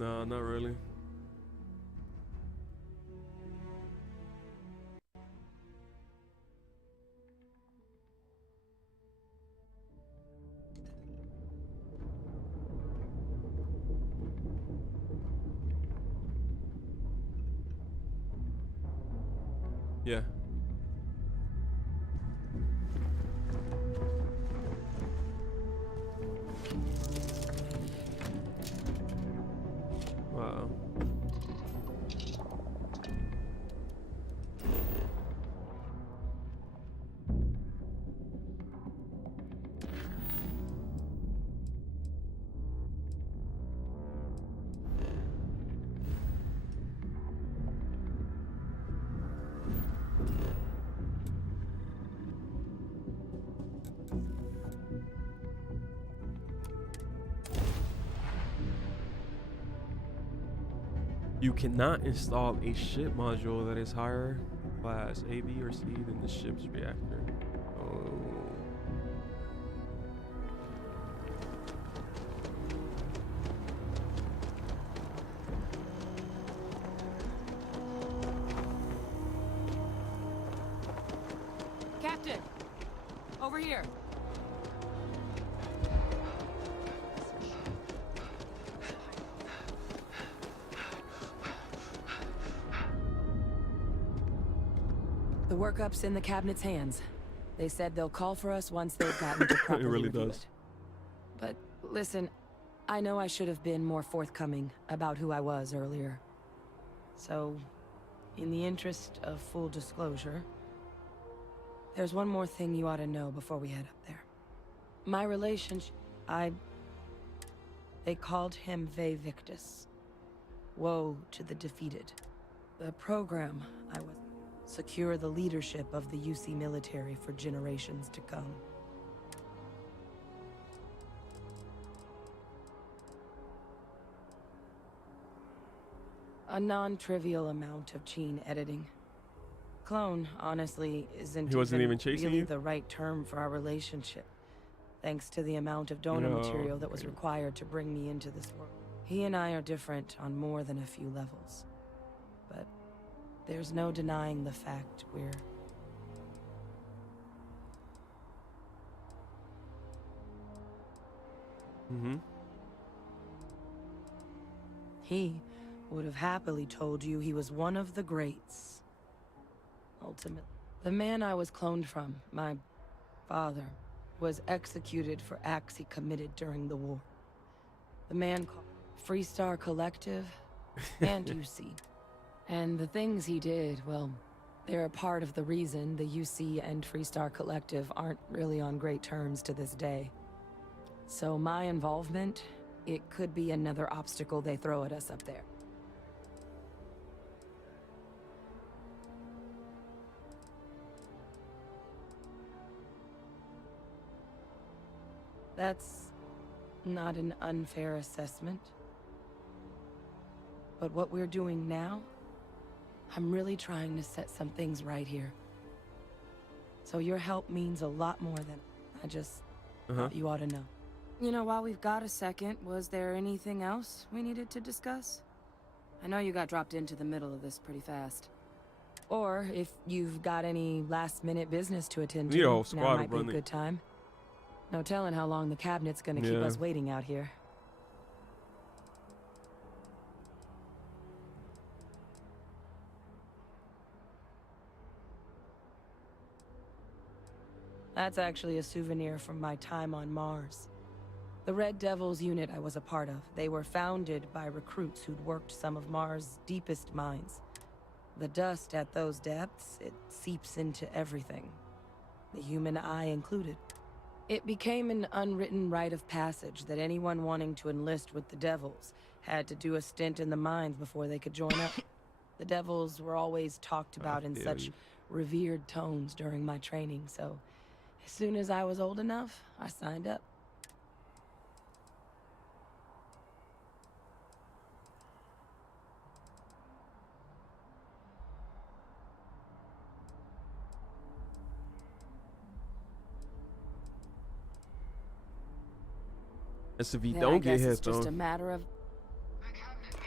No, not really. Yeah. Wow. You cannot install a ship module that is higher class A, B, or C than the ship's reactor. Oh. Captain, over here. The workup's in the cabinet's hands. They said they'll call for us once they've gotten to properly It really review does. it. But listen, I know I should have been more forthcoming about who I was earlier. So, in the interest of full disclosure, there's one more thing you ought to know before we head up there. My relationship, they called him Ve Victus. Woe to the defeated. The program I was secure the leadership of the UC military for generations to come. A non-trivial amount of gene editing. Clone, honestly, isn't He wasn't even chasing really you? the right term for our relationship, thanks to the amount of donor No, material that was okay. required to bring me into this world. He and I are different on more than a few levels, but there's no denying the fact we're... Mm-hmm. He would have happily told you he was one of the greats. Ultimately, the man I was cloned from, my father, was executed for acts he committed during the war. The man called Freestar Collective and UC. And the things he did, well, they're a part of the reason the UC and Freestar Collective aren't really on great terms to this day. So my involvement, it could be another obstacle they throw at us up there. That's not an unfair assessment. But what we're doing now, I'm really trying to set some things right here. So your help means a lot more than I just thought you ought to know. You know, while we've got a second, was there anything else we needed to discuss? I know you got dropped into the middle of this pretty fast. Or if you've got any last-minute business to attend to, Need a whole now squad might be a running. good time. No telling how long the cabinet's gonna keep Yeah. us waiting out here. That's actually a souvenir from my time on Mars. The Red Devils unit I was a part of, they were founded by recruits who'd worked some of Mars' deepest mines. The dust at those depths, it seeps into everything, the human eye included. It became an unwritten rite of passage that anyone wanting to enlist with the Devils had to do a stint in the mines before they could join up. The Devils were always talked about in feel such you. revered tones during my training, so as soon as I was old enough, I signed up. As if he Then I don't get guess hit it's just though. a matter of... The cabinet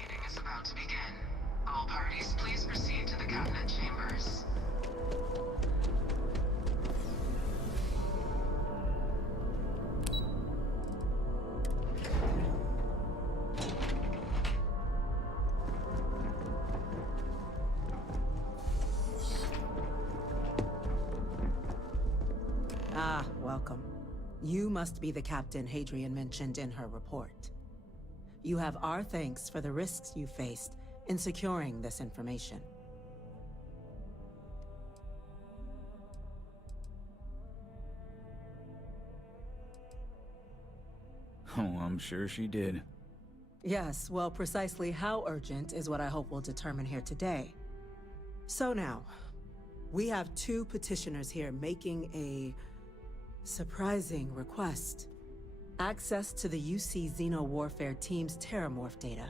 Ah, welcome. You must be the Captain Hadrian mentioned in her report. You have our thanks for the risks you faced in securing this information. Oh, I'm sure she did. Yes, well, precisely how urgent is what I hope we'll determine here today. So now, we have two petitioners here making a surprising request. Access to the UC Xeno Warfare Team's Terramorph data,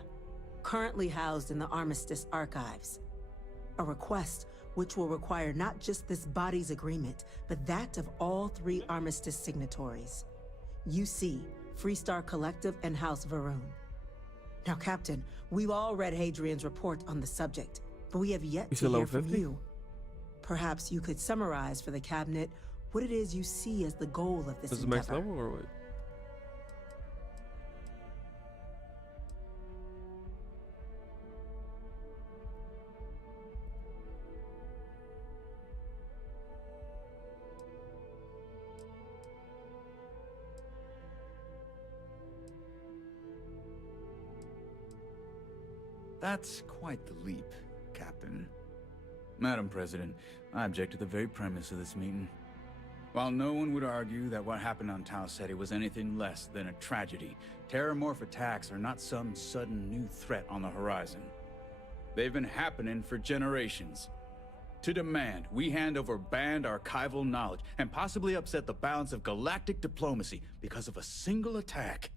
currently housed in the Armistice archives. A request which will require not just this body's agreement, but that of all three Armistice signatories. UC, Freestar Collective, and House Varun. Now, Captain, we've all read Hadrian's report on the subject, but we have yet to hear from you. Perhaps you could summarize for the Cabinet what it is you see as the goal of this endeavor. Is it max level or what? That's quite the leap, Captain. Madam President, I object to the very premise of this meeting. While no one would argue that what happened on Tau Ceti was anything less than a tragedy, Terramorph attacks are not some sudden new threat on the horizon. They've been happening for generations. To demand we hand over banned archival knowledge and possibly upset the balance of galactic diplomacy because of a single attack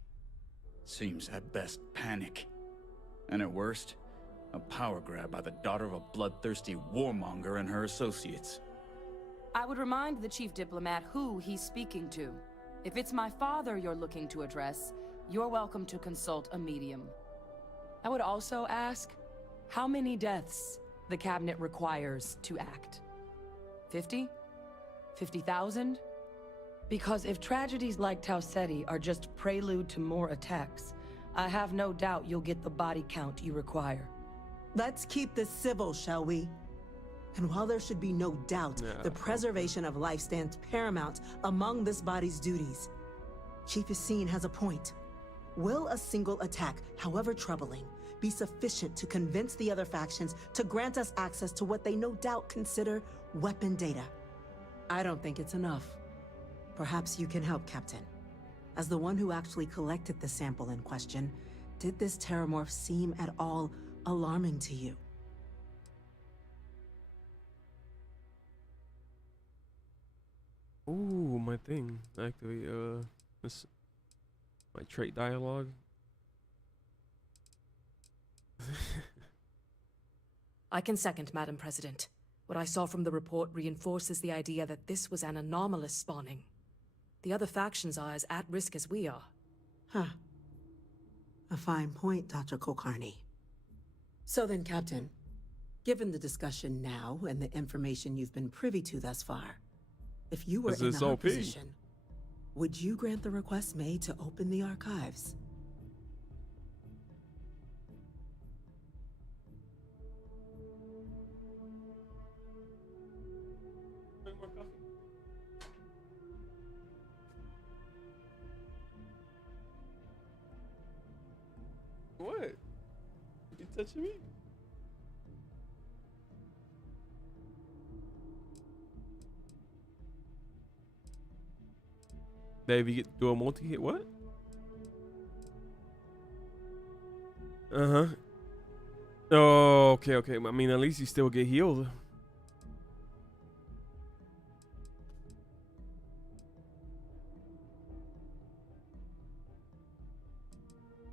seems at best panic. And at worst, a power grab by the daughter of a bloodthirsty warmonger and her associates. I would remind the Chief Diplomat who he's speaking to. If it's my father you're looking to address, you're welcome to consult a medium. I would also ask how many deaths the Cabinet requires to act. 50? 50,000? Because if tragedies like Tau Ceti are just prelude to more attacks, I have no doubt you'll get the body count you require. Let's keep this civil, shall we? And while there should be no doubt, the preservation of life stands paramount among this body's duties. Chief Yassine has a point. Will a single attack, however troubling, be sufficient to convince the other factions to grant us access to what they no doubt consider weapon data? I don't think it's enough. Perhaps you can help, Captain. As the one who actually collected the sample in question, did this Terramorph seem at all alarming to you? Ooh, my thing. Activate this my trait dialogue. I can second, Madam President. What I saw from the report reinforces the idea that this was an anomalous spawning. The other factions are as at risk as we are. Huh. A fine point, Dr. Kulkarni. So then, Captain, given the discussion now and the information you've been privy to thus far, if you were in our position, would you grant the request made to open the archives? What? You touching me? Dave, you get to do a multi-hit, what? Uh-huh. Oh, okay. I mean, at least you still get healed.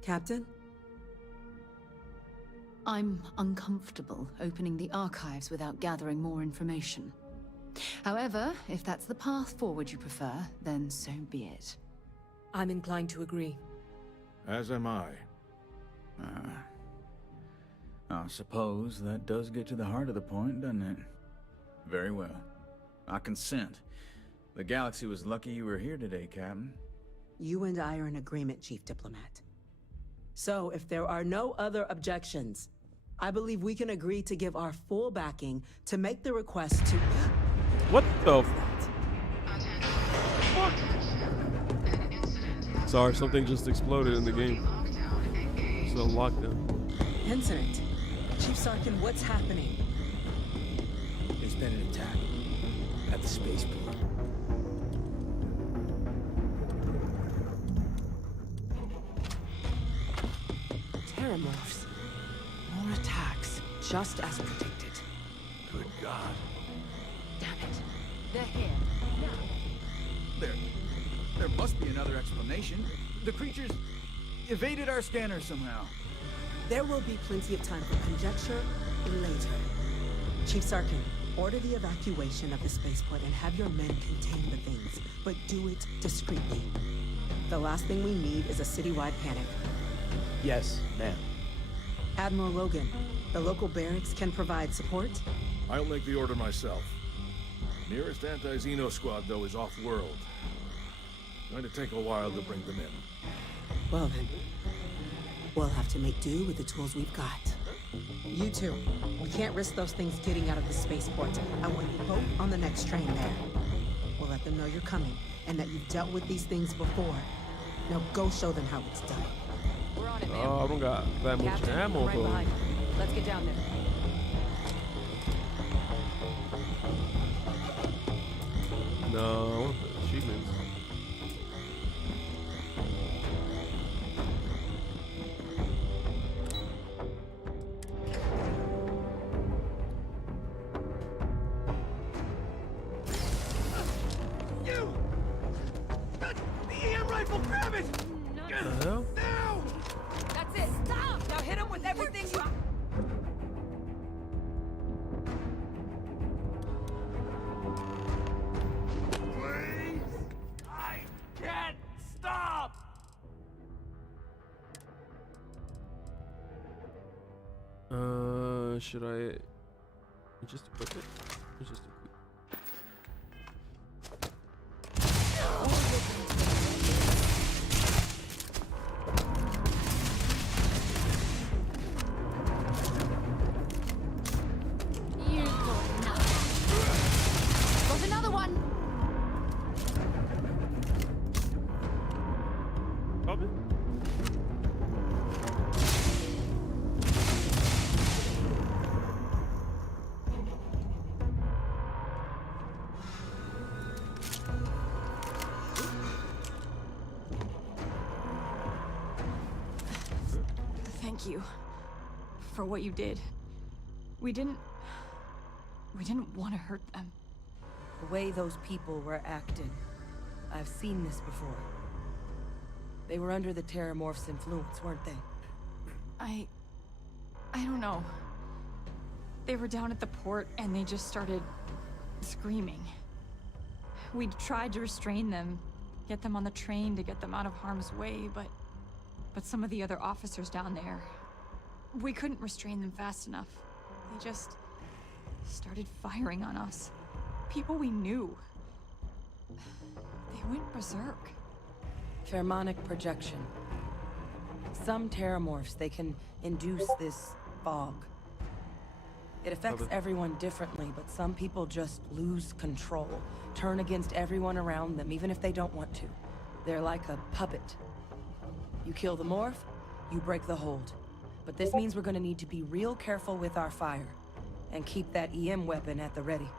Captain? I'm uncomfortable opening the archives without gathering more information. However, if that's the path forward you prefer, then so be it. I'm inclined to agree. As am I. I suppose that does get to the heart of the point, doesn't it? Very well. I consent. The galaxy was lucky you were here today, Captain. You and I are in agreement, Chief Diplomat. So, if there are no other objections, I believe we can agree to give our full backing to make the request to... What the... fuck? Sorry, something just exploded in the game. It's a lockdown. Incident. Chief Sarkin, what's happening? There's been an attack at the spaceport. Terramorphs. More attacks, just as predicted. Good God. Damn it. They're here. There must be another explanation. The creatures evaded our scanner somehow. There will be plenty of time for conjecture later. Chief Sarkin, order the evacuation of the spaceport and have your men contain the things, but do it discreetly. The last thing we need is a citywide panic. Yes, ma'am. Admiral Logan, the local barracks can provide support? I'll make the order myself. Nearest anti-Xeno squad, though, is off-world. Going to take a while to bring them in. Well then, we'll have to make do with the tools we've got. You two, we can't risk those things getting out of the spaceport. I want you both on the next train there. We'll let them know you're coming, and that you've dealt with these things before. Now go show them how it's done. We're on it, man. Oh, I don't got that much Captain, ammo, right though. behind you. Let's get down there. No, I want the achievements. The hell? That's it. Stop! Now hit him with everything you... Should I just equip it? Or just equip? You got nothing. Got another one. Probably. Thank you for what you did. We didn't want to hurt them. The way those people were acting. I've seen this before. They were under the Terramorph's influence, weren't they? I don't know. They were down at the port and they just started screaming. We tried to restrain them, get them on the train to get them out of harm's way, but some of the other officers down there, we couldn't restrain them fast enough. They just started firing on us. People we knew. They went berserk. Pheromonic projection. Some Terramorphs, they can induce this fog. It affects everyone differently, but some people just lose control, turn against everyone around them, even if they don't want to. They're like a puppet. You kill the morph, you break the hold. But this means we're gonna need to be real careful with our fire, and keep that EM weapon at the ready.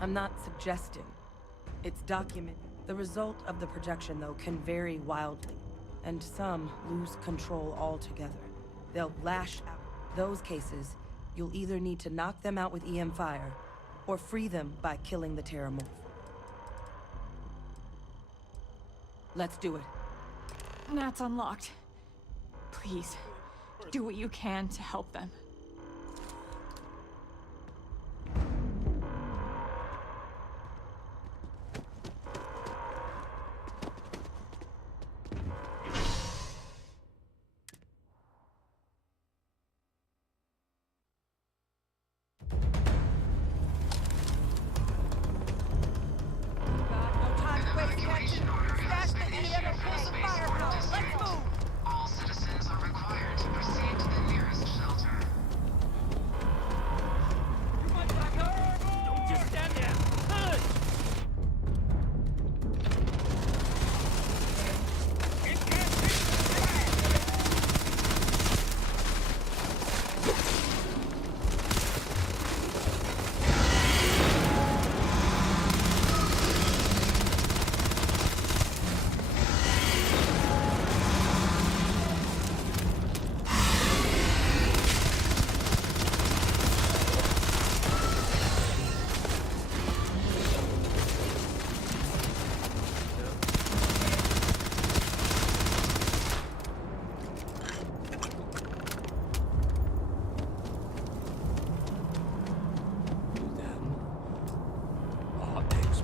I'm not suggesting. It's documented. The result of the projection, though, can vary wildly, and some lose control altogether. They'll lash out. Those cases, you'll either need to knock them out with EM fire, or free them by killing the Terramorph. Let's do it. Nat's unlocked. Please, do what you can to help them. No time to waste,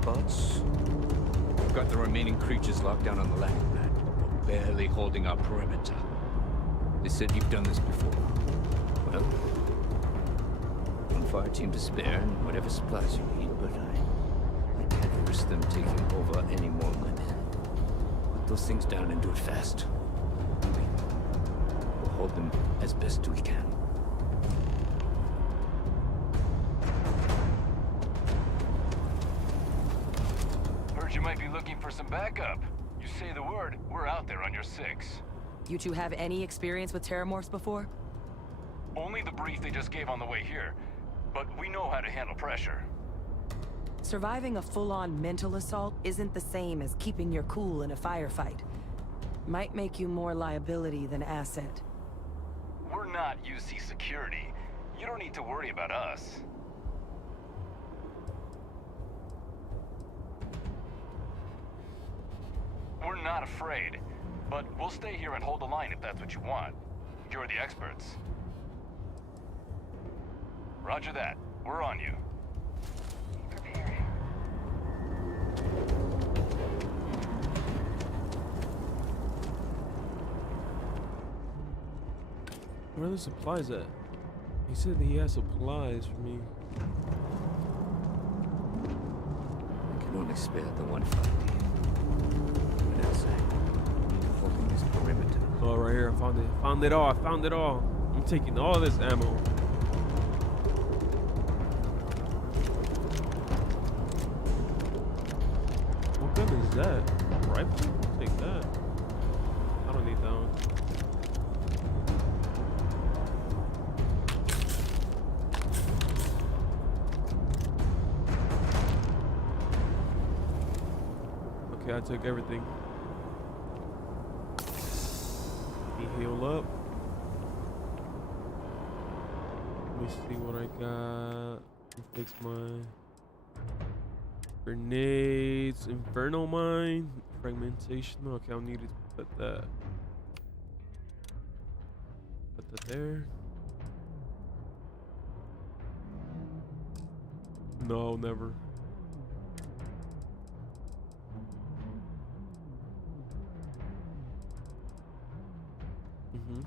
spots. We've got the remaining creatures locked down on the landing pad. We're barely holding our perimeter. They said you've done this before. Well, one fire team to spare and whatever supplies you need, but I can't risk them taking over any more of my men. Put those things down and do it fast. We'll hold them as best we can. Heard you might be looking for some backup. You say the word, we're out there on your 6. You two have any experience with terramorphs before? Only the brief they just gave on the way here, but we know how to handle pressure. Surviving a full-on mental assault isn't the same as keeping your cool in a firefight. Might make you more liability than asset. We're not UC security. You don't need to worry about us. We're not afraid, but we'll stay here and hold the line if that's what you want. You're the experts. Roger that. We're on you. Preparing. Where are the supplies at? He said that he has supplies for me. I can only spare the one fight team. But outside, holding this perimeter. Oh, right here. I found it. Found it all. I found it all. I'm taking all this ammo. What gun is that? Rifle? I'll take that. I don't need that one. Okay, I took everything. He heal up. Let me see what I got. Fix my grenades, inferno mine, fragmentation. Okay, I'll need to put that. Put that there. No, never. Mm-hmm.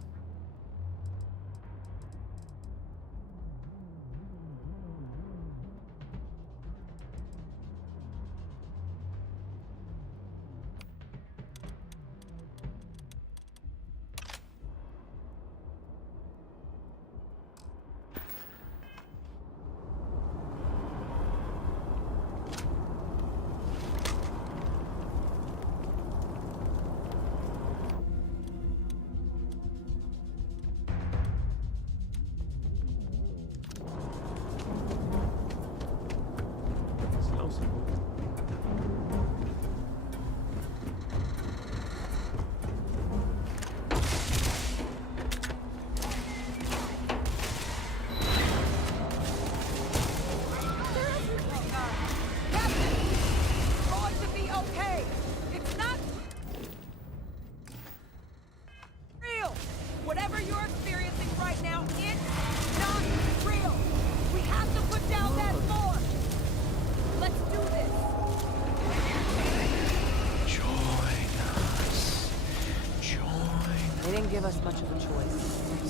Didn't give us much of a choice.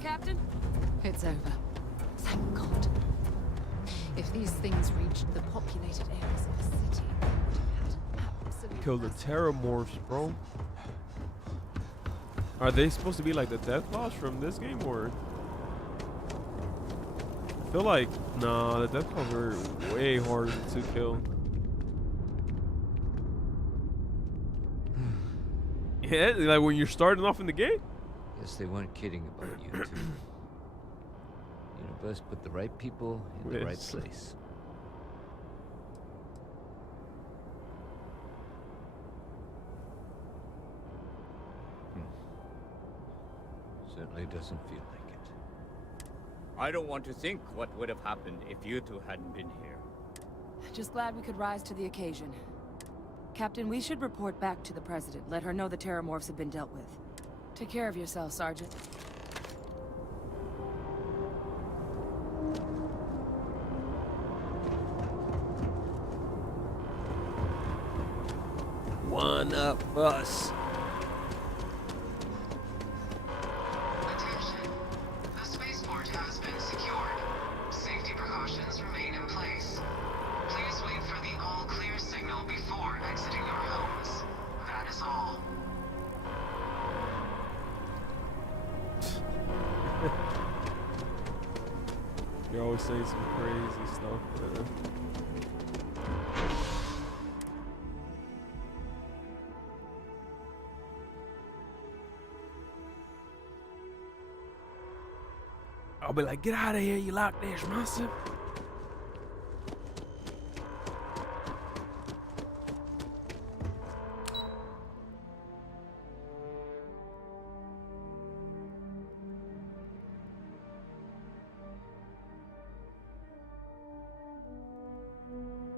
Captain? It's over. Thank God. If these things reached the populated areas of the city, they would have had absolute Kill the massive- terramorphs, bro. Are they supposed to be like the death laws from this game, or? feel like nah, the death calls are way harder to kill. Yeah, like when you're starting off in the game. Guess they weren't kidding about you two. Universe put the right people in the right Yes. place. Certainly doesn't feel like it. I don't want to think what would have happened if you two hadn't been here. Just glad we could rise to the occasion. Captain, we should report back to the President. Let her know the Terramorphs have been dealt with. Take care of yourself, Sergeant. One up us. Attention. The spaceport has been secured. Safety precautions remain in place. Please wait for the all-clear signal before exiting your homes. That is all. You're always saying some crazy stuff, man. I'll be like, get out of here, you lock this, massive.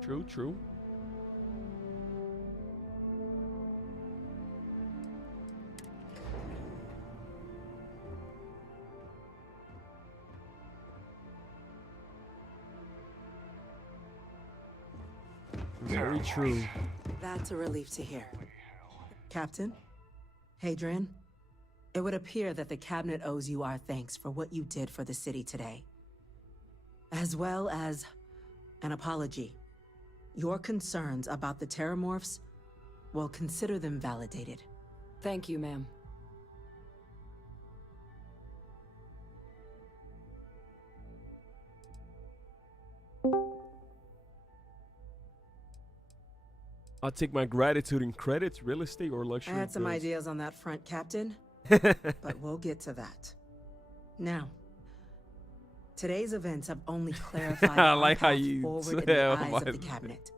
True, true. Very true. That's a relief to hear. Captain? Hadrian? It would appear that the Cabinet owes you our thanks for what you did for the city today. As well as an apology. Your concerns about the Terramorphs, well, consider them validated. Thank you, ma'am. I'll take my gratitude in credits, real estate, or luxury I had some goods. ideas on that front, Captain, but we'll get to that. Now, today's events have only clarified I our like how path you forward in the tell eyes my- of the Cabinet.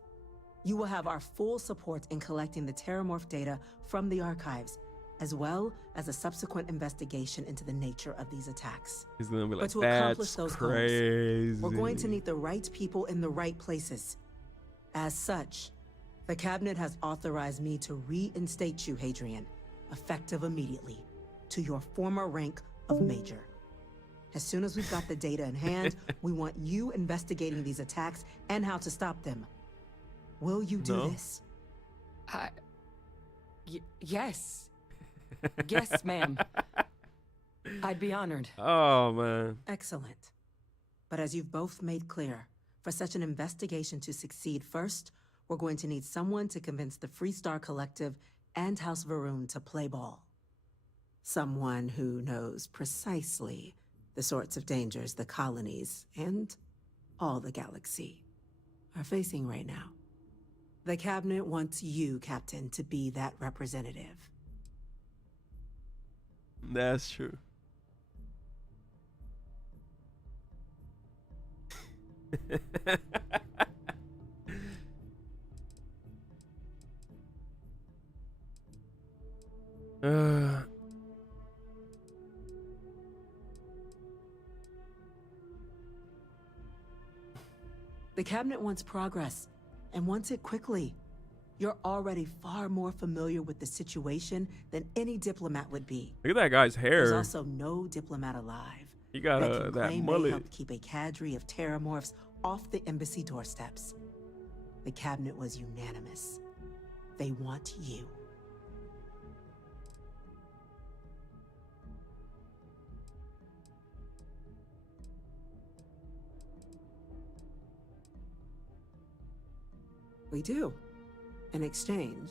You will have our full support in collecting the Terramorph data from the archives, as well as a subsequent investigation into the nature of these attacks. He's gonna be But like, to accomplish that's those crazy. goals, we're going to need the right people in the right places. As such, the Cabinet has authorized me to reinstate you, Hadrian, effective immediately, to your former rank of Major. As soon as we've got the data in hand, we want you investigating these attacks and how to stop them. Will you do No. this? Yes. Yes, ma'am. I'd be honored. Oh man. Excellent. But as you've both made clear, for such an investigation to succeed first, we're going to need someone to convince the Freestar Collective and House Varun to play ball. Someone who knows precisely the sorts of dangers the colonies and all the galaxy are facing right now. The Cabinet wants you, Captain, to be that representative. That's true. The Cabinet wants progress, and wants it quickly. You're already far more familiar with the situation than any diplomat would be. Look at that guy's There's hair. also no diplomat alive He got that can that claim they mullet. helped keep a cadre of Terramorphs off the embassy doorsteps. The Cabinet was unanimous. They want you. We do. In exchange,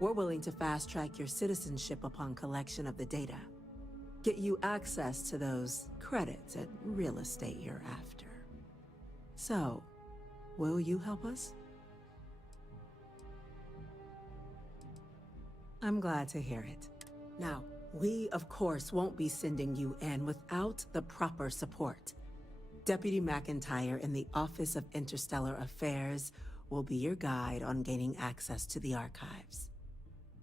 we're willing to fast-track your citizenship upon collection of the data. Get you access to those credits at real estate you're after. So, will you help us? I'm glad to hear it. Now, we, of course, won't be sending you in without the proper support. Deputy McIntyre in the Office of Interstellar Affairs will be your guide on gaining access to the archives.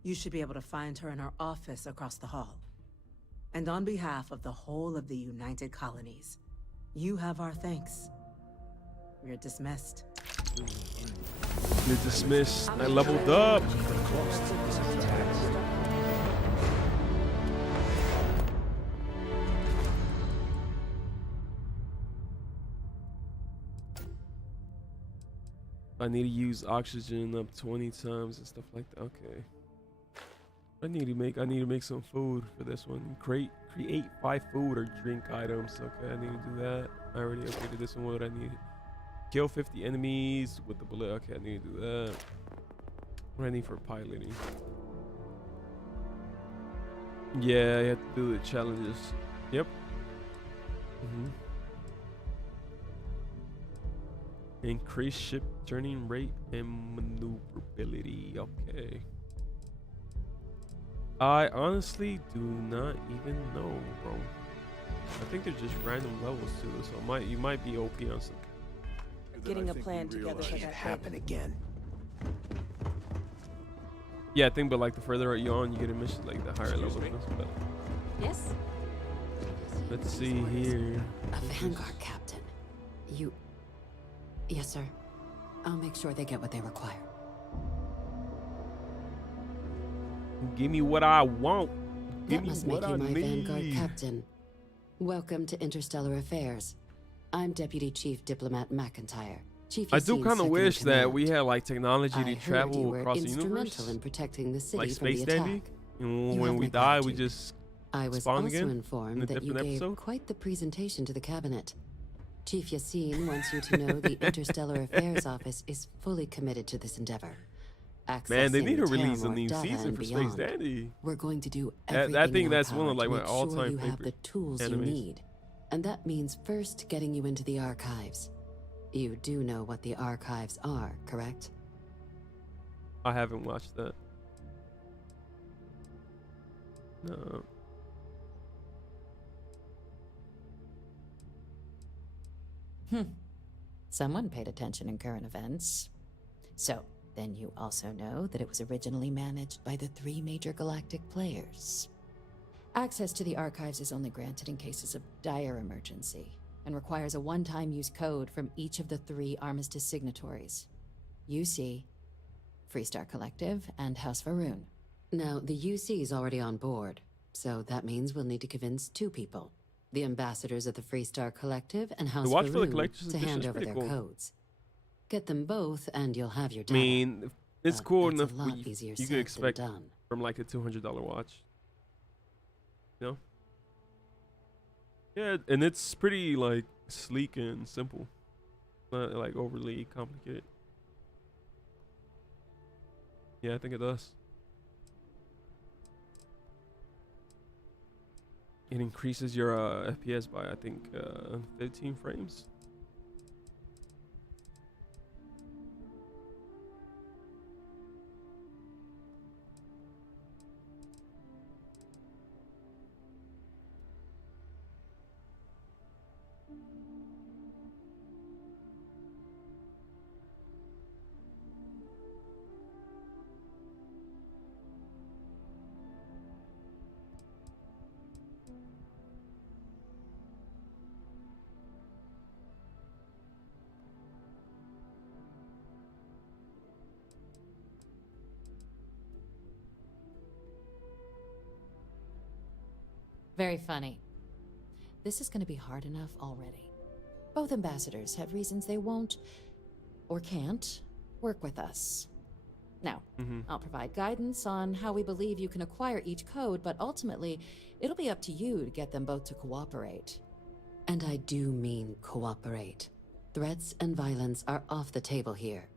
You should be able to find her in her office across the hall. And on behalf of the whole of the United Colonies, you have our thanks. You're dismissed. You're dismissed. I leveled up. I need to use oxygen up 20 times and stuff like that. Okay. I need to make some food for this one. Create 5 food or drink items. Okay, I need to do that. I already upgraded this one. What I need? Kill 50 enemies with the bullet. Okay, I need to do that. What do I need for piloting? Yeah, I have to do the challenges. Yep. Increase ship turning rate and maneuverability. Okay. I honestly do not even know, bro. I think they're just random levels too, so you might be OP on some. Getting a plan together for that happen again. Yeah, I think, but like the further you on, you get a mission like the higher level. But Yes? let's see here. A Vanguard captain. You... Yes, sir. I'll make sure they get what they require. Give me what I want. Give That me must what make you I my need. Vanguard captain. Welcome to Interstellar Affairs. I'm Deputy Chief Diplomat McIntyre. Chief I do Yassine's kind of second wish in that command. we had like technology I to heard you travel were across the instrumental universe, in protecting the city like from Space the attack. Dandy. And You when have we my die, we gratitude. just I was spawn also again informed in a that you different gave episode. quite the presentation to the cabinet. Chief Yassine wants you to know the Interstellar Affairs Office is fully committed to this endeavor. Man, they Accessing need to release a Terramorph new data season and for Space beyond. Dandy. We're going to do That everything thing, in our that's one power of like to my make sure all-time you have the favorite tools you animes. need. And that means first getting you into the archives. You do know what the archives are, correct? I haven't watched that. No. Someone paid attention in current events. So, then you also know that it was originally managed by the 3 major galactic players. Access to the archives is only granted in cases of dire emergency, and requires a one-time use code from each of the 3 Armistice signatories. UC, Freestar Collective, and House Faroon. Now, the UC is already on board, so that means we'll need to convince 2 people. The ambassadors of the Freestar Collective and House watch for the Faroon collector's to edition hand is over pretty their cool. codes. Get them both, and you'll have your I data. mean, it's But cool that's a enough. lot You easier could said than expect done. from like a $200 watch. You know? Yeah, and it's pretty like sleek and simple, not like overly complicated. Yeah, I think it does. It increases your FPS by I think 15 frames. Very funny. This is going to be hard enough already. Both ambassadors have reasons they won't, or can't, work with us. Now, I'll provide guidance on how we believe you can acquire each code, but ultimately, it'll be up to you to get them both to cooperate. And I do mean cooperate. Threats and violence are off the table here.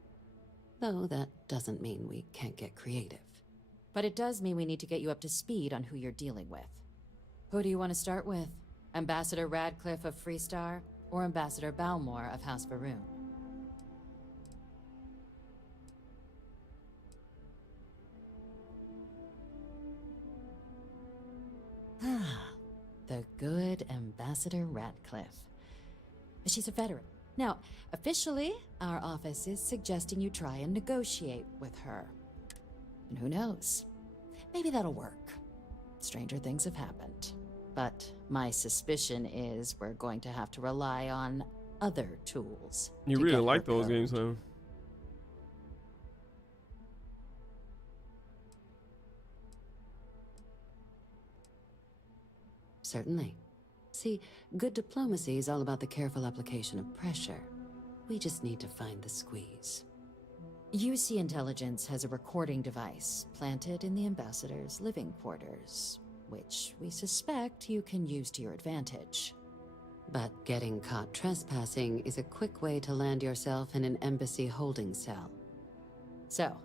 Though that doesn't mean we can't get creative. But it does mean we need to get you up to speed on who you're dealing with. Who do you want to start with? Ambassador Radcliffe of Freestar, or Ambassador Balmore of House Faroon? Ambassador Radcliffe. She's a veteran. Now, officially, our office is suggesting you try and negotiate with her. And who knows? Maybe that'll work. Stranger things have happened. But my suspicion is we're going to have to rely on other tools. You to really get like her those code. games, huh? Certainly. See, good diplomacy is all about the careful application of pressure. We just need to find the squeeze. UC Intelligence has a recording device planted in the ambassador's living quarters, which we suspect you can use to your advantage. But getting caught trespassing is a quick way to land yourself in an embassy holding cell. So,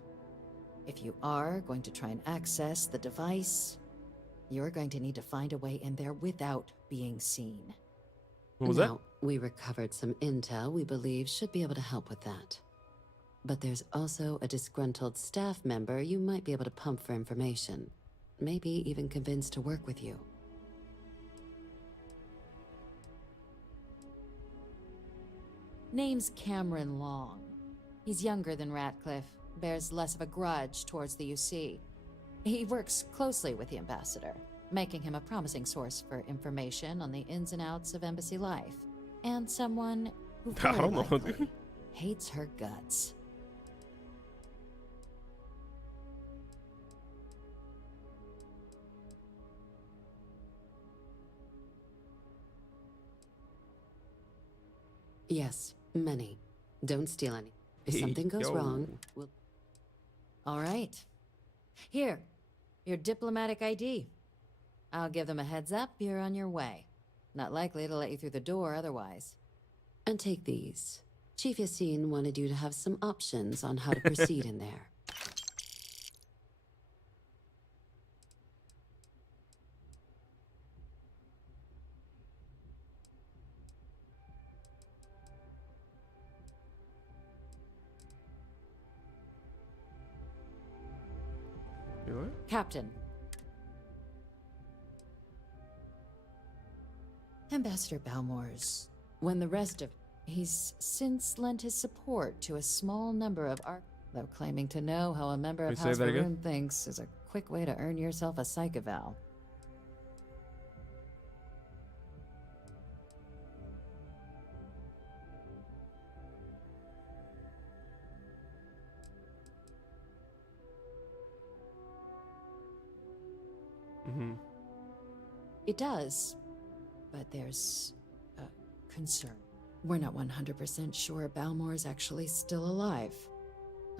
if you are going to try and access the device, you're going to need to find a way in there without being seen. What was Now, we recovered some intel we believe should be able to help with that. But there's also a disgruntled staff member you might be able to pump for information. Maybe even convince to work with you. Name's Cameron Long. He's younger than Ratcliffe, bears less of a grudge towards the UC. He works closely with the ambassador, making him a promising source for information on the ins and outs of embassy life, and someone who I very don't know, likely dude. hates her guts. Yes, many. Don't steal any. If Hey, something goes yo. wrong, we'll... All right. Here, your diplomatic ID. I'll give them a heads up you're on your way. Not likely to let you through the door otherwise. And take these. Chief Yassine wanted you to have some options on how to proceed in there. You know what? Captain. Ambassador Balmore's. When the rest of... He's since lent his support to a small number of though claiming to know how a member Can of you say House that again? Maroon thinks is a quick way to earn yourself a psych eval. Mm-hmm. It does, but there's a concern. We're not 100% sure Balmore's actually still alive.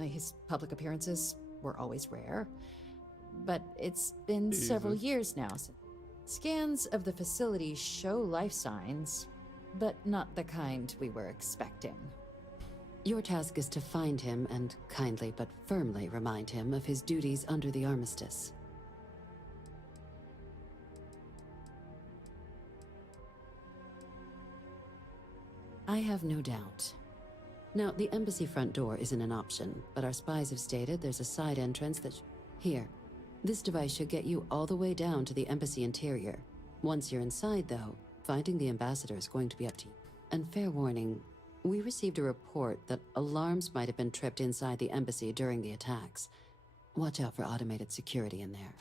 His public appearances were always rare, but it's been several Jesus. years now. Scans of the facility show life signs, but not the kind we were expecting. Your task is to find him and kindly but firmly remind him of his duties under the armistice. I have no doubt. Now, the embassy front door isn't an option, but our spies have stated there's a side entrance that... Here. This device should get you all the way down to the embassy interior. Once you're inside, though, finding the ambassador is going to be up to you. And fair warning, we received a report that alarms might have been tripped inside the embassy during the attacks. Watch out for automated security in there.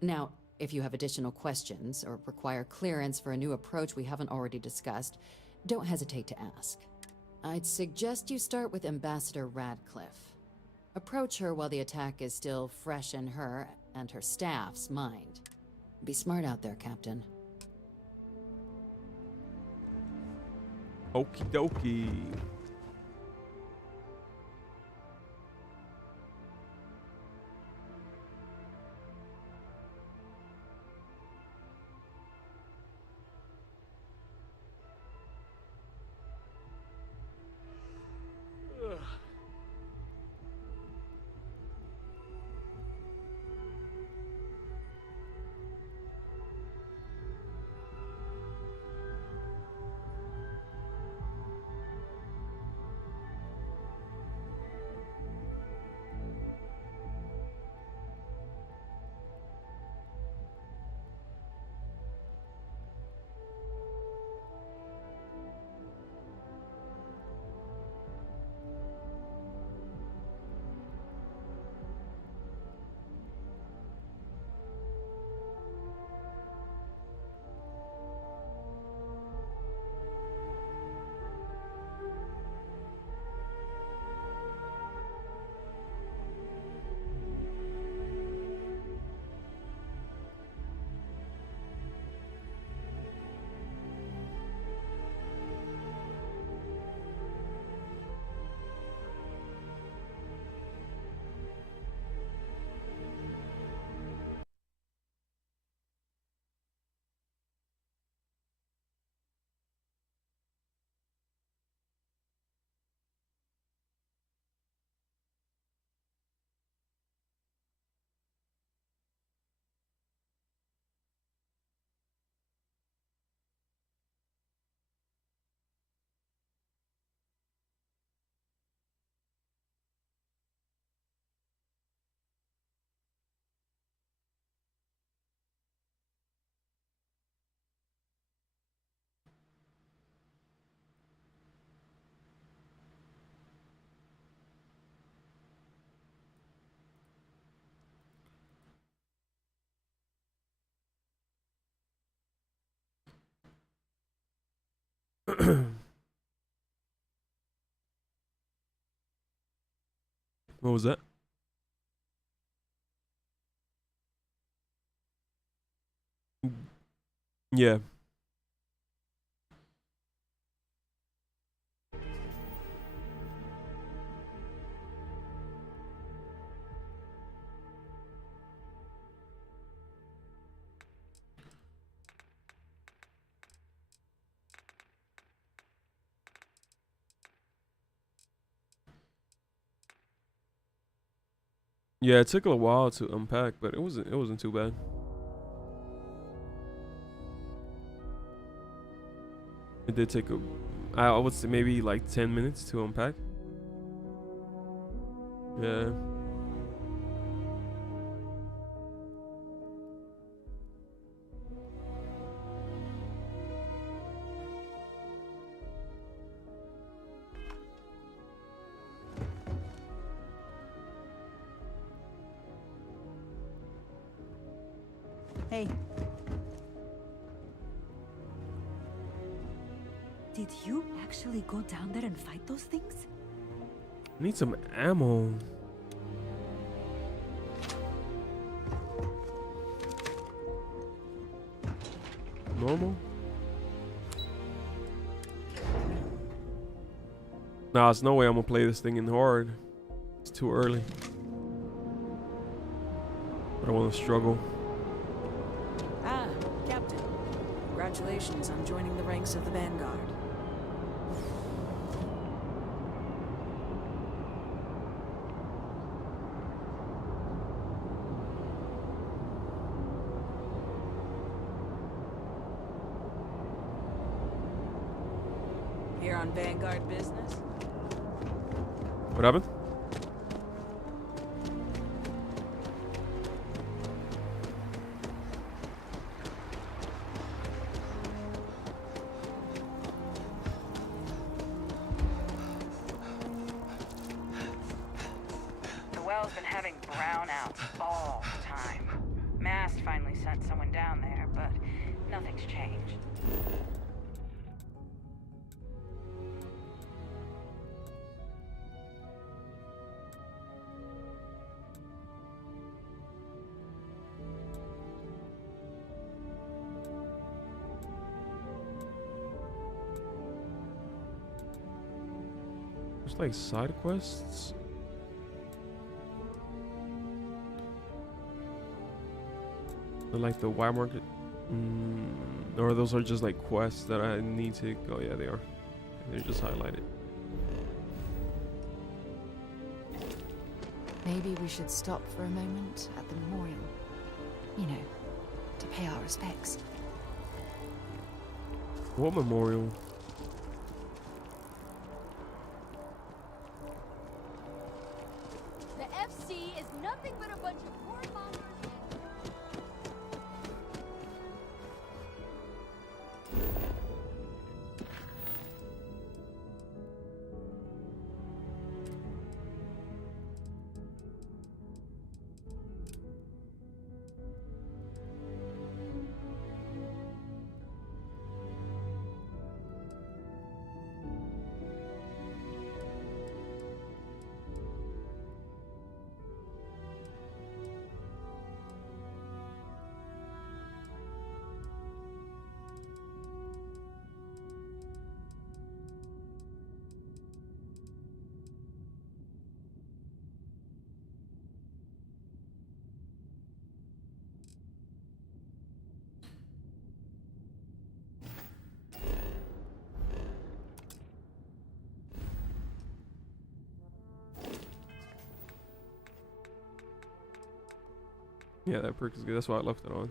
Now, if you have additional questions or require clearance for a new approach we haven't already discussed, don't hesitate to ask. I'd suggest you start with Ambassador Radcliffe. Approach her while the attack is still fresh in her and her staff's mind. Be smart out there, Captain. Okie dokie. What was that? Yeah. Yeah, it took a while to unpack, but it wasn't too bad. It did take I would say maybe like 10 minutes to unpack. Yeah. Hey. Did you actually go down there and fight those things? I need some ammo. Normal? Nah, there's no way I'm gonna play this thing in hard. It's too early. I don't want to struggle. Ah, Captain. Congratulations on joining the ranks of the Vanguard. Here on Vanguard business? What happened? The well's been having brownouts all the time. Mast finally sent someone down there, but nothing's changed. There's like side quests. Or like the Y market. Or those are just like quests that I need to go. Yeah, they are. They're just highlighted. Maybe we should stop for a moment at the memorial. You know, to pay our respects. What memorial? The FC is nothing but a bunch of warmongers. Yeah, that perk is good. That's why I left it on.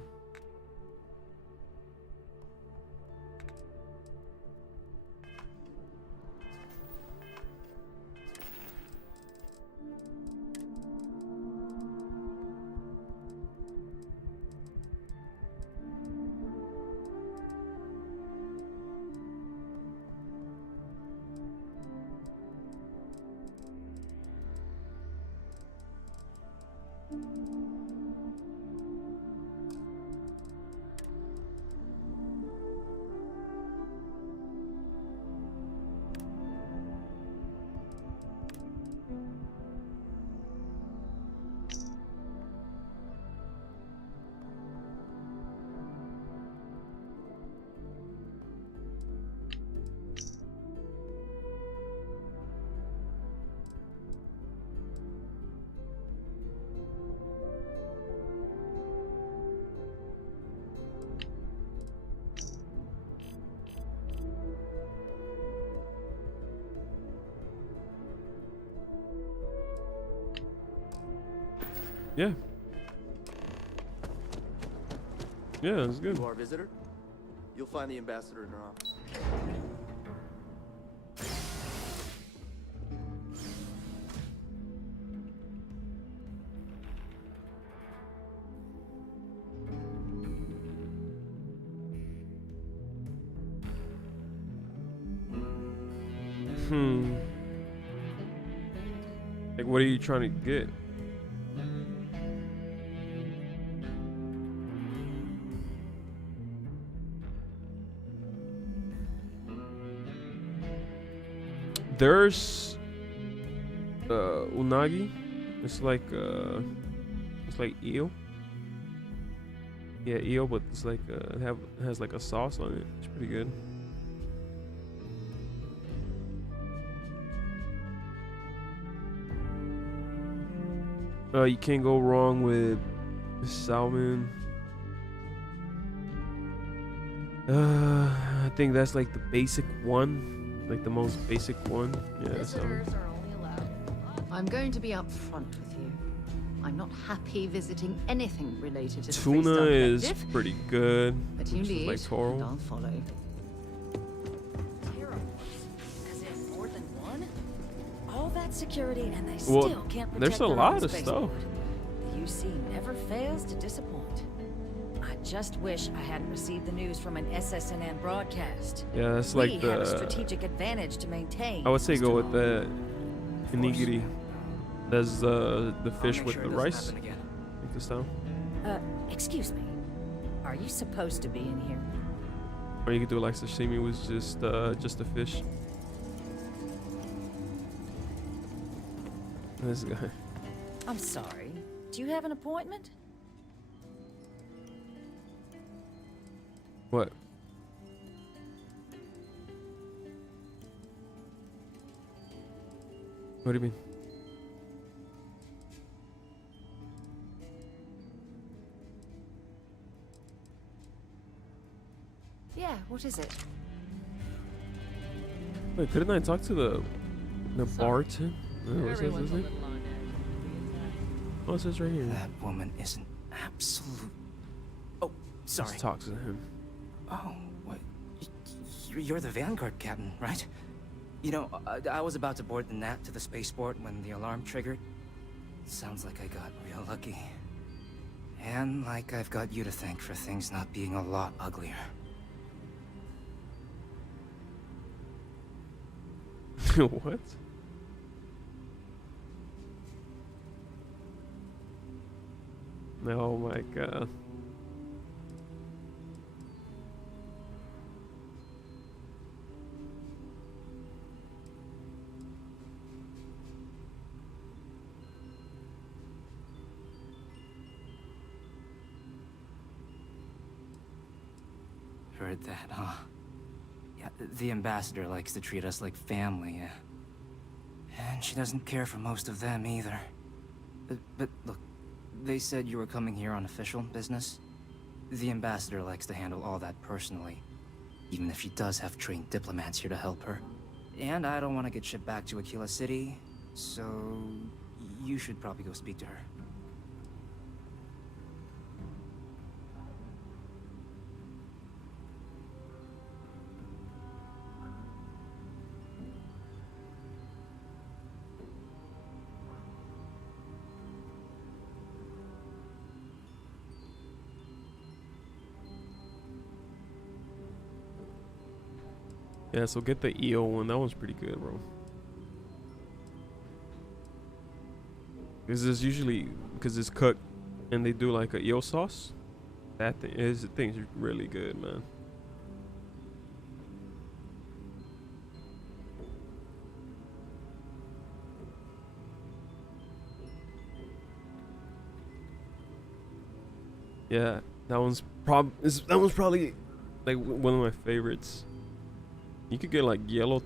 Yeah. Yeah, it's good. You are a visitor? You'll find the ambassador in her office. Like, what are you trying to get? There's unagi. It's like eel. Yeah, eel, but it's like it has like a sauce on it. It's pretty good. You can't go wrong with salmon. I think that's like the basic one, like the most basic one. Yeah, salmon. I'm going to be upfront with you. I'm not happy visiting anything related to the Tuna Freestar is Collective, pretty good. but you which is lead, like and Toro. I'll follow. As in more than one? All that security and they Well, still can't protect there's a their lot own of stuff. spaceport. The UC never fails to disappoint. I just wish I hadn't received the news from an SSNN broadcast. Yeah, that's We like have a the. strategic advantage to maintain. I would say Mr. go with Nolan. the inigiri. That's the fish make with sure the it doesn't rice. happen again. Like this style. Excuse me. Are you supposed to be in here? Or you could do like sashimi with just the fish. This guy. I'm sorry. Do you have an appointment? What? What do you mean? Yeah, what is it? Wait, couldn't I talk to the bartender? Oh, it says his name? Oh, it says right here. That woman is an absolute... Oh, sorry. Let's talk to him. Oh, what? You're the Vanguard captain, right? You know, I was about to board the Nat to the spaceport when the alarm triggered. Sounds like I got real lucky. And like I've got you to thank for things not being a lot uglier. What? Oh my god. Heard that, huh? Yeah, the ambassador likes to treat us like family, yeah. And she doesn't care for most of them either. But look, they said you were coming here on official business. The ambassador likes to handle all that personally, even if she does have trained diplomats here to help her. And I don't want to get shipped back to Aquila City, so you should probably go speak to her. Yeah, so get the eel one. That one's pretty good, bro. Because it's usually because it's cooked, and they do like a eel sauce. That thing's really good, man. Yeah, that one's probably like one of my favorites. You could get like yellowtail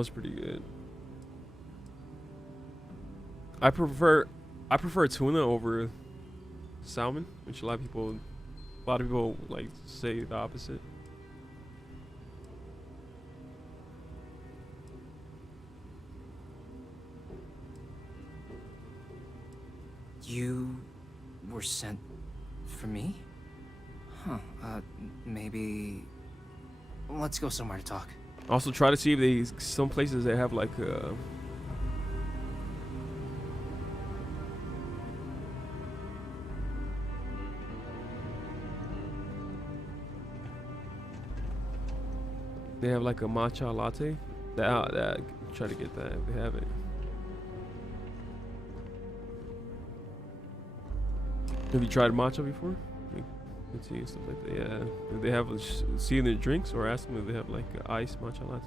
is pretty good. I prefer tuna over salmon, which a lot of people like say the opposite. You were sent for me? Huh, maybe... Let's go somewhere to talk. Also, try to see if they some places they have like they have like a matcha latte. That try to get that if they have it. Have you tried matcha before? Like, let's see stuff like that. Yeah, if they have see in their drinks, or ask them if they have like an iced matcha latte.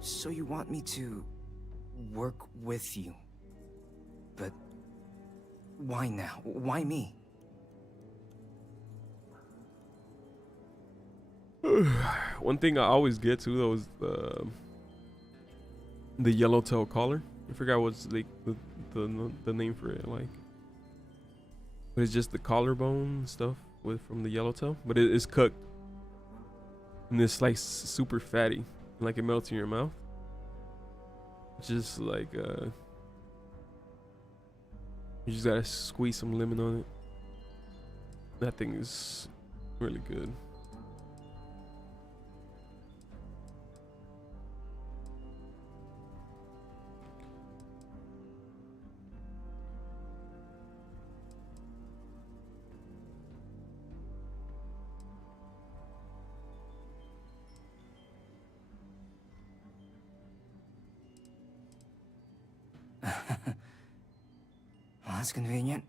So you want me to work with you? But why now? Why me? One thing I always get to though is the yellowtail collar. I forgot what's the name for it, like, but it's just the collarbone stuff from the yellowtail, but it is cooked and it's like super fatty, like it melts in your mouth. Just like you just gotta squeeze some lemon on it. That thing is really good. Well, that's convenient.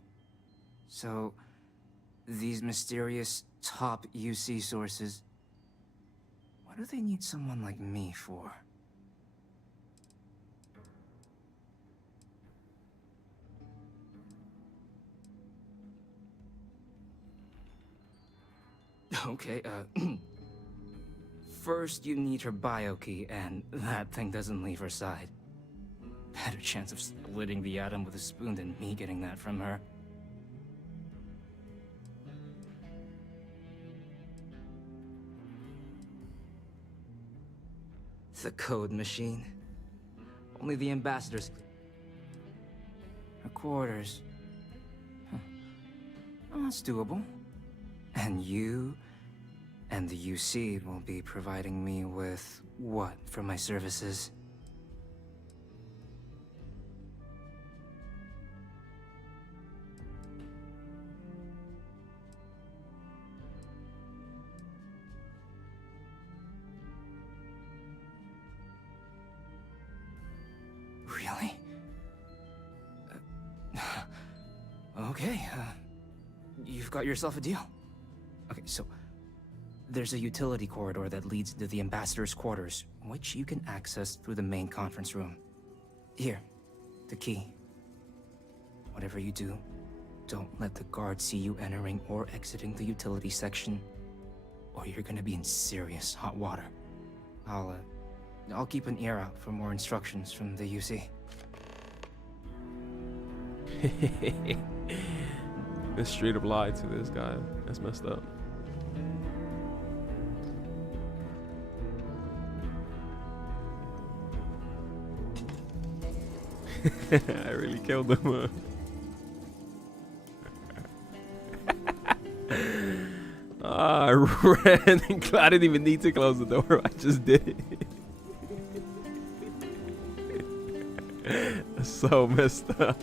So, these mysterious top UC sources, what do they need someone like me for? Okay, first you need her bio key, and that thing doesn't leave her side. Better chance of splitting the atom with a spoon than me getting that from her. The code machine. Only the ambassadors. Her quarters. Huh. Well, that's doable. And you and the UC will be providing me with what for my services? Really? Okay, you've got yourself a deal. Okay, so there's a utility corridor that leads to the ambassador's quarters, which you can access through the main conference room. Here, the key. Whatever you do, don't let the guards see you entering or exiting the utility section, or you're gonna be in serious hot water. I'll keep an ear out for more instructions from the UC. This straight up lied to this guy. That's messed up. I really killed him. I ran. I didn't even need to close the door. I just did it. That's so messed up.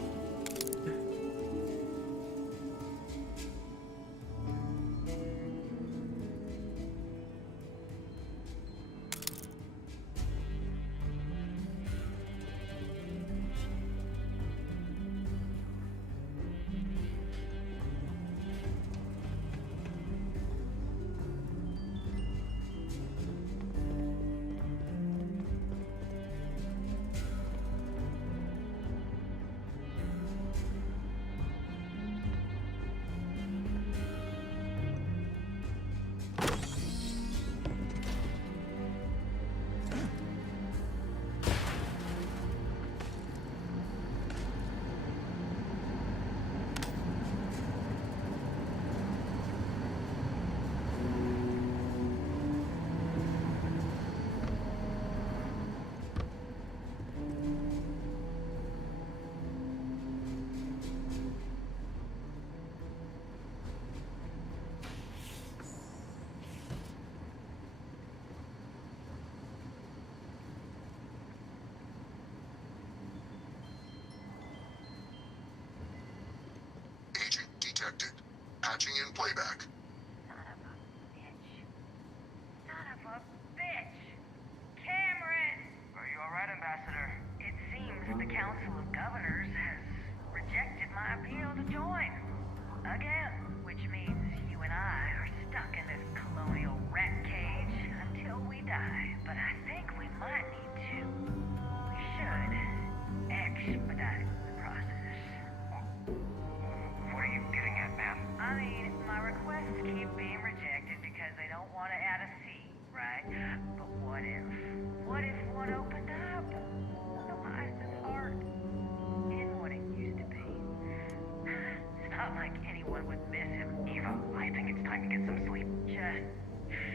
Patching in playback. Son of a bitch. Son of a bitch. Cameron! Are you alright, Ambassador? It seems the Council of Governors has rejected my appeal to join. Again, which means you and I are stuck in this colonial rat cage until we die. But I think we might need to. We should expedite the process. What are you getting at, ma'am? I mean, my requests keep being rejected because they don't want to add a seat, right? But what if one opened up? Eliza's heart in what it used to be. It's not like anyone would miss him. Eva, I think it's time to get some sleep. Just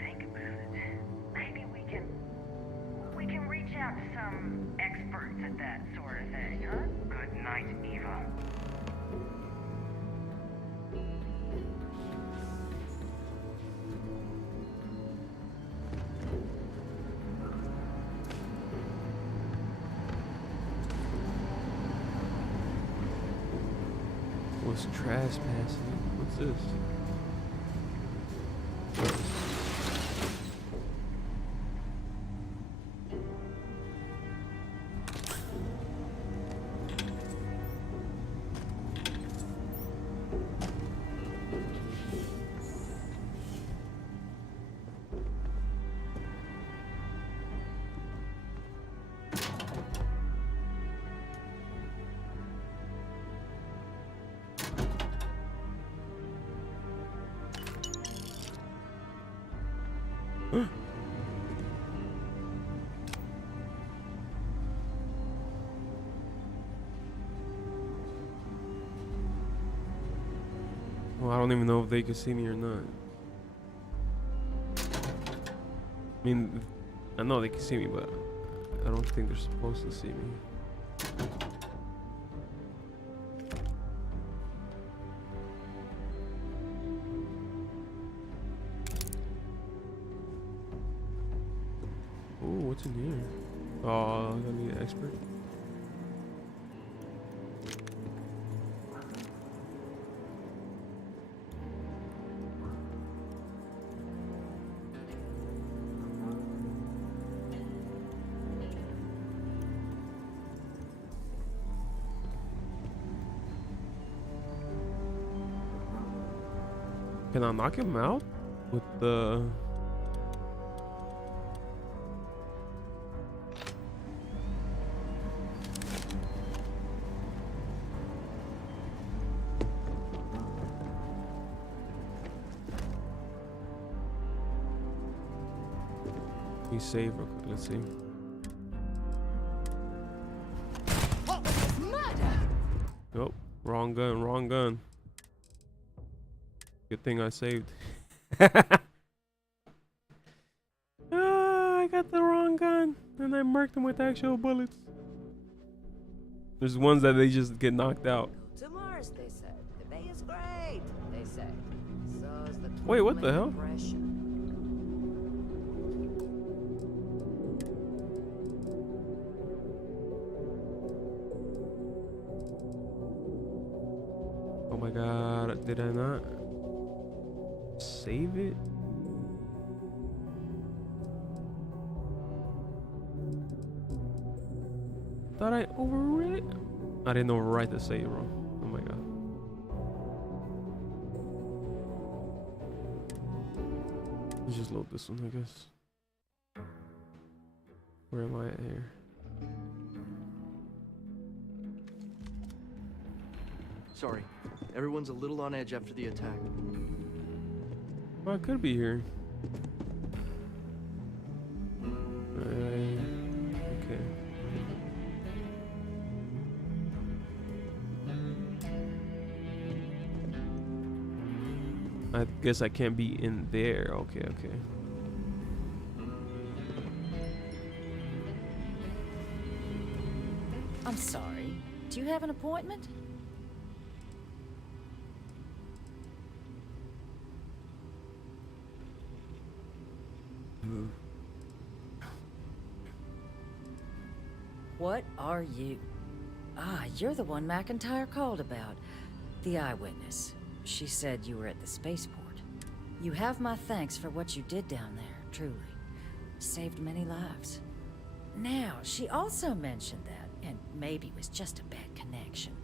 think about it. Maybe we can reach out to some experts at that sort of thing, huh? Good night, Eva. What's trespassing? What's this? Well, I don't even know if they can see me or not. I mean, I know they can see me, but I don't think they're supposed to see me. Ooh, what's in here? Oh, I need an expert. Can I knock him out with the... He's safe real quick, let's see. What was this murder? Nope, wrong gun, wrong gun. Good thing I saved. I got the wrong gun and I marked them with actual bullets. There's ones that they just get knocked out. To Mars, they said. The bay is great, they say. So's the Wait, what the hell? Depression. Oh my god, did I not save it? Thought I overwrote it? I didn't overwrite the save, bro. Oh my god. Let's just load this one, I guess. Where am I at here? Sorry, everyone's a little on edge after the attack. Well, I could be here. Okay. I guess I can't be in there. Okay, okay. I'm sorry. Do you have an appointment? What are you? Ah, you're the one McIntyre called about. The eyewitness. she said you were at the spaceport. You have my thanks for what you did down there, truly. Saved many lives. Now, she also mentioned that, and maybe it was just a bad connection,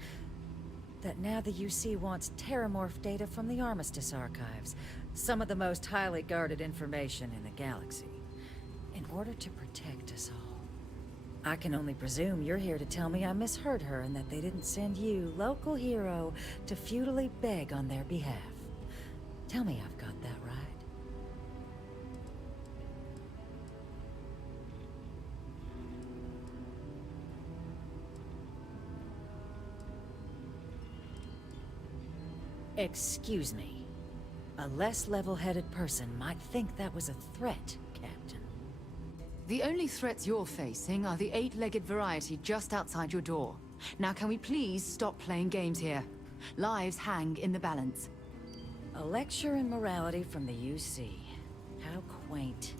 that now the UC wants terramorph data from the Armistice archives, some of the most highly guarded information in the galaxy, in order to protect us all. I can only presume you're here to tell me I misheard her and that they didn't send you, local hero, to futilely beg on their behalf. Tell me I've got that right. Excuse me. A less level-headed person might think that was a threat, Captain. The only threats you're facing are the 8-legged variety just outside your door. Now can we please stop playing games here? Lives hang in the balance. A lecture in morality from the UC. How quaint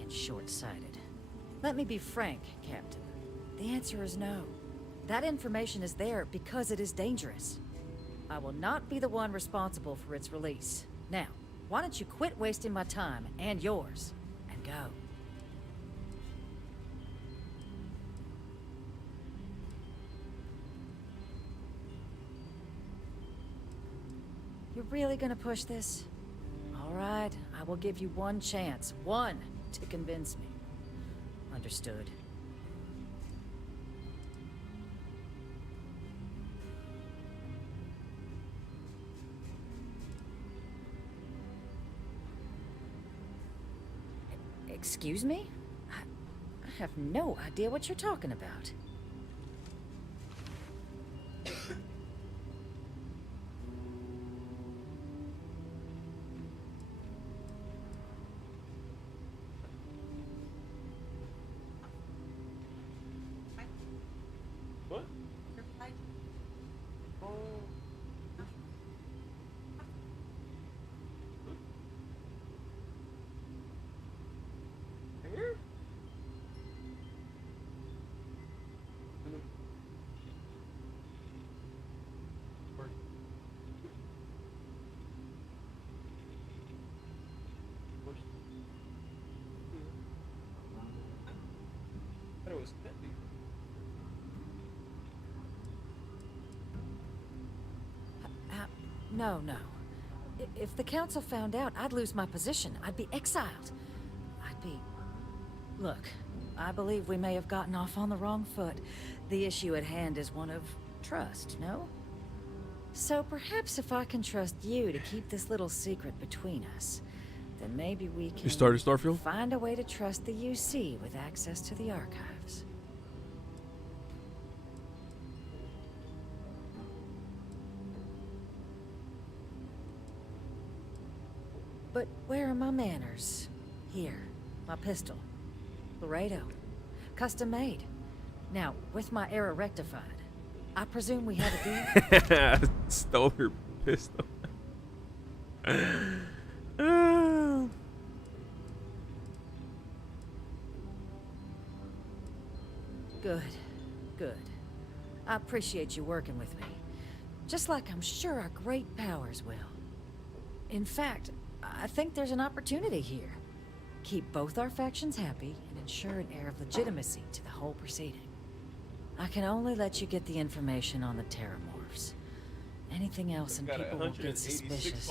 and short-sighted. Let me be frank, Captain. The answer is no. That information is there because it is dangerous. I will not be the one responsible for its release. Now, why don't you quit wasting my time and yours, and go. You're really gonna push this? All right, I will give you one chance. One to convince me. Understood. Excuse me? I have no idea what you're talking about. What? Here? I thought it was Bentley. No, no. If the council found out, I'd lose my position. I'd be exiled. I'd be... Look, I believe we may have gotten off on the wrong foot. The issue at hand is one of trust, no? So perhaps if I can trust you to keep this little secret between us, then maybe we can... You started Starfield? Find a way to trust the UC with access to the archives. But where are my manners? Here, my pistol. Laredo. Custom made. Now, with my error rectified, I presume we have a deal? Stole her pistol. Good. Good. I appreciate you working with me. Just like I'm sure our great powers will. In fact, I think there's an opportunity here. Keep both our factions happy and ensure an air of legitimacy to the whole proceeding. I can only let you get the information on the terramorphs. Anything else and people will get suspicious.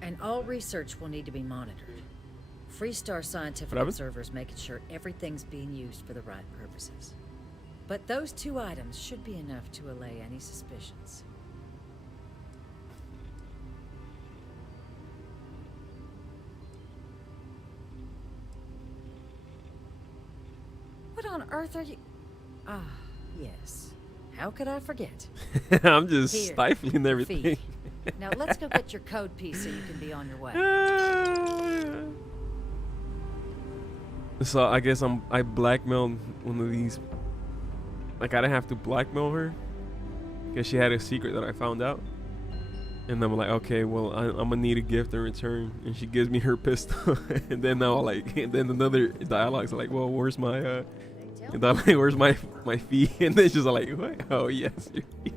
And all research will need to be monitored. Freestar scientific observers making sure everything's being used for the right purposes. But those 2 items should be enough to allay any suspicions. What on earth are you... Ah, yes. How could I forget? I'm just Here, stifling everything. feed. Now let's go get your code piece so you can be on your way. So I guess I blackmailed one of these. Like I didn't have to blackmail her because she had a secret that I found out. And I'm like, okay, well, I'm gonna need a gift in return, and she gives me her pistol, and then now and then another dialogue's like, well, where's my and I'm like, where's my fee? And then she's like, what? Oh yes, your fee.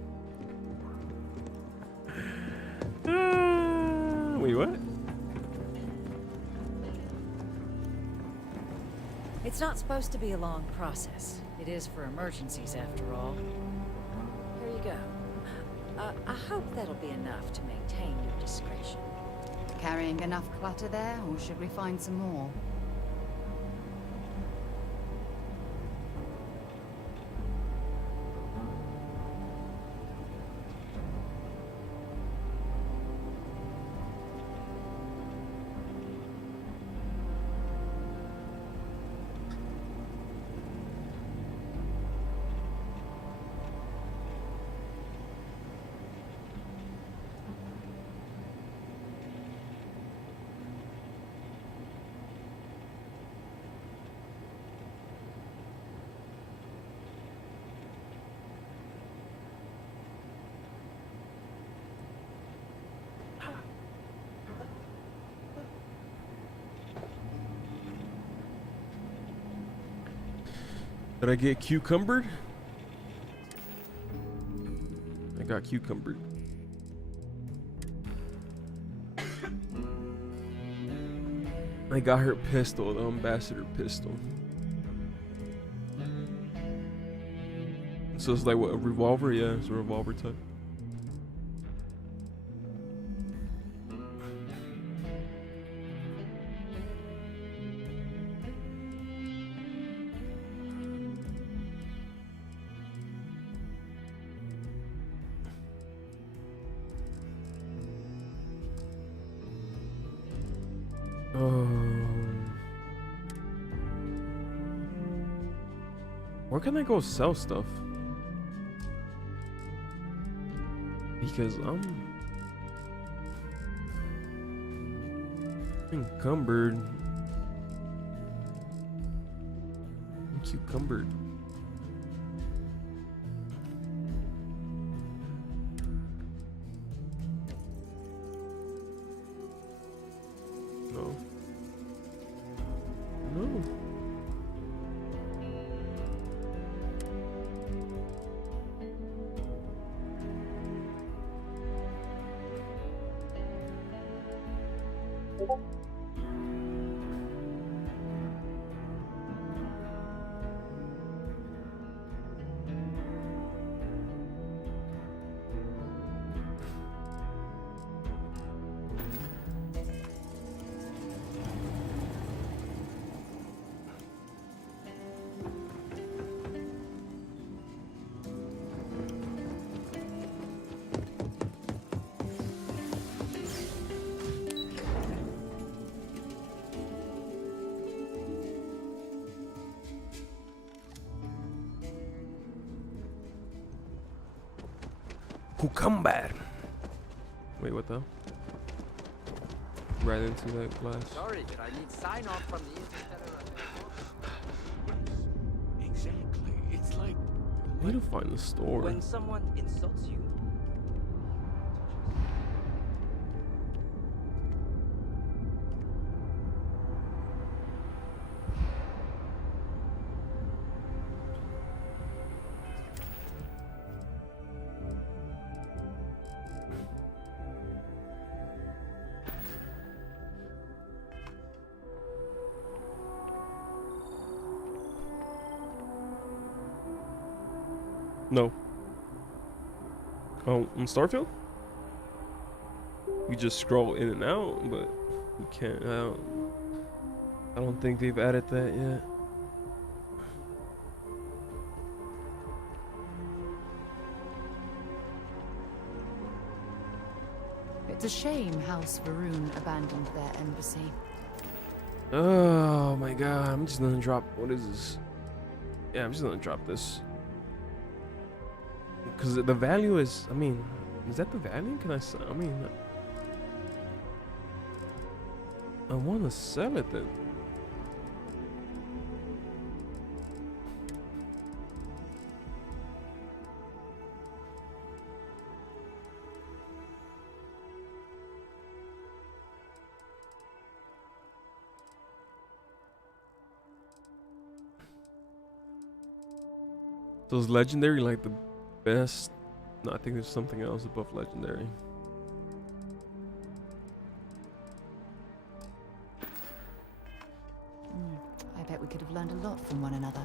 It's not supposed to be a long process. It is for emergencies, after all. Here you go. I hope that'll be enough to maintain your discretion. Carrying enough clutter there, or should we find some more? Did I get cucumbered? I got cucumbered. I got her pistol, the ambassador pistol. So it's like what, a revolver? Yeah, it's a revolver type. Where can I go sell stuff? Because I'm encumbered. I'm cucumbered. No. No. Cucumber. Wait, what the hell? Right into that glass. Sorry, but I need sign off from the Interstellar. Exactly. It's like I need to find the store. When someone insults you. No. Oh, on Starfield? You just scroll in and out, but you can't. I don't think they've added that yet. It's a shame House Varun abandoned their embassy. Oh my god, I'm just gonna drop. What is this? Yeah, I'm just gonna drop this. Because the value is, I mean, is that the value? Can I sell? I mean, I want to sell it then. So is legendary like the best? No, I think there's something else above legendary. I bet we could have learned a lot from one another.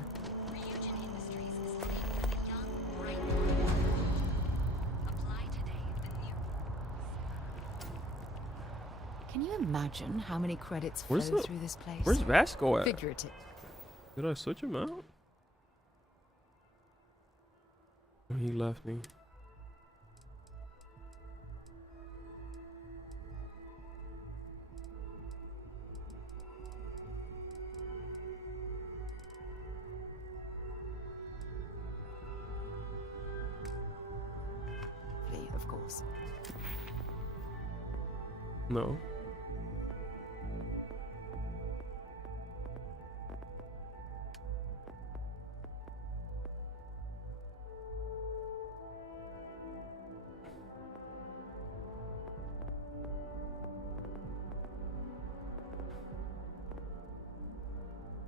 Can you imagine how many credits flow through this place? Where's Vasco at? Figurative. Did I switch him out? Oh, he left me. Of course. No.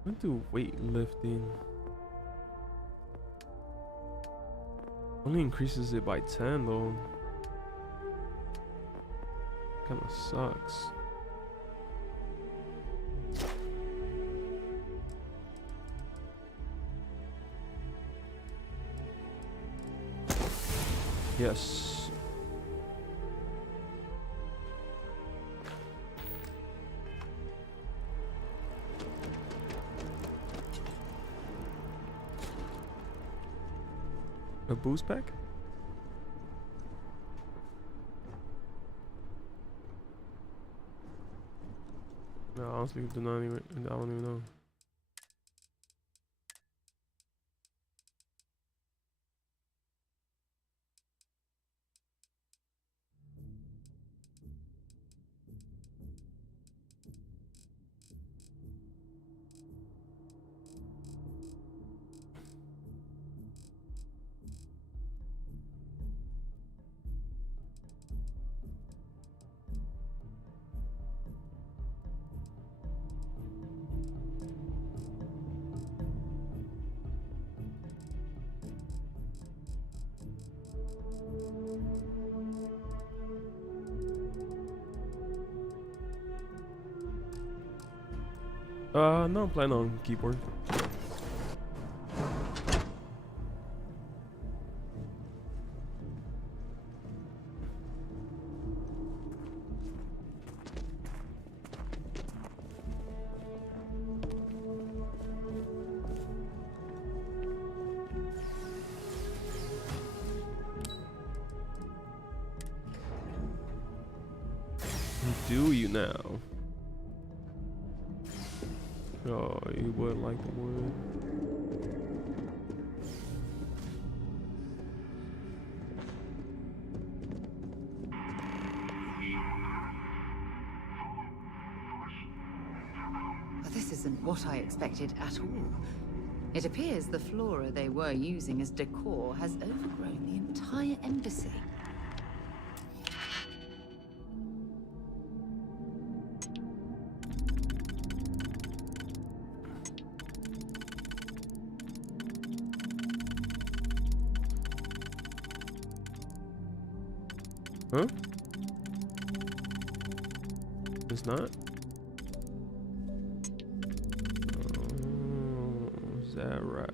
When do weightlifting only increases it by 10 though? Kinda sucks. Yes. A boost pack? No, honestly, do not even. I don't even know. No, I'm planning on keyboard. Do you now? Oh, you would like the wood. This isn't what I expected at all. It appears the flora they were using as decor has overgrown the entire embassy. Huh? It's not? Oh, is that right?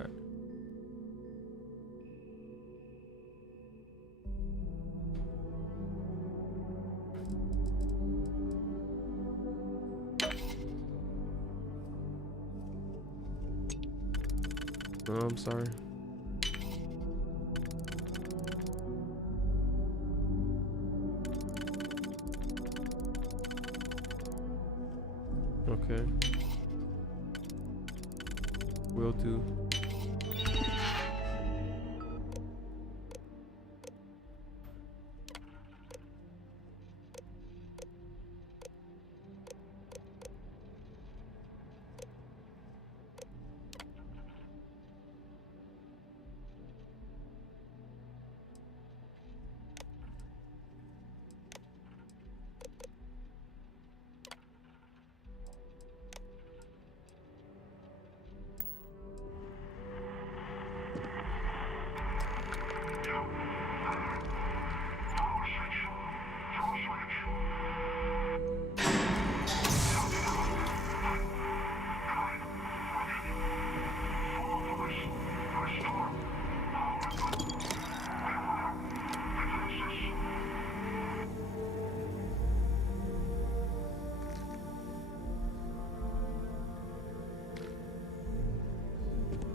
Oh, I'm sorry. Okay. Will do.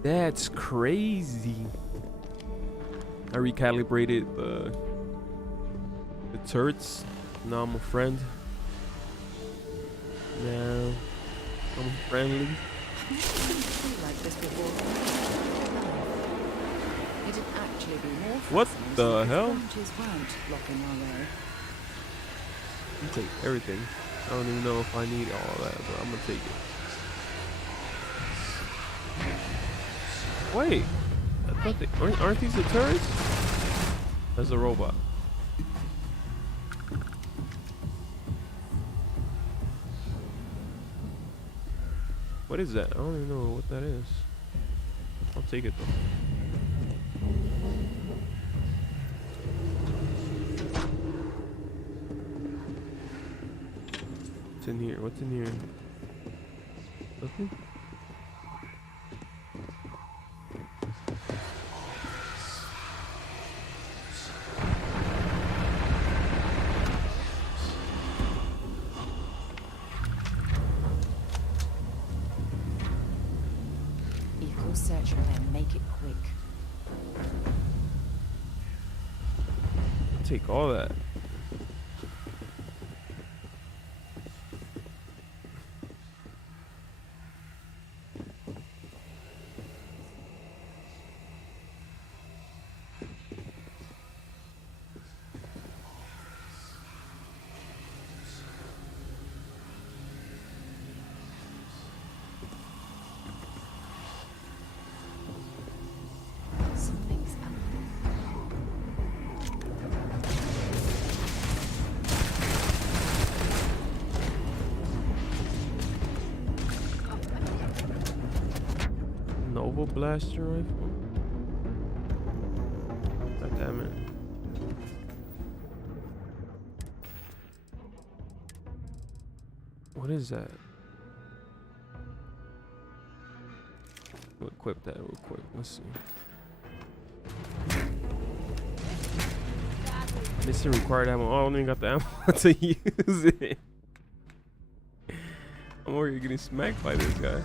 That's crazy. I recalibrated the turrets. Now I'm a friend. Now I'm friendly. Like this before. It'd actually be more What fascinating the if hell? branches weren't blocking our way. You take everything. I don't even know if I need all that, but I'm gonna take it. Wait, I thought they aren't these the turrets? That's a robot. What is that? I don't even know what that is. I'll take it though. What's in here? What's in here? Nothing? Equal search and then make it quick. I'll take all that. Something's Nova blaster rifle. God damn it. What is that? We'll equip that real quick. Let's see. Mission required ammo. Oh, I don't even got the ammo to use it. I'm already getting smacked by this guy.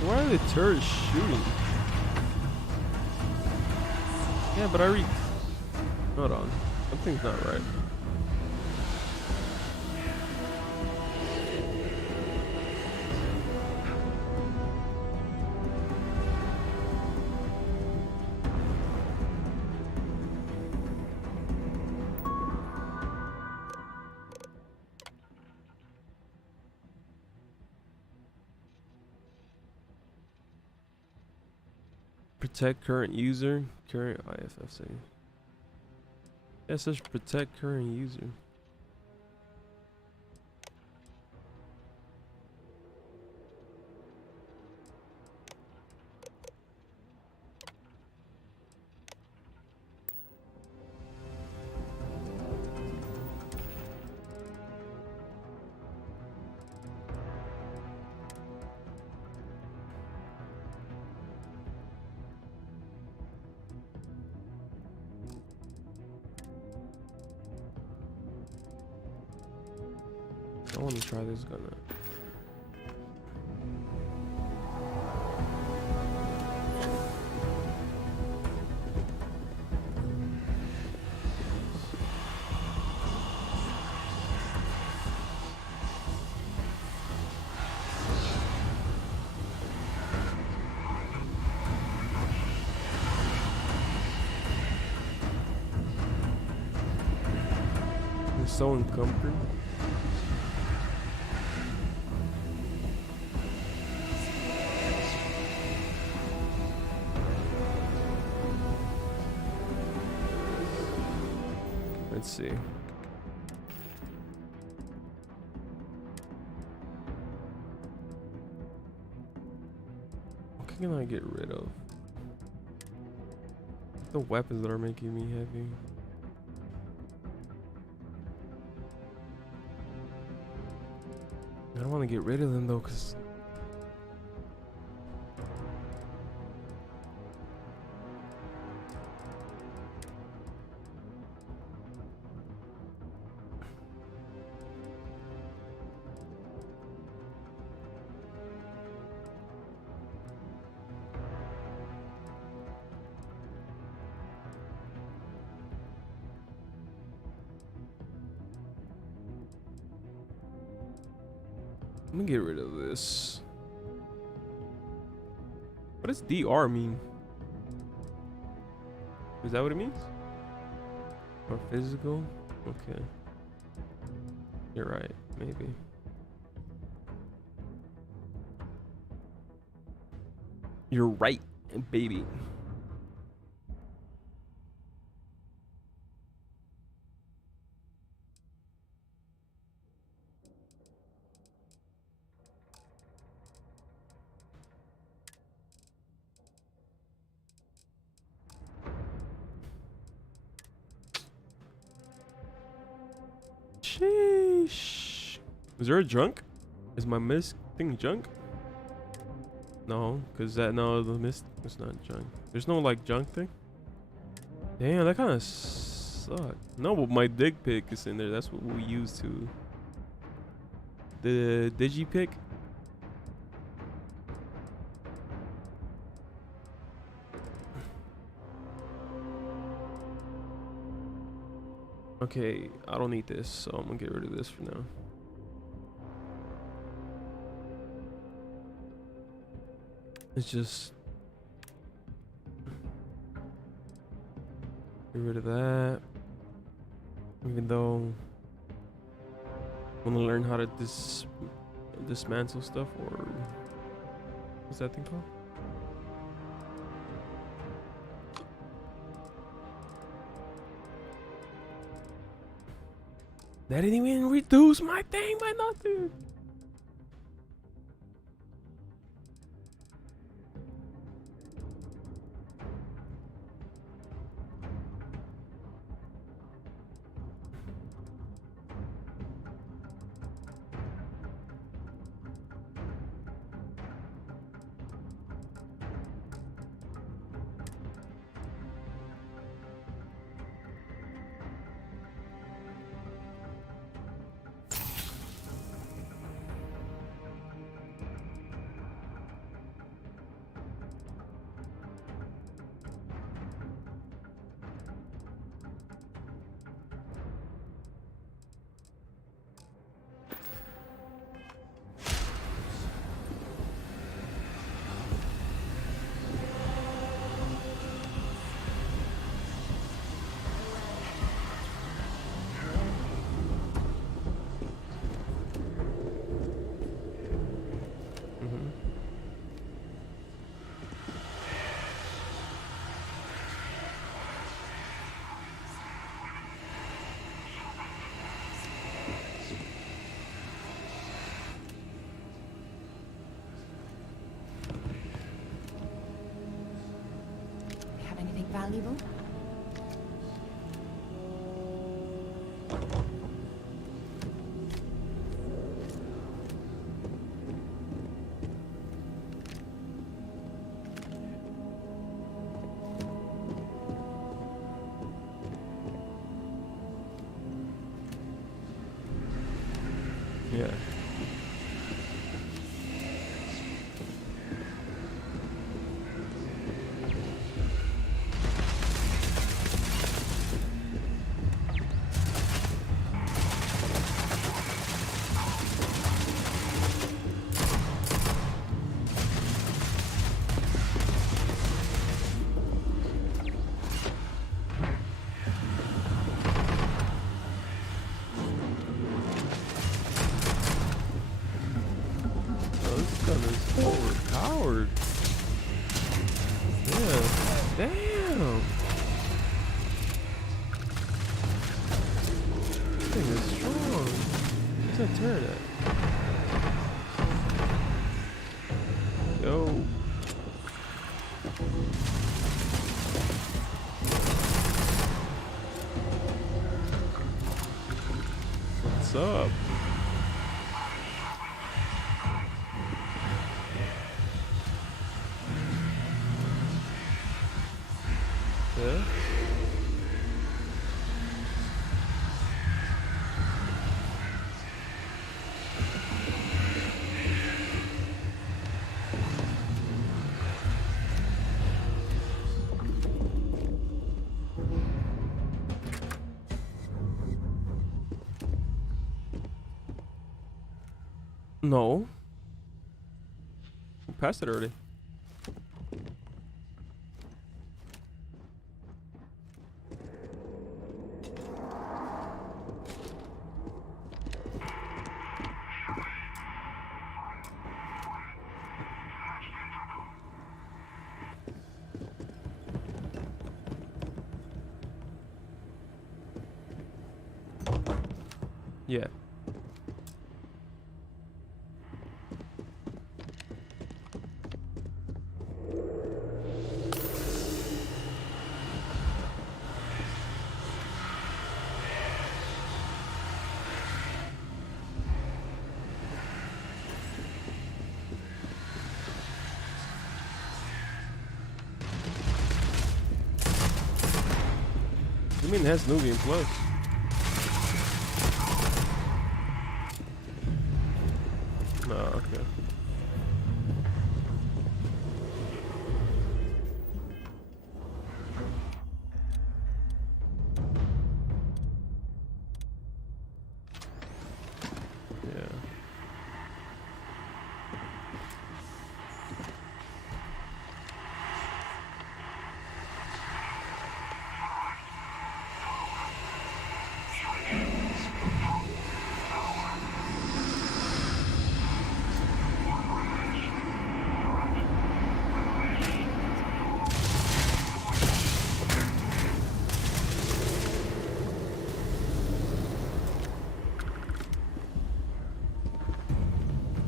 Why are the turrets shooting? Yeah, but hold on. Something's not right. Protect current user. Current IFFC. Yeah, it says protect current user. I want to try this gun out. It's so uncomfortable. Let's see. What can I get rid of? The weapons that are making me heavy. I don't want to get rid of them though, because I'm gonna get rid of this. What does DR mean? Is that what it means? Or physical? Okay. You're right, maybe. You're right, baby. Sheesh. Is there a junk? Is my mist thing junk? No, because the mist is not junk. There's no like junk thing. Damn, that kind of sucks. No, but my dig pick is in there. That's what we use to. The digi pick. Okay, I don't need this, so I'm gonna get rid of this for now. It's just get rid of that. Even though I want to learn how to dismantle stuff, or what's that thing called? That didn't even reduce my thing by nothing. Have anything valuable? Yeah. Overpowered. Yeah. Damn. turn at? Yo. What's up? Yeah. No. We passed it already. Yeah. You mean it has Nubian Plus? No, okay. Yeah.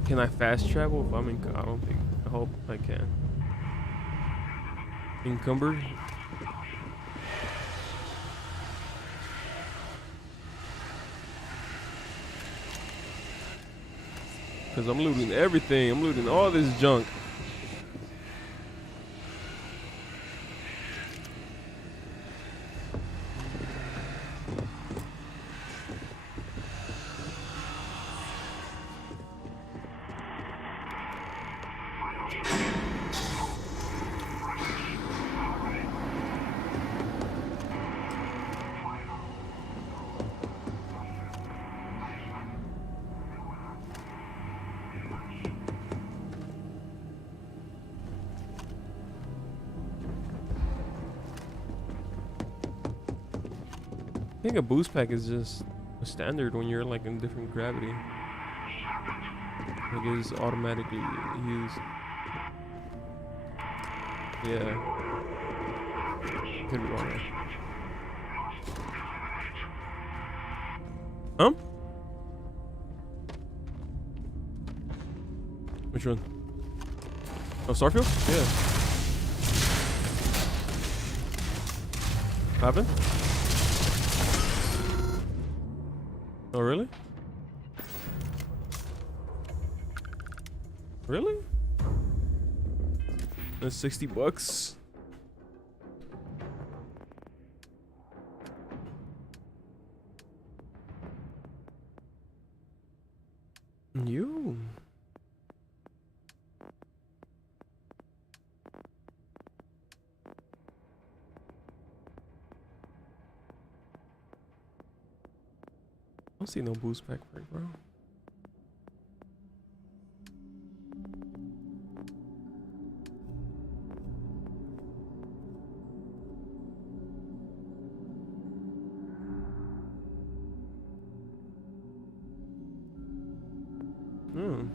Can I fast travel if I'm in? I don't think. I hope I can. Encumbered? Because I'm looting everything. I'm looting all this junk. I think a boost pack is just a standard when you're like in different gravity. It is automatically used. Yeah. Could be wrong. Huh? Which one? Oh, Starfield? Yeah. What happened? Oh, really? Really? That's $60. You. I don't see no boost pack break, bro. Hmm.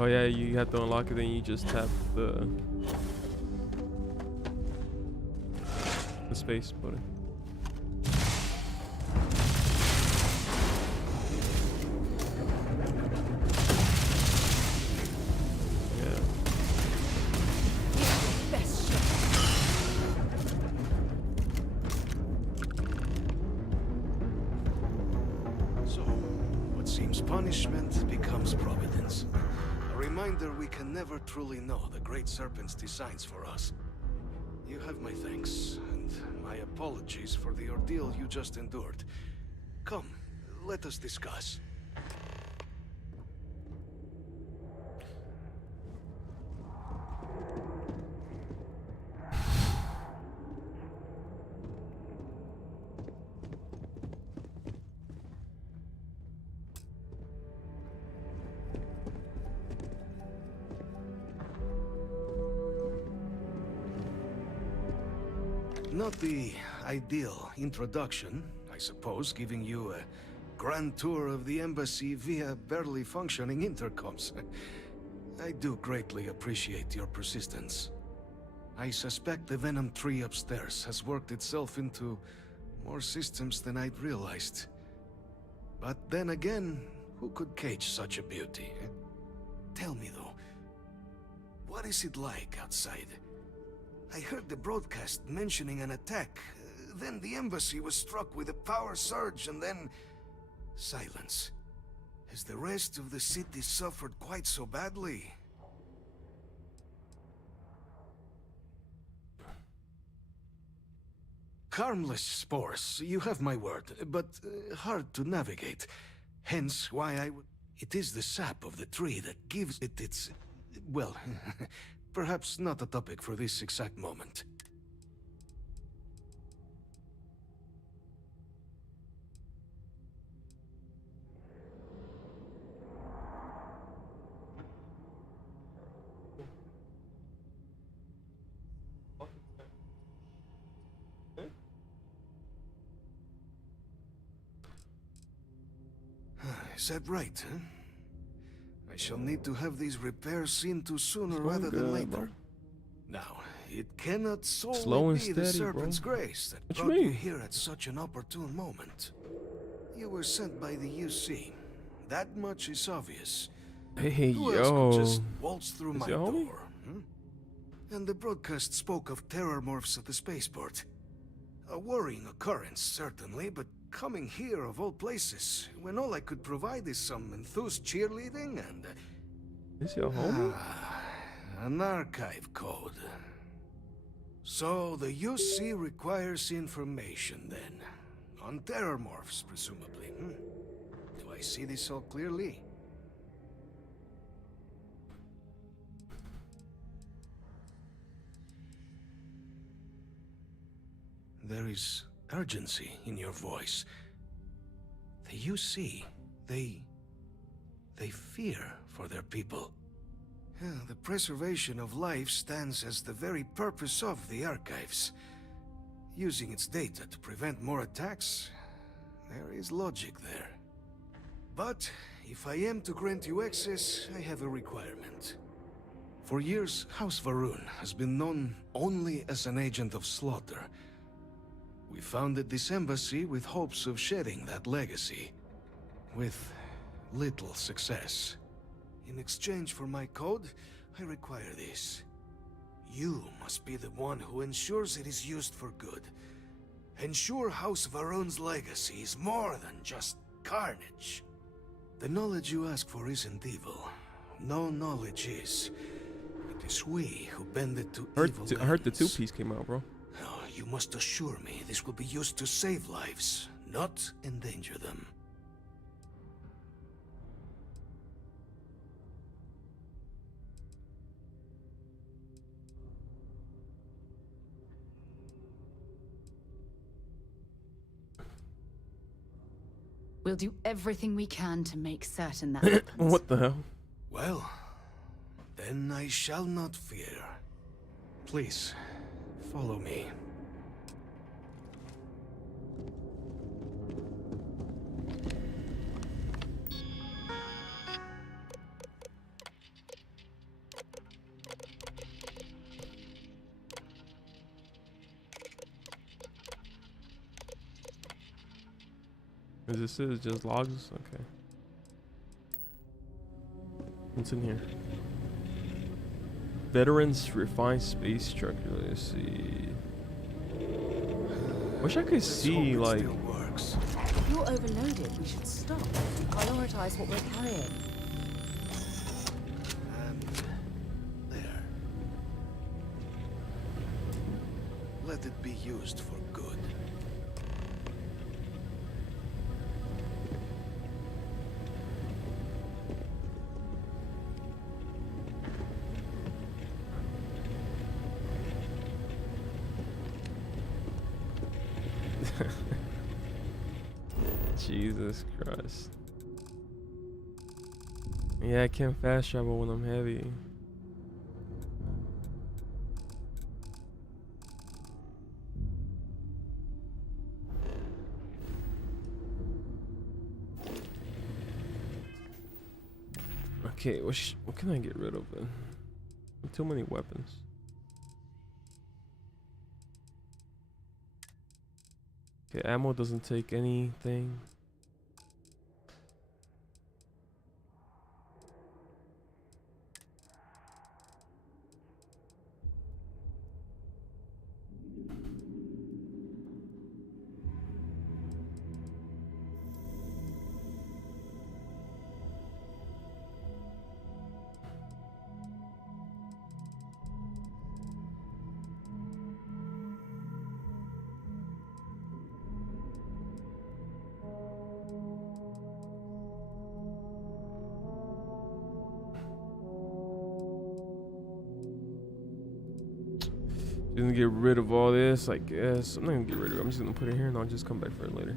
Oh yeah, you have to unlock it, then you just tap the space button. Yeah. So, what seems punishment becomes providence. A reminder we can never truly know the Great Serpent's designs for us. You have my thanks, and my apologies for the ordeal you just endured. Come, let us discuss. Not the ideal introduction, I suppose, giving you a grand tour of the embassy via barely functioning intercoms. I do greatly appreciate your persistence. I suspect the Venom tree upstairs has worked itself into more systems than I'd realized. But then again, who could cage such a beauty? Tell me though, what is it like outside? I heard the broadcast mentioning an attack. Then the embassy was struck with a power surge and then... silence. Has the rest of the city suffered quite so badly? Harmless spores, you have my word, but hard to navigate. Hence why I would... It is the sap of the tree that gives it its... well... perhaps not a topic for this exact moment. Is that right, huh? I shall need to have these repairs seen to sooner rather than later. Bro. Now, it cannot solely Slow and be the steady, Serpent's bro. grace that What you brought you mean? here at such an opportune moment. You were sent by the UC. That much is obvious. Hey, Who else could just yo. waltz through Is my your homie? door? And the broadcast spoke of terror morphs at the spaceport. A worrying occurrence, certainly, but coming here of all places, when all I could provide is some enthused cheerleading and... Is your homie? an archive code. So the UC requires information, then. On terror morphs, presumably. Do I see this all clearly? There is urgency in your voice. The UC, they fear for their people. The preservation of life stands as the very purpose of the archives. Using its data to prevent more attacks, there is logic there. But if I am to grant you access, I have a requirement. For years, House Varun has been known only as an agent of slaughter. We founded this embassy with hopes of shedding that legacy, with little success. In exchange for my code, I require this. You must be the one who ensures it is used for good. Ensure House Varun's legacy is more than just carnage. The knowledge you ask for isn't evil. No knowledge is. It is we who bend it to evil. I heard the two-piece came out, bro. You must assure me this will be used to save lives, not endanger them. We'll do everything we can to make certain that happens. What the hell? Well, then I shall not fear. Please, follow me. This is just logs? Okay. What's in here? Veterans refined space truck. Let's see. Wish I could see, like... If you're overloaded, we should stop and prioritize what we're carrying. And there. Let it be used for good. Jesus Christ. Yeah, I can't fast travel when I'm heavy. Okay, what can I get rid of then? Too many weapons. Okay, ammo doesn't take anything. Gonna get rid of all this, I guess. I'm not gonna get rid of it. I'm just gonna put it here and I'll just come back for it later.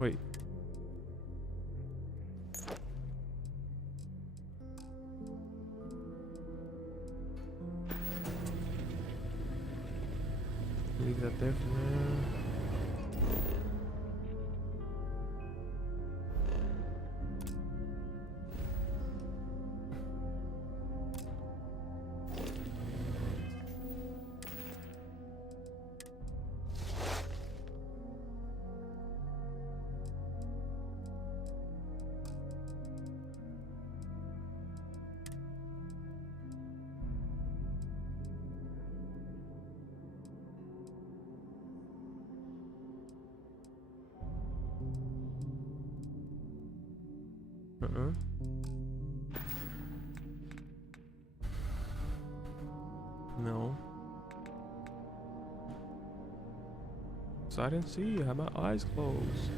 Wait. Leave that there for now. No. So I didn't see. I had my eyes closed.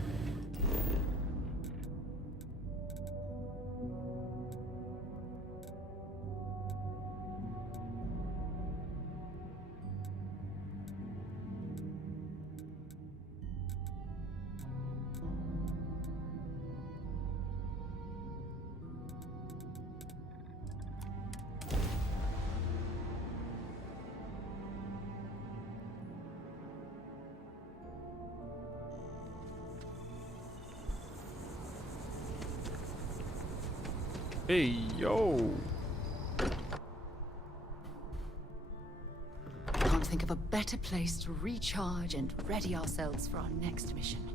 Hey, yo. Can't think of a better place to recharge and ready ourselves for our next mission.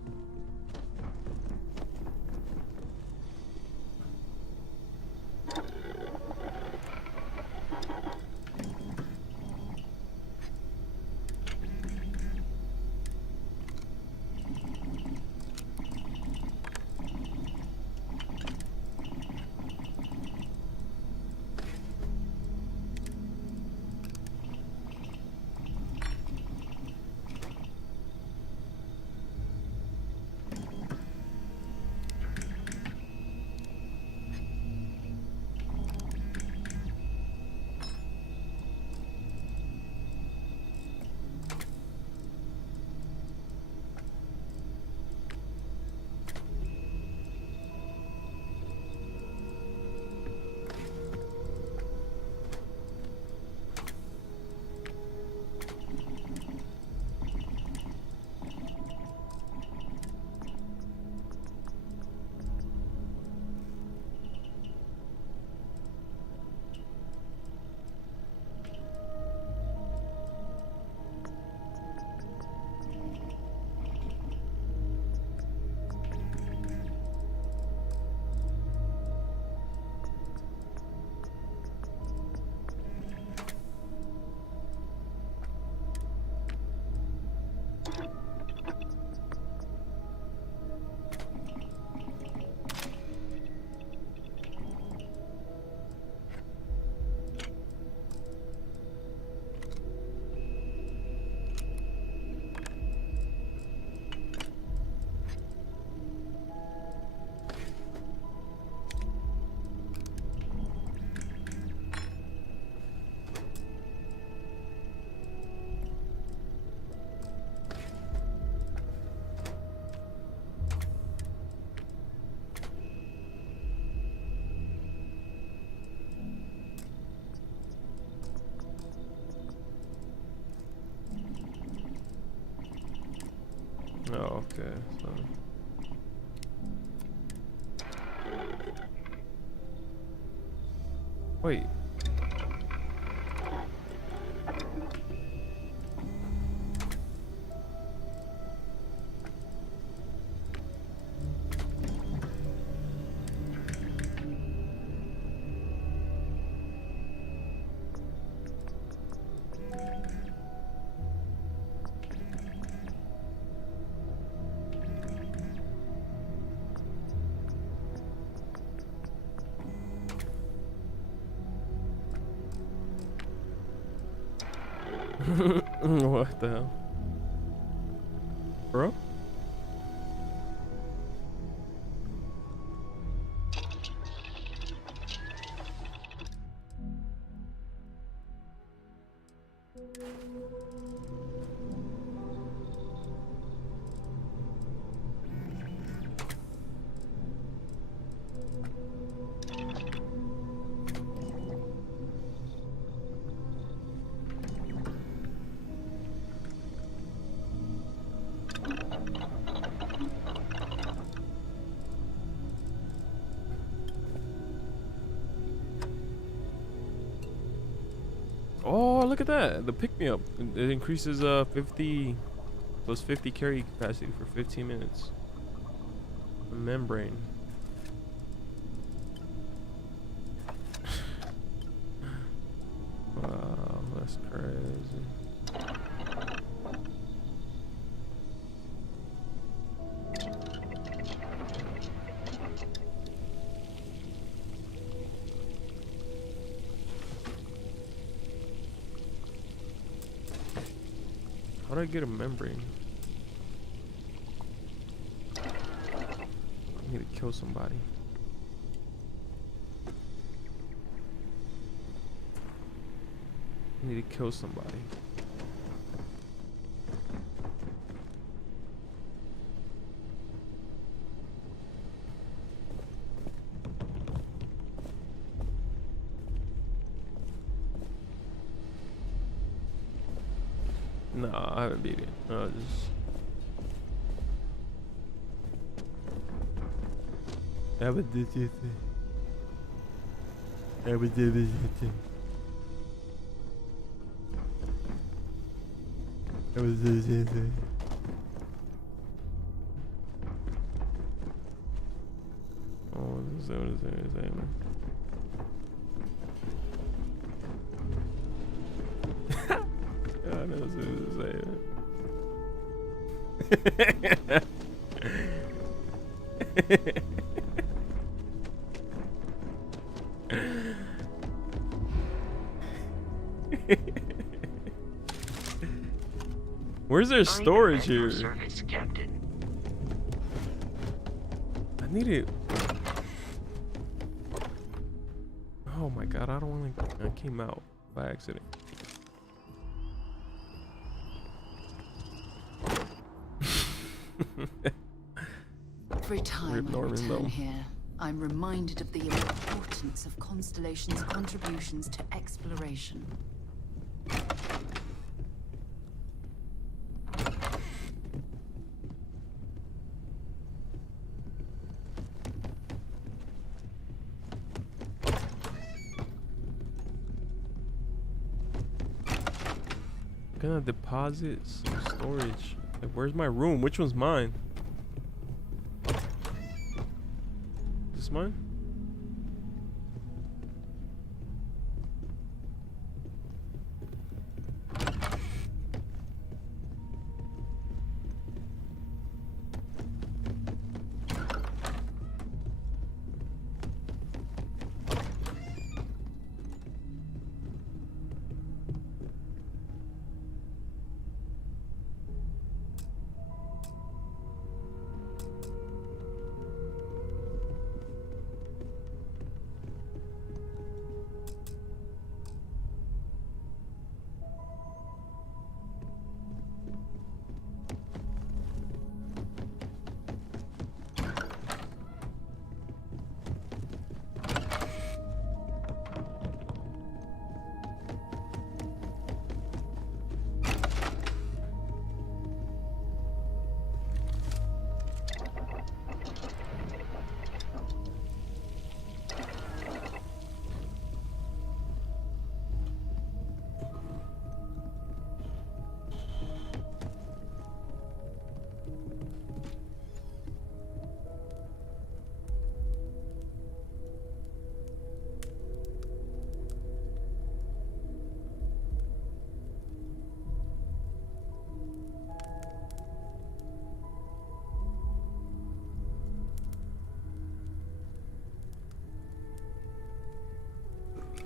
Oh, okay. So. Wait. What the hell? Bro? look at that. The pick-me-up. It increases 50 plus 50 carry capacity for 15 minutes. A membrane. Wow, that's crazy. How do I get a membrane? I need to kill somebody. I need to kill somebody. No, I haven't beat it. Just haven't did it. Haven't did it. Haven't did it. Oh, what is that? God knows what to say. Where's their storage here? Service, Captain. I need it. Oh my god, I don't want to. I came out by accident. Every time I return here, I'm reminded of the importance of Constellation's contributions to exploration. I'm gonna deposit some storage. Like, where's my room? Which one's mine? Is this mine?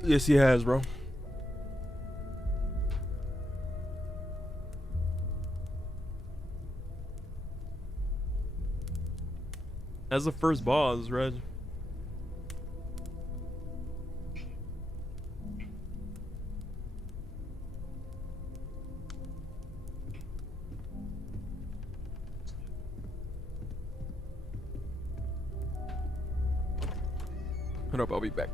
Yes, he has, bro. That's the first boss, Reg. Hold up, I'll be back.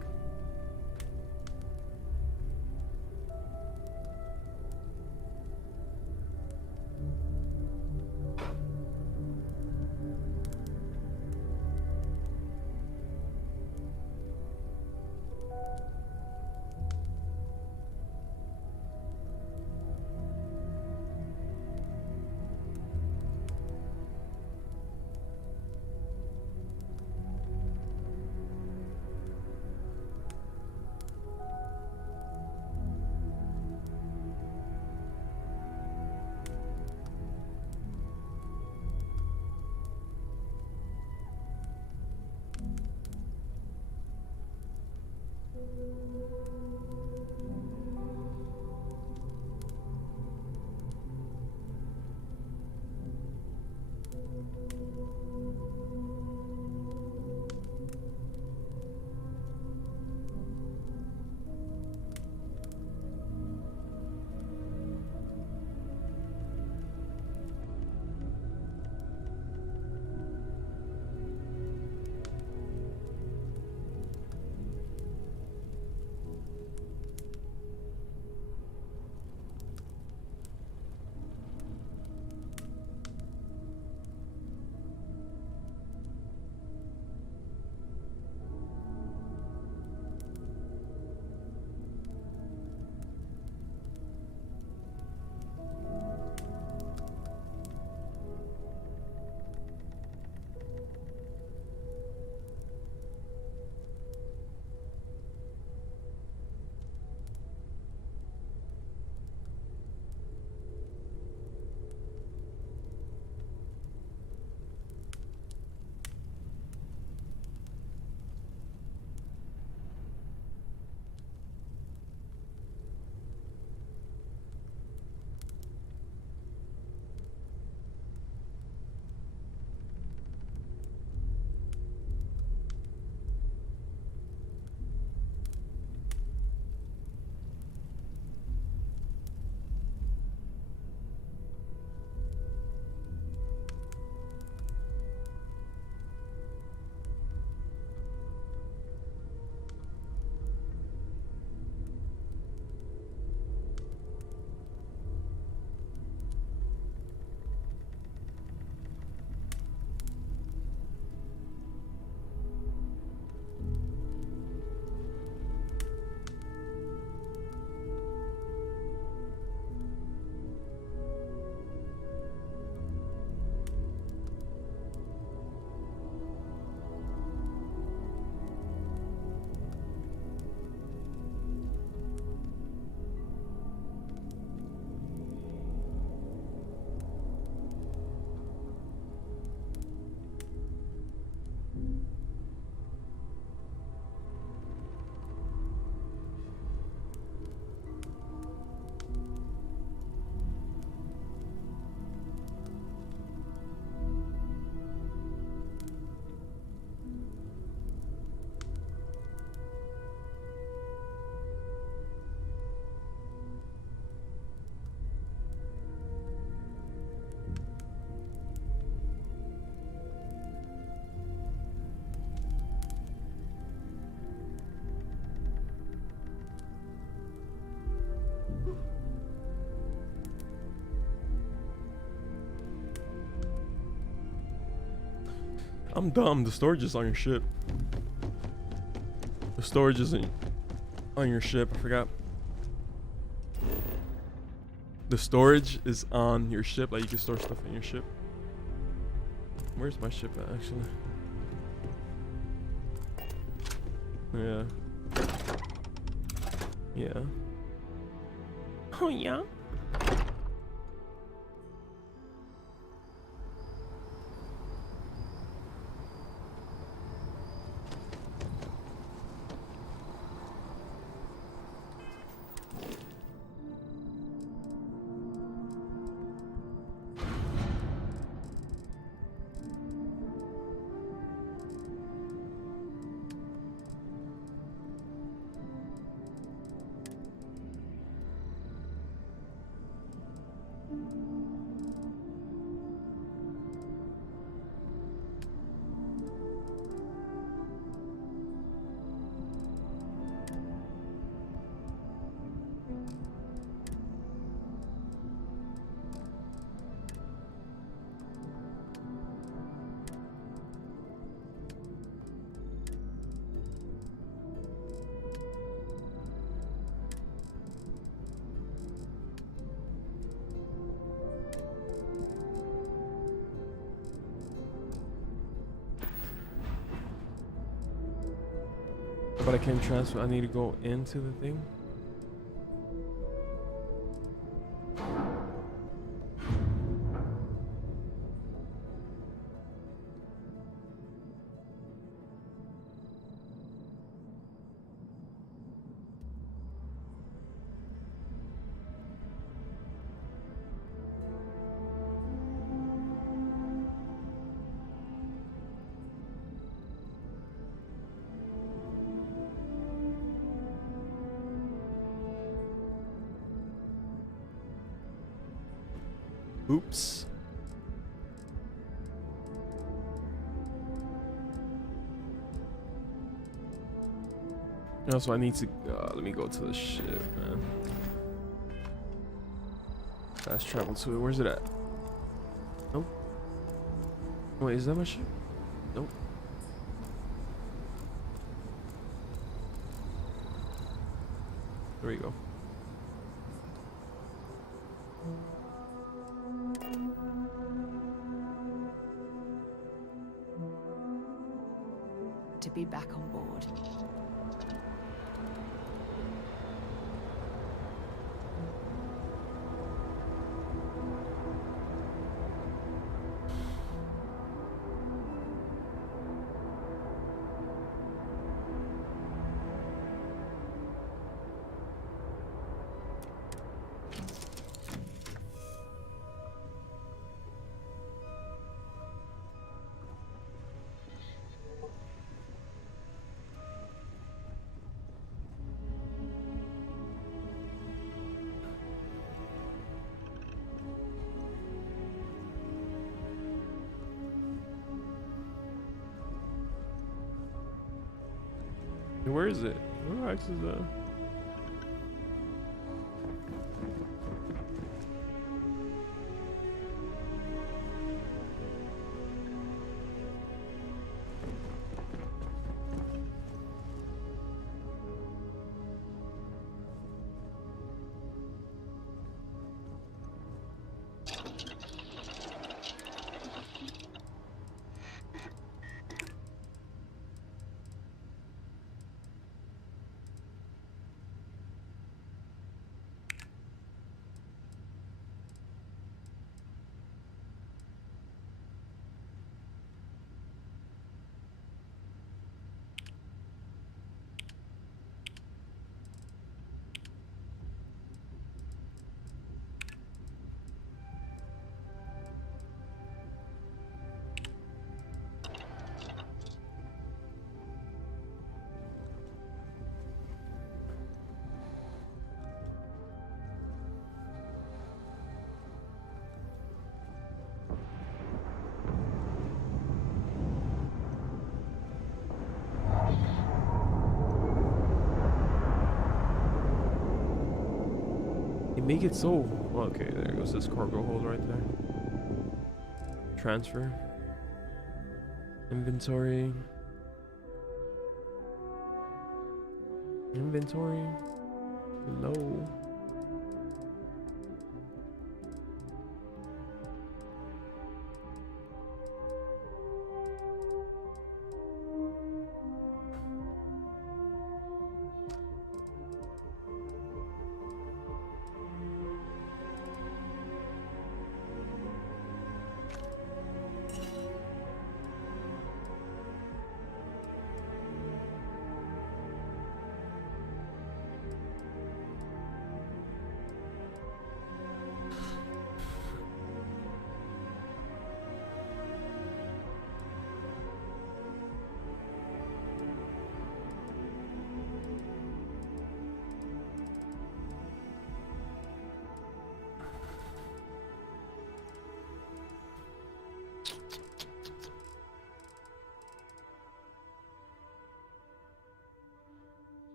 I'm dumb. The storage is on your ship. The storage isn't on your ship. I forgot. The storage is on your ship. Like you can store stuff in your ship. Where's my ship at, actually? Yeah. Yeah. Oh, yeah? But I can't transfer. I need to go into the thing. Oops. Also, I need to. Let me go to the ship, man. Fast travel to it. Where's it at? Nope. Wait, is that my ship? Nope. There we go. To be back on board. Where is it? Where is that? Make it so. Okay, there goes this cargo hold right there. Transfer. Inventory. Inventory. Low.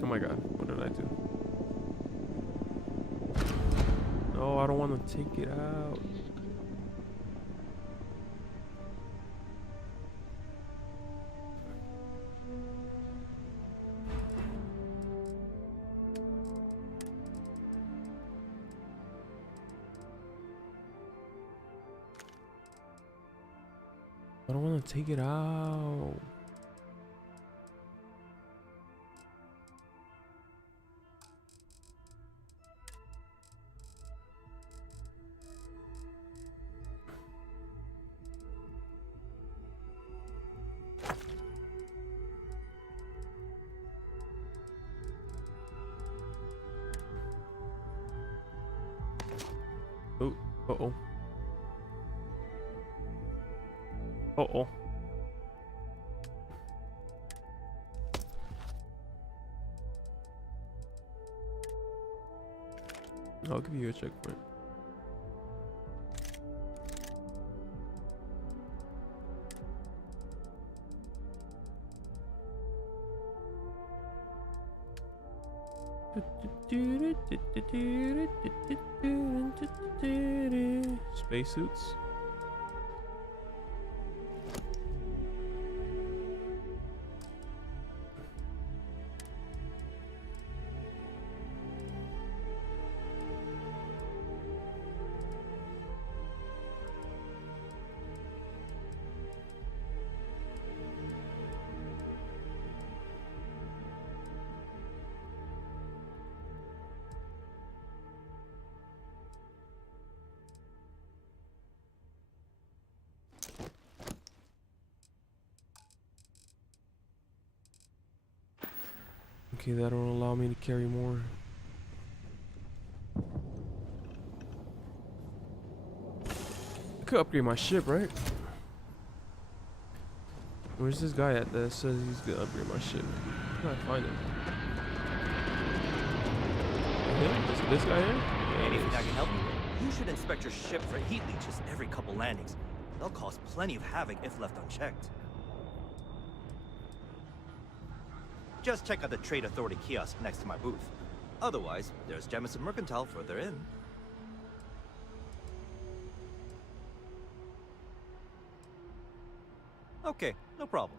Oh my god, what did I do? No, I don't want to take it out. I don't want to take it out. Oh, uh-oh. Uh-oh. I'll give you a checkpoint. Spacesuits. Okay, that don't allow me to carry more. I could upgrade my ship, right? Where's this guy at that says he's gonna upgrade my ship? How can I find him? Him? This guy here? Anything I can help you with? You should inspect your ship for heat leeches every couple landings. They'll cause plenty of havoc if left unchecked. Just check out the Trade Authority kiosk next to my booth. Otherwise, there's Jemison Mercantile further in. Okay, no problem.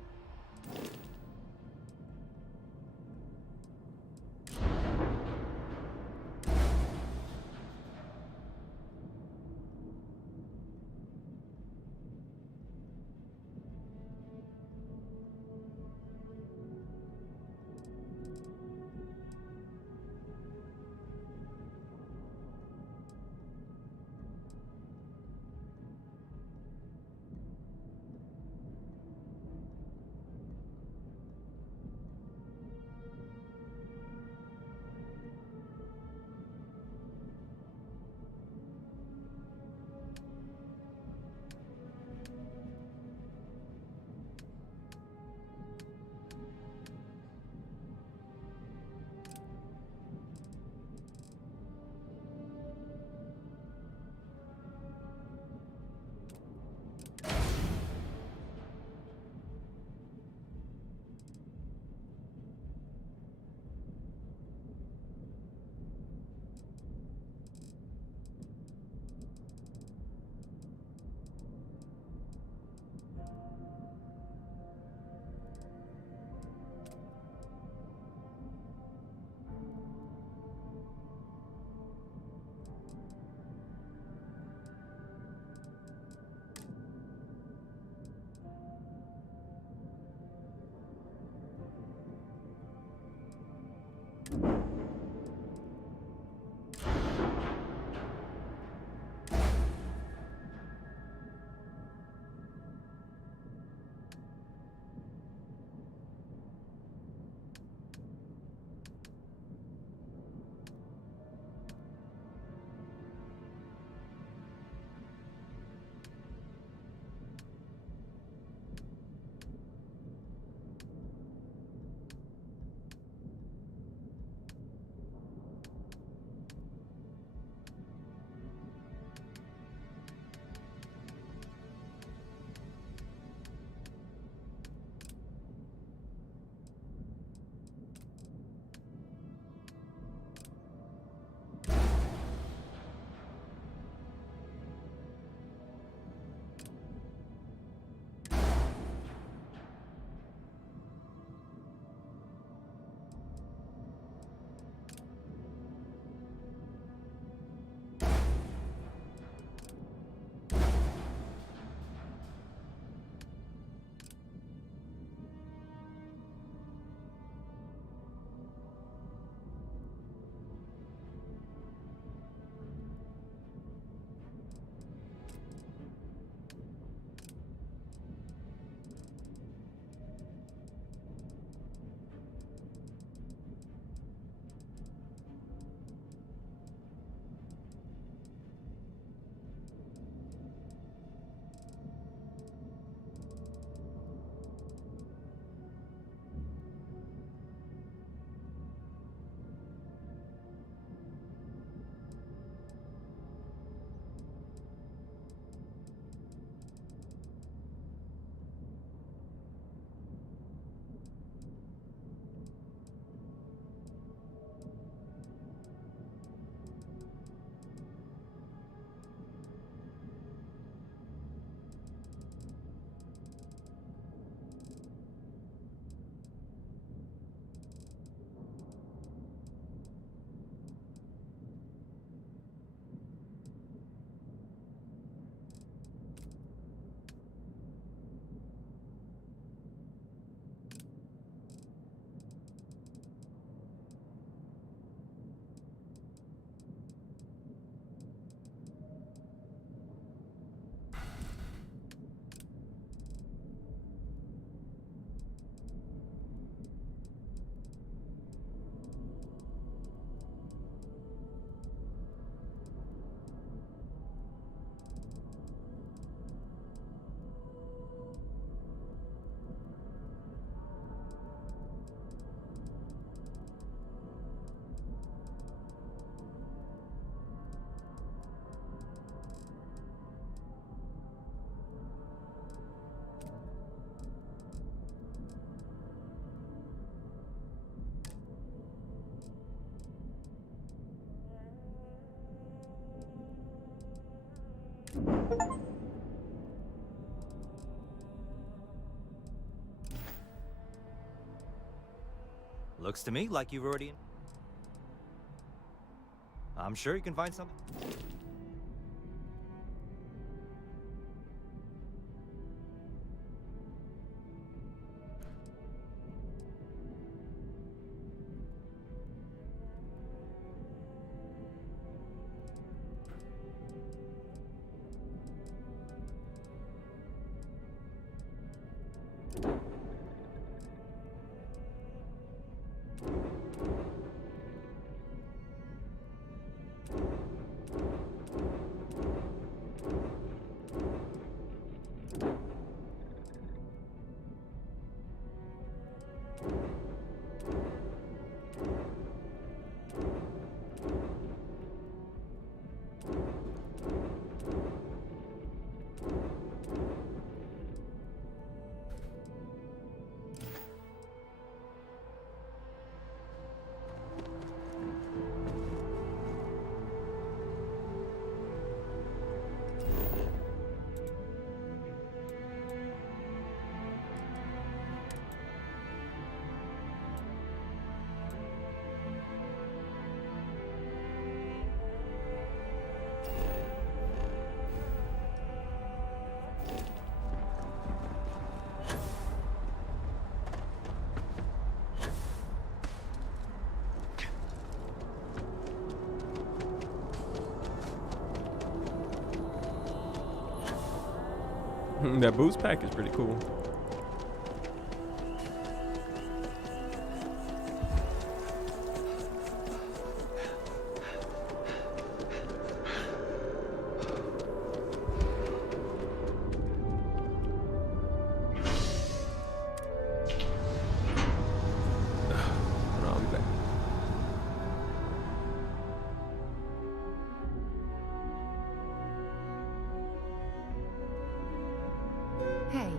Looks to me like you've already... I'm sure you can find something. That boost pack is pretty cool. I'll be back. Hey.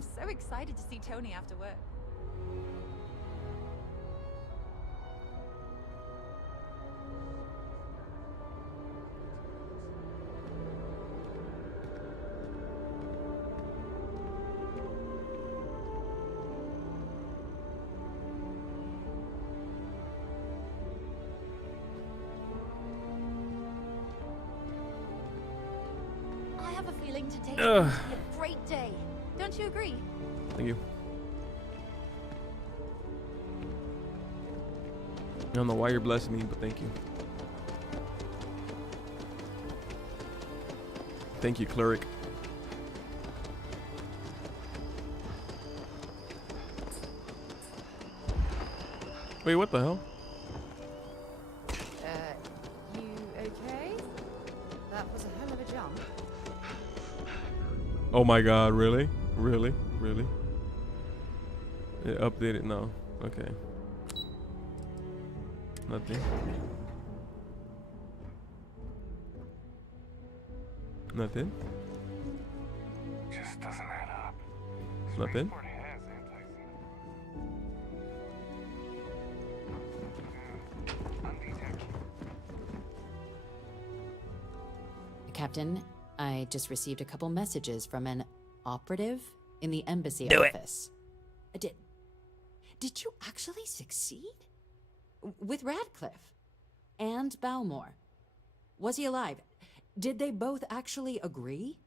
I'm so excited to see Tony after work. I have a feeling today's going to be a great day. Don't you agree? Thank you. I don't know why you're blessing me, but thank you. Thank you, cleric. Wait, what the hell? You okay? That was a hell of a jump. Oh my god, really? Really? Really? It updated now. Okay. Nothing. Nothing. Just doesn't add up. Nothing. Captain, I just received a couple messages from an operative in the embassy Do it. office. Did you actually succeed? With Radcliffe and Balmore. Was he alive? Did they both actually agree?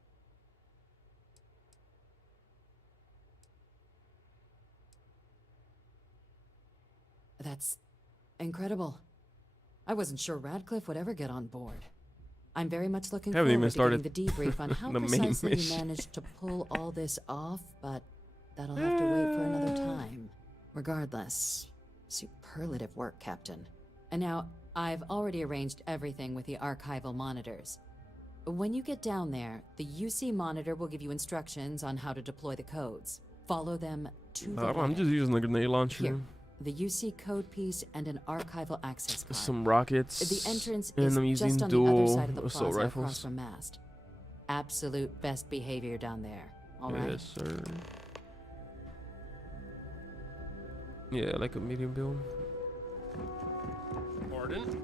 That's incredible. I wasn't sure Radcliffe would ever get on board. I'm very much looking Haven't forward even to getting started the debrief on how the main precisely you mission. managed to pull all this off, but that'll have to wait for another time. Regardless, superlative work, Captain. And now, I've already arranged everything with the archival monitors. When you get down there, the UC monitor will give you instructions on how to deploy the codes. Follow them to the I'm letter. just using the grenade launcher. Here, the UC code piece and an archival access card. Some rockets. The entrance and is I'm using just on the other dual side of the assault plaza across rifles. from Mast. Absolute best behavior down there. All right. Yes, sir. Yeah, like a medium build. Pardon?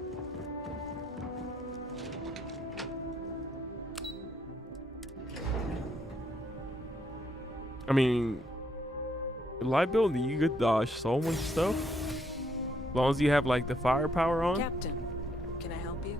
I mean, light build, you could dodge so much stuff. As long as you have like the firepower on. Captain, can I help you?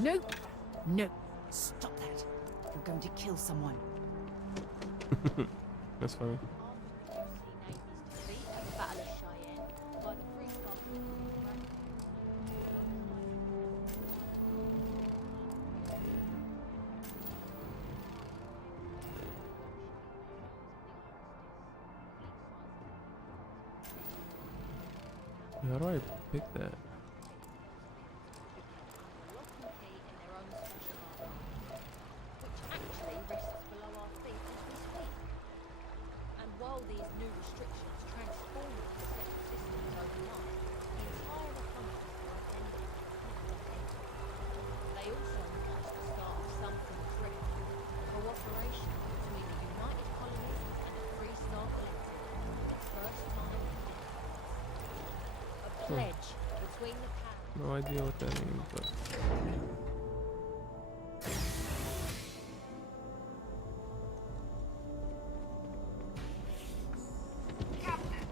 Nope. Nope. Stop that. You're going to kill someone. That's funny. How do I pick that? No idea what that means, but Captain,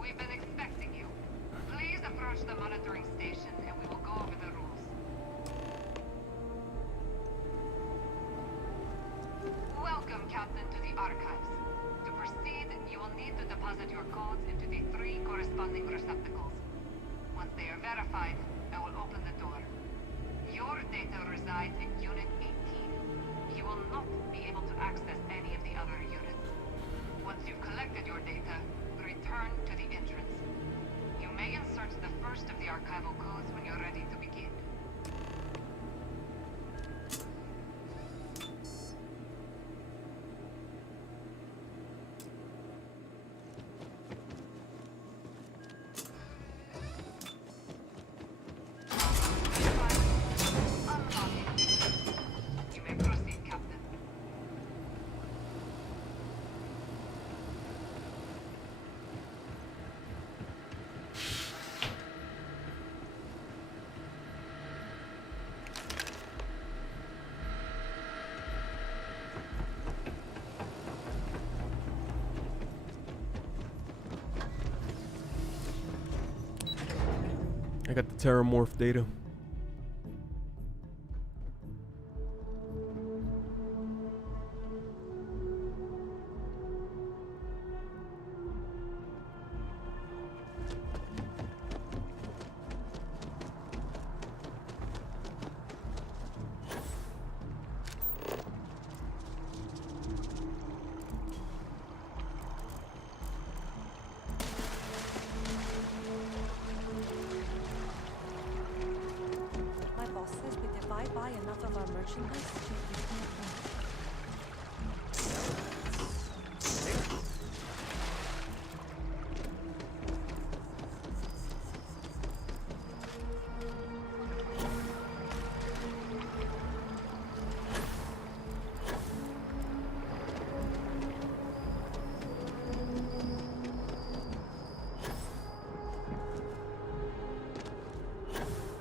we've been expecting you. Please approach the monitoring station and we will go over the rules. Welcome Captain to the archives. To proceed, you will need to deposit your codes into the 3 corresponding receptacles. Once they are verified, I will open the door. Your data resides in Unit 18. You will not be able to access any of the other units. Once you've collected your data, return to the entrance. You may insert the first of the archival codes when you're ready to begin. You may proceed, Captain. I got the terramorph data. My boss says we divide by enough of our merchandise to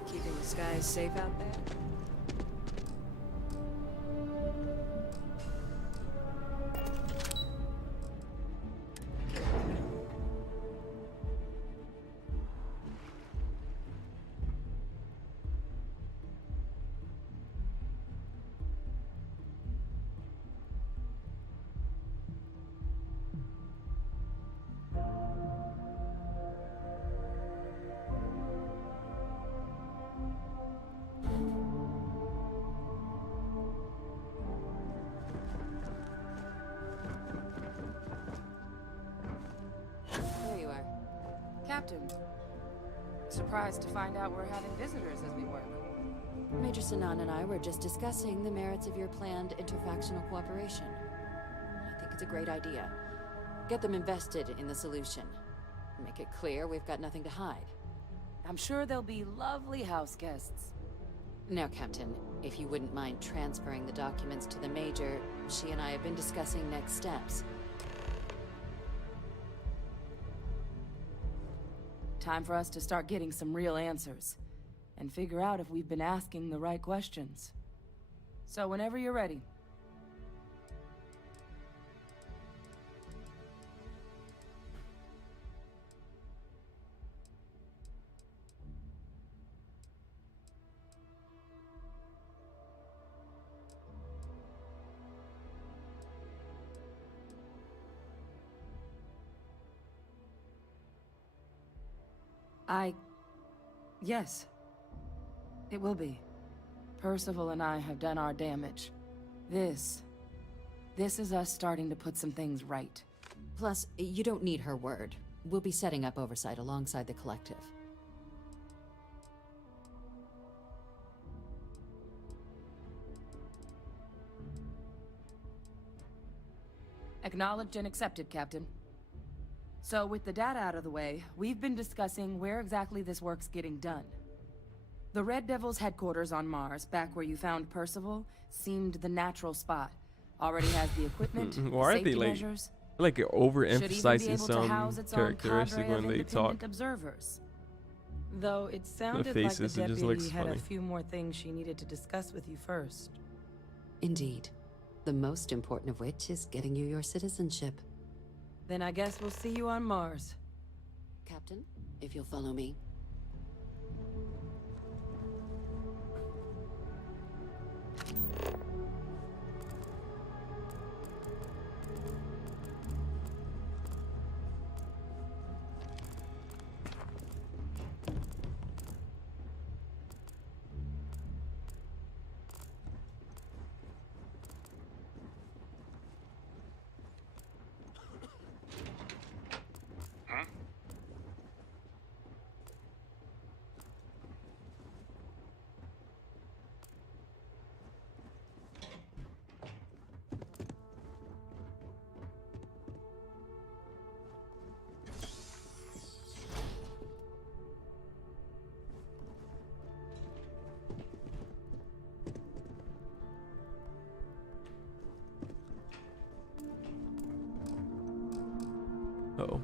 Keeping the skies safe out there? There you are. Captain. Surprised to find out we're having visitors as we work. Major Sinan and I were just discussing the merits of your planned interfactional cooperation. I think it's a great idea. Get them invested in the solution. Make it clear we've got nothing to hide. I'm sure they'll be lovely house guests. Now, Captain, if you wouldn't mind transferring the documents to the Major, she and I have been discussing next steps. Time for us to start getting some real answers. And figure out if we've been asking the right questions. So whenever you're ready. Yes. It will be. Percival and I have done our damage. This is us starting to put some things right. Plus, you don't need her word. We'll be setting up oversight alongside the collective. Acknowledged and accepted, Captain. So with the data out of the way, we've been discussing where exactly this work's getting done. The Red Devil's headquarters on Mars, back where you found Percival, seemed the natural spot. Already has the equipment, Why are safety they measures. like Should even be overemphasizing able to some house its own characteristic cadre of when they independent talk? observers. Though it sounded like the faces, it just deputy looks had a funny. few more things she needed to discuss with you first. Indeed. The most important of which is getting you your citizenship. Then I guess we'll see you on Mars. Captain, if you'll follow me. Uh-oh.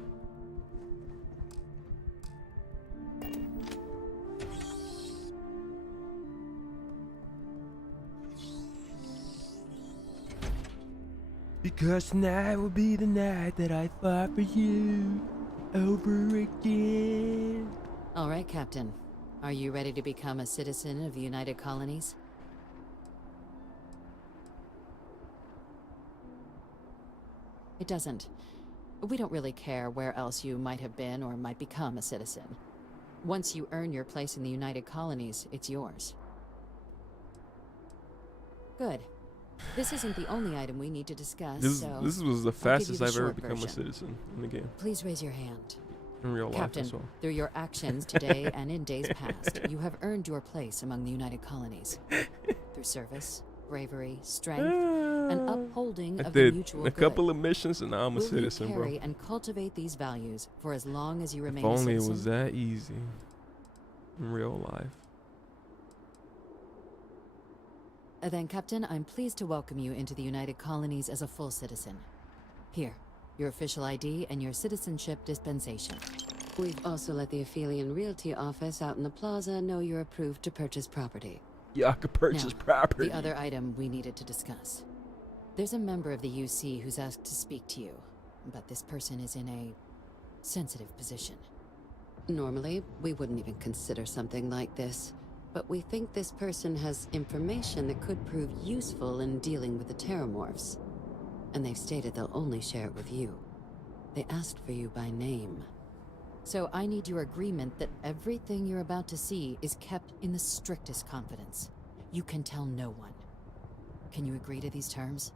Because tonight will be the night that I fought for you over again. All right, Captain. Are you ready to become a citizen of the United Colonies? It doesn't. We don't really care where else you might have been or might become a citizen. Once you earn your place in the United Colonies, it's yours. Good. This isn't the only item we need to discuss, so This was the fastest I've ever become a citizen in the game. Please raise your hand. In real life Captain, as well. through your actions today and in days past, you have earned your place among the United Colonies. Through service, bravery, strength, and upholding I of the did mutual a good. couple of missions and now I'm a Will you citizen, bro. carry and cultivate these values for as long as you remain If a only it citizen? was that easy in real life. Then, Captain, I'm pleased to welcome you into the United Colonies as a full citizen. Here, your official ID and your citizenship dispensation. We've also let the Aphelion Realty office out in the plaza know you're approved to purchase property. Yeah, I could purchase Now, property. the other item we needed to discuss. There's a member of the UC who's asked to speak to you, but this person is in a sensitive position. Normally, we wouldn't even consider something like this, but we think this person has information that could prove useful in dealing with the Terramorphs. And they've stated they'll only share it with you. They asked for you by name. So I need your agreement that everything you're about to see is kept in the strictest confidence. You can tell no one. Can you agree to these terms?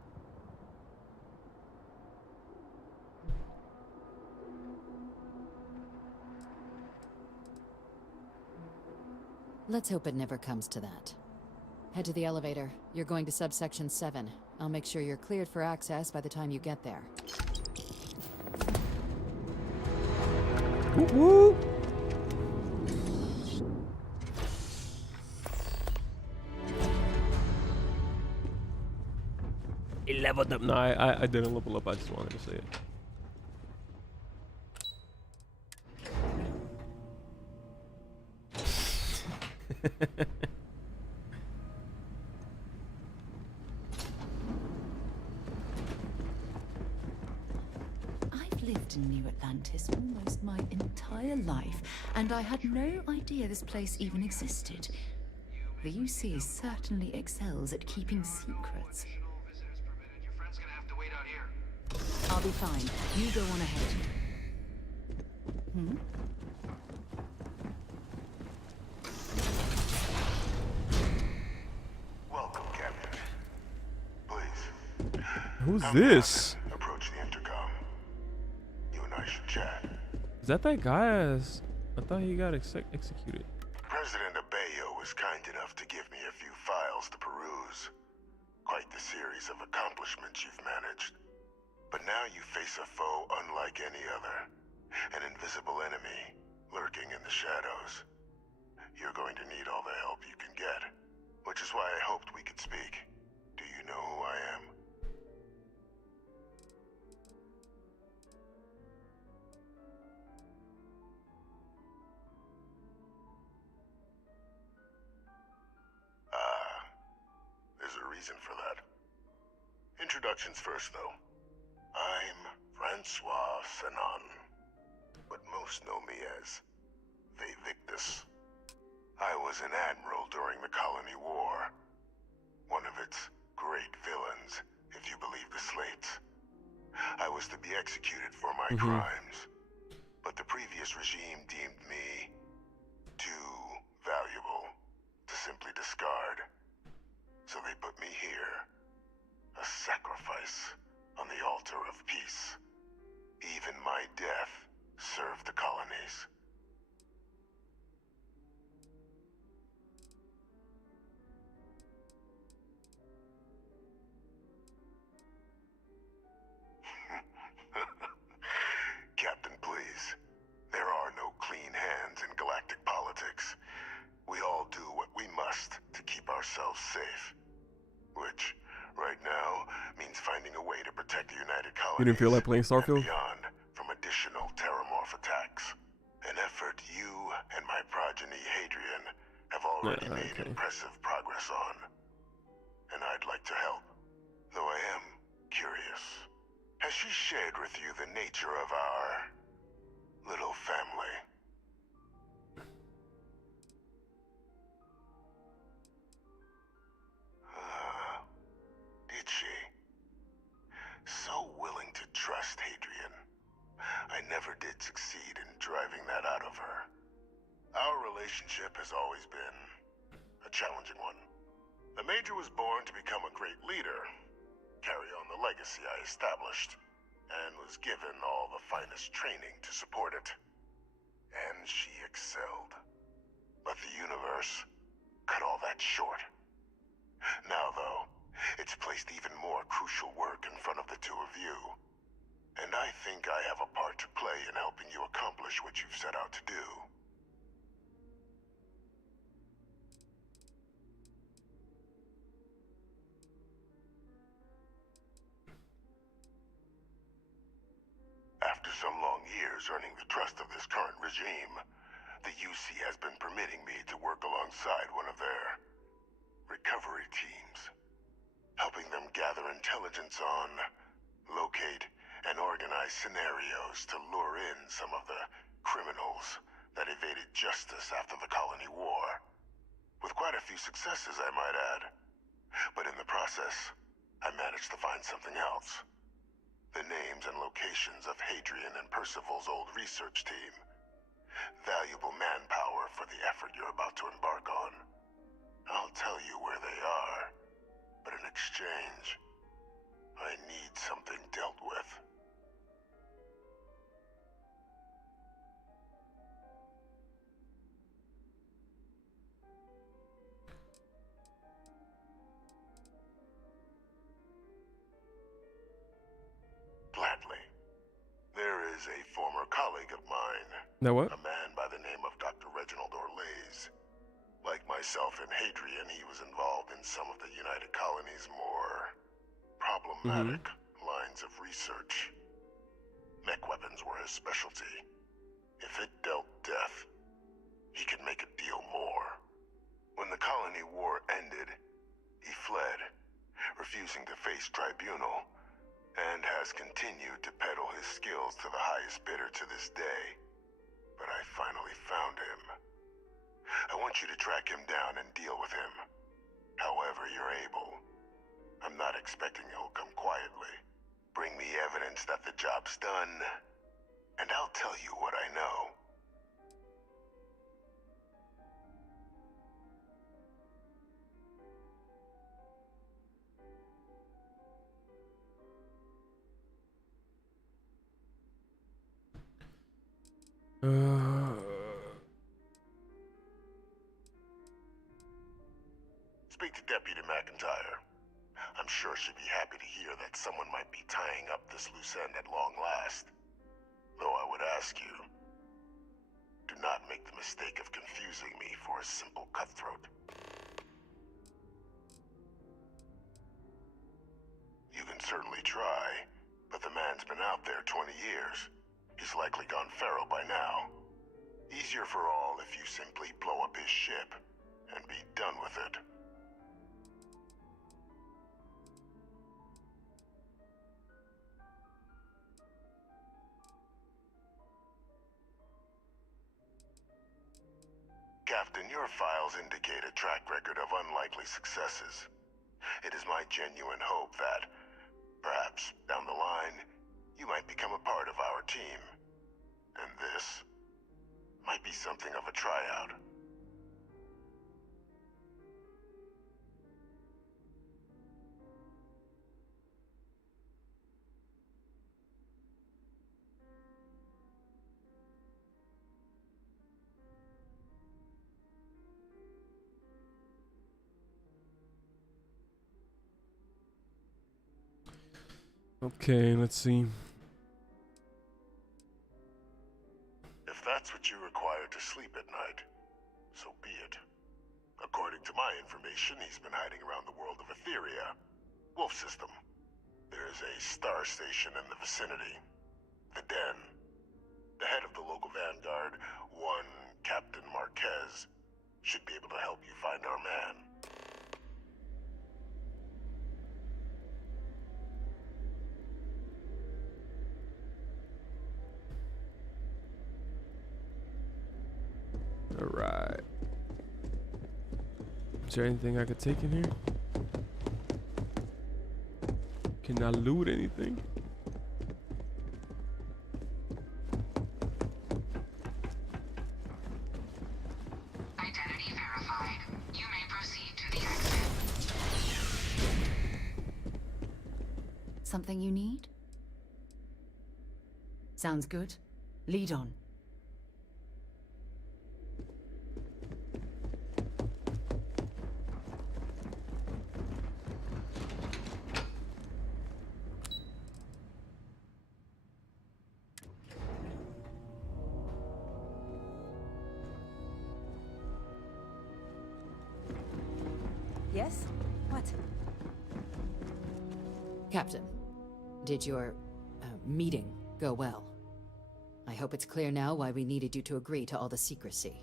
Let's hope it never comes to that. Head to the elevator. You're going to subsection 7. I'll make sure you're cleared for access by the time you get there. Woo-woo. It leveled up. No, I didn't level up. I just wanted to say it. I've lived in New Atlantis almost my entire life, and I had no idea this place even existed. The UC certainly excels at keeping secrets. I'll be fine. You go on ahead. Hmm? Welcome, Captain. Please. Who's this? Approach the intercom. You and I should chat. Is that guy? I thought he got executed. President Abeyo was kind enough to give me a few files to peruse. Quite the series of accomplishments you've managed. But now you face a foe unlike any other. An invisible enemy, lurking in the shadows. You're going to need all the help you can get. Which is why I hoped we could speak. Do you know who I am? There's a reason for that. Introductions first, though. I'm Francois Sanon, but most know me as Victus. I was an admiral during the Colony War. One of its great villains, if you believe the slates. I was to be executed for my crimes, but the previous regime deemed me too valuable to simply discard. So they put me here, a sacrifice on the altar of peace. Even my death served the colonies. Captain, please. There are no clean hands in galactic politics. We all do what we must to keep ourselves safe. Which, right now, means finding a way to protect the United Colonies. You didn't feel like playing Starfield? Beyond, from additional terramorph attacks. An effort you and my progeny Hadrian have already made impressive progress on. And I'd like to help, though I am curious. Has she shared with you the nature of our little family? Did she? So willing to trust Hadrian. I never did succeed in driving that out of her. Our relationship has always been a challenging one. The Major was born to become a great leader, carry on the legacy I established, and was given all the finest training to support it. And she excelled. But the universe cut all that short. Now, though, it's placed even more crucial work in front of the two of you. And I think I have a part to play in helping you accomplish what you've set out to do. After some long years earning the trust of this current regime, the UC has been permitting me to work alongside one of their recovery teams, helping them gather intelligence on, locate, and organize scenarios to lure in some of the criminals that evaded justice after the colony war. With quite a few successes, I might add. But in the process, I managed to find something else. The names and locations of Hadrian and Percival's old research team. Valuable manpower for the effort you're about to embark on. I'll tell you where they are, but in exchange, I need something dealt with. Gladly. There is a former colleague of mine. Now what? A man by the name of Dr. Reginald Orlays. Like myself and Hadrian, he was involved in some of the United Colony's more problematic lines of research. Mech weapons were his specialty. If it dealt death, he could make a deal more. When the colony war ended, he fled, refusing to face tribunal, and has continued to peddle his skills to the highest bidder to this day. But I finally found him. I want you to track him down and deal with him, however you're able. I'm not expecting he'll come quietly. Bring me evidence that the job's done, and I'll tell you what I know. Speak to Deputy McIntyre. I'm sure she'd be happy to hear that someone might be tying up this loose end at long last. Though I would ask you, do not make the mistake of confusing me for a simple cutthroat. You can certainly try, but the man's been out there 20 years. He's likely gone feral by now. Easier for all if you simply blow up his ship and be done with it. Captain, your files indicate a track record of unlikely successes. It is my genuine hope that, perhaps down the line, you might become a part of our team. And this might be something of a tryout. Okay, let's see. If that's what you require to sleep at night, so be it. According to my information, he's been hiding around the world of Etheria, Wolf System. There's a star station in the vicinity. The Den. The head of the local vanguard, one Captain Marquez, should be able to help you find our man. Alright. Is there anything I could take in here? Can I loot anything? Identity verified. You may proceed to the exit. Something you need? Sounds good. Lead on. Yes? What? Captain, did your meeting go well? I hope it's clear now why we needed you to agree to all the secrecy.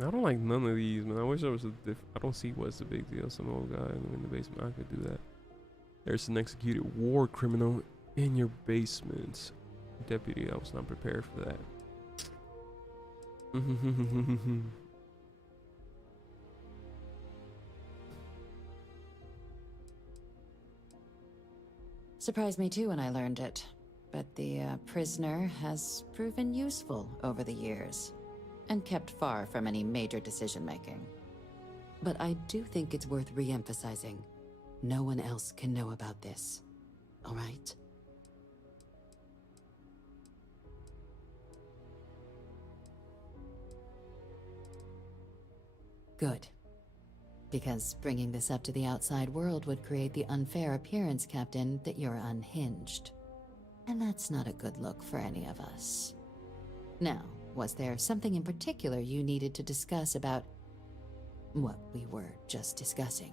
I don't like none of these, man. I wish there was a I don't see what's the big deal. Some old guy in the basement. I could do that. There's an executed war criminal in your basement. Deputy, I was not prepared for that. Surprised me too when I learned it, but the prisoner has proven useful over the years, and kept far from any major decision-making. But I do think it's worth re-emphasizing. No one else can know about this. All right? Good. Because bringing this up to the outside world would create the unfair appearance, Captain, that you're unhinged. And that's not a good look for any of us. Now, was there something in particular you needed to discuss about what we were just discussing?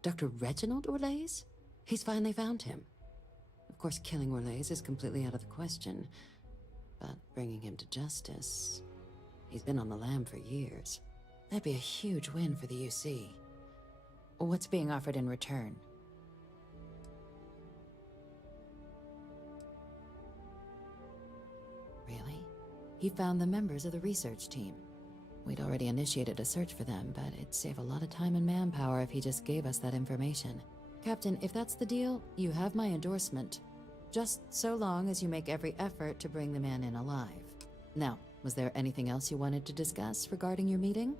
Dr. Reginald Orlaise? He's finally found him. Of course, killing Orlaise is completely out of the question, but bringing him to justice... He's been on the lam for years. That'd be a huge win for the UC. What's being offered in return? Really? He found the members of the research team. We'd already initiated a search for them, but it'd save a lot of time and manpower if he just gave us that information. Captain, if that's the deal, you have my endorsement. Just so long as you make every effort to bring the man in alive. Now, was there anything else you wanted to discuss regarding your meeting?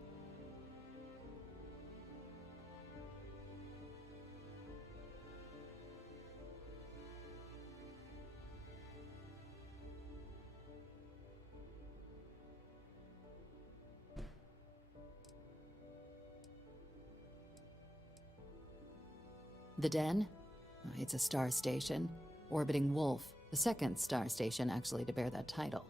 The Den? It's a star station. Orbiting Wolf, the second star station actually to bear that title.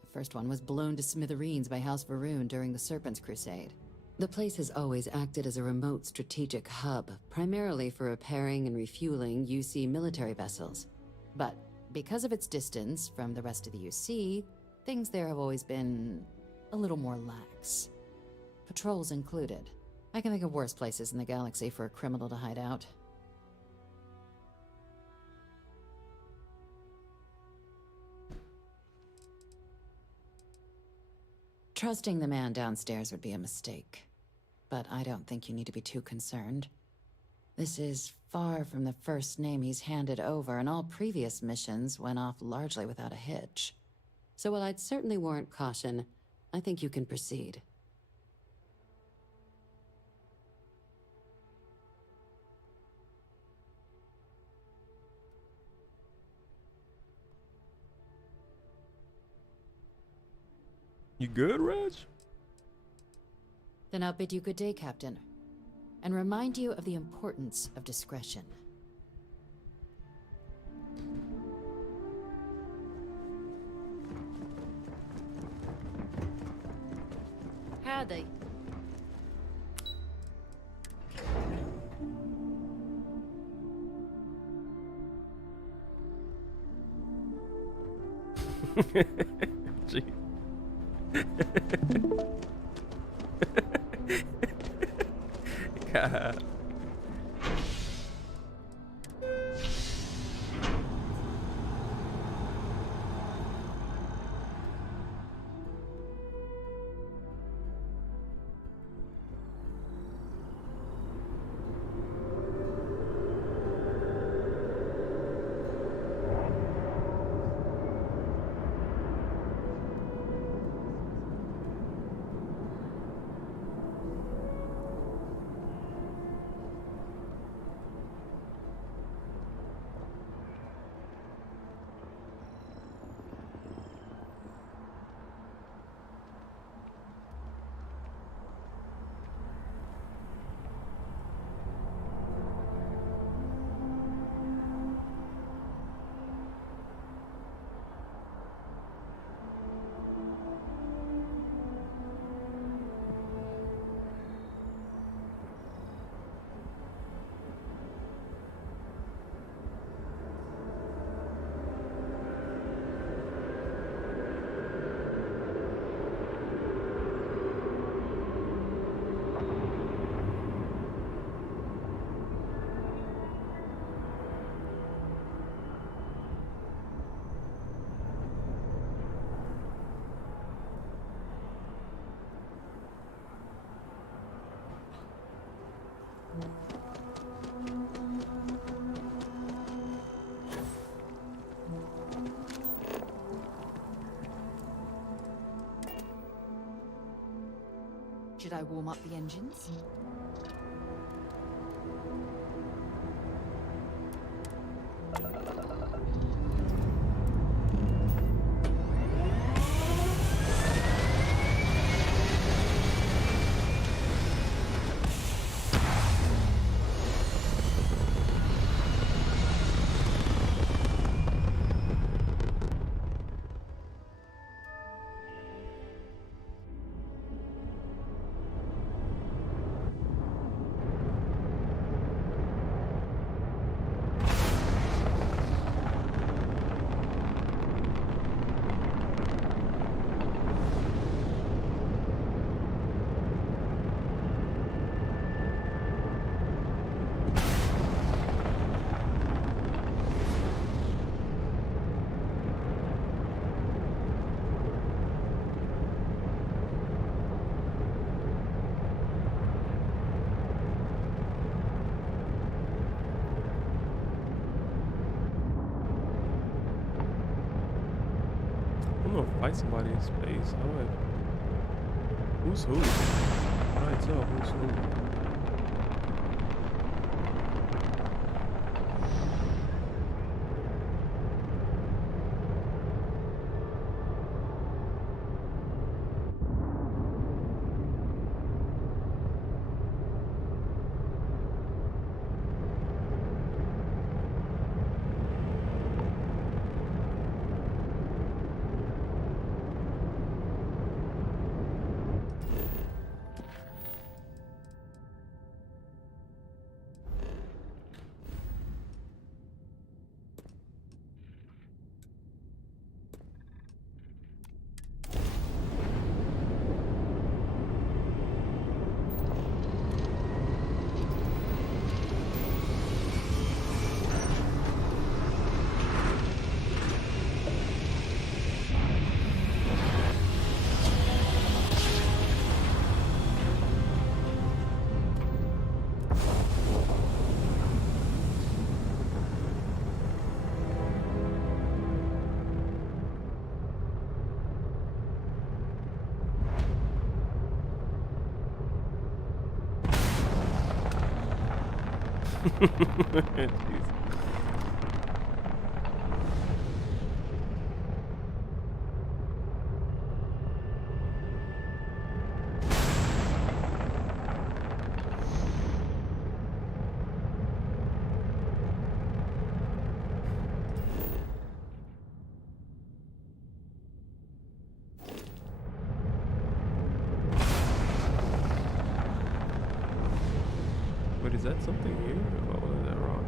The first one was blown to smithereens by House Varun during the Serpent's Crusade. The place has always acted as a remote strategic hub, primarily for repairing and refueling UC military vessels. But because of its distance from the rest of the UC, things there have always been a little more lax. Patrols included. I can think of worse places in the galaxy for a criminal to hide out. Trusting the man downstairs would be a mistake, but I don't think you need to be too concerned. This is far from the first name he's handed over, and all previous missions went off largely without a hitch. So while I'd certainly warrant caution, I think you can proceed. You good, Reg? Then I'll bid you good day, Captain. and remind you of the importance of discretion. Howdy. Gee. God. Should I warm up the engines? I'm gonna fight somebody in space. How do I? Who's who? How do I tell who's who? Jeez. Wait, is that something here? Or was that wrong?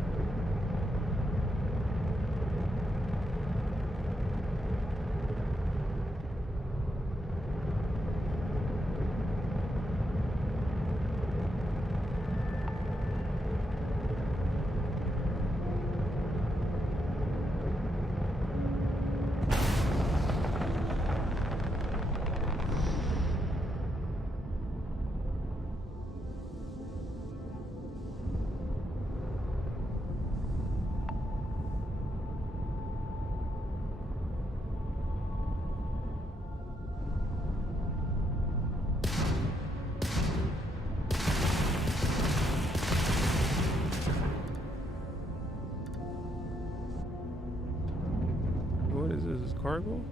What is this? Is cargo?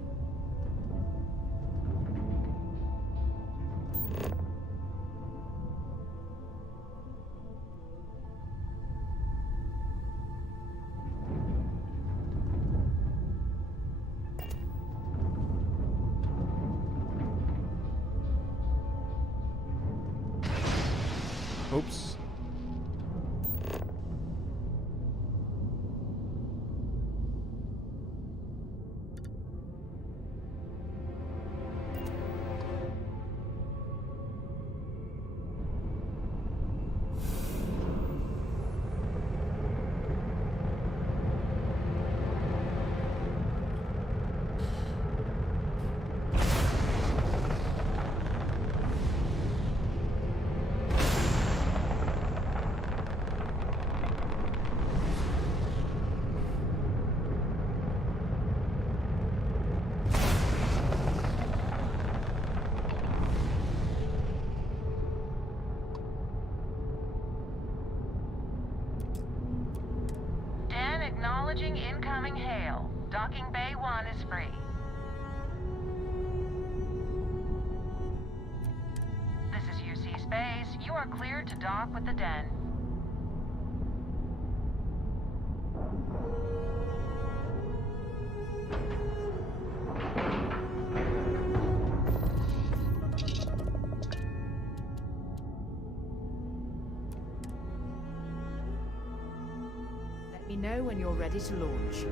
Oops. Dan acknowledging incoming hail. Docking Bay 1 is free. This is UC Space. You are cleared to dock with the Den. Let me know when you're ready to launch.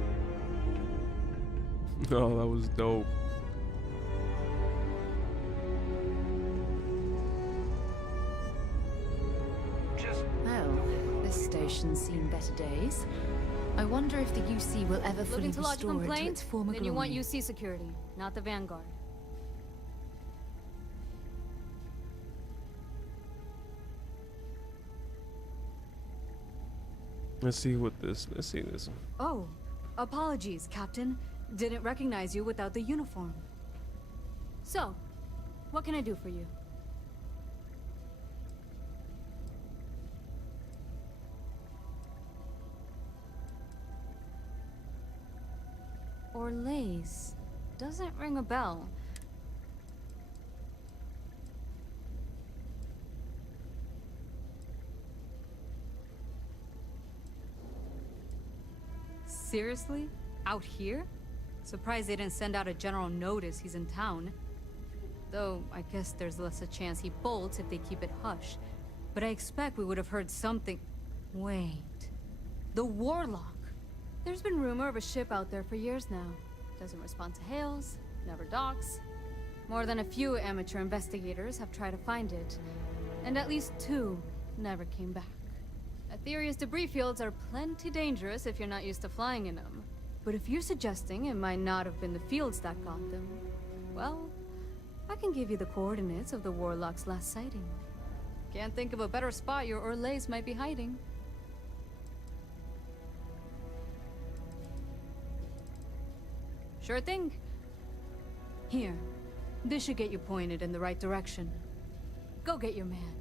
Oh, that was dope. Well, this station's seen better days. I wonder if the UC will ever fully Looking to lodge a restore it to complaint? its former Then you want glory. UC security, not the Vanguard. Let's see what this. Let's see this. Oh, apologies, Captain. Didn't recognize you without the uniform. So, what can I do for you? Orlays. Doesn't ring a bell. Seriously? Out here? Surprised they didn't send out a general notice he's in town. Though, I guess there's less a chance he bolts if they keep it hush. But I expect we would have heard something... Wait... The Warlock! There's been rumor of a ship out there for years now. Doesn't respond to hails, never docks. More than a few amateur investigators have tried to find it. And at least 2 never came back. Aetherius debris fields are plenty dangerous if you're not used to flying in them. But if you're suggesting it might not have been the fields that got them, well, I can give you the coordinates of the Warlock's last sighting. Can't think of a better spot your Orlays might be hiding. Sure thing. Here, this should get you pointed in the right direction. Go get your man.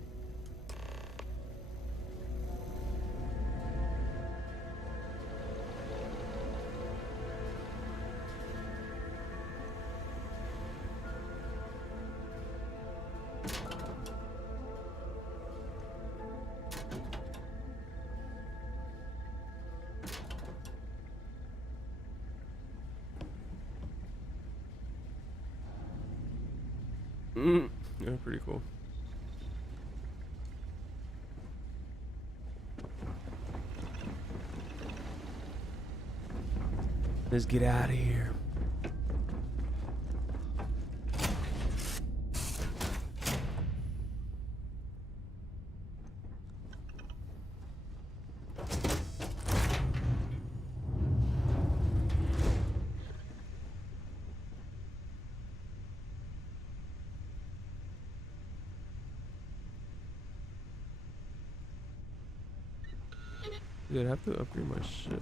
Yeah, pretty cool. Let's get out of here. Did I have to upgrade my ship?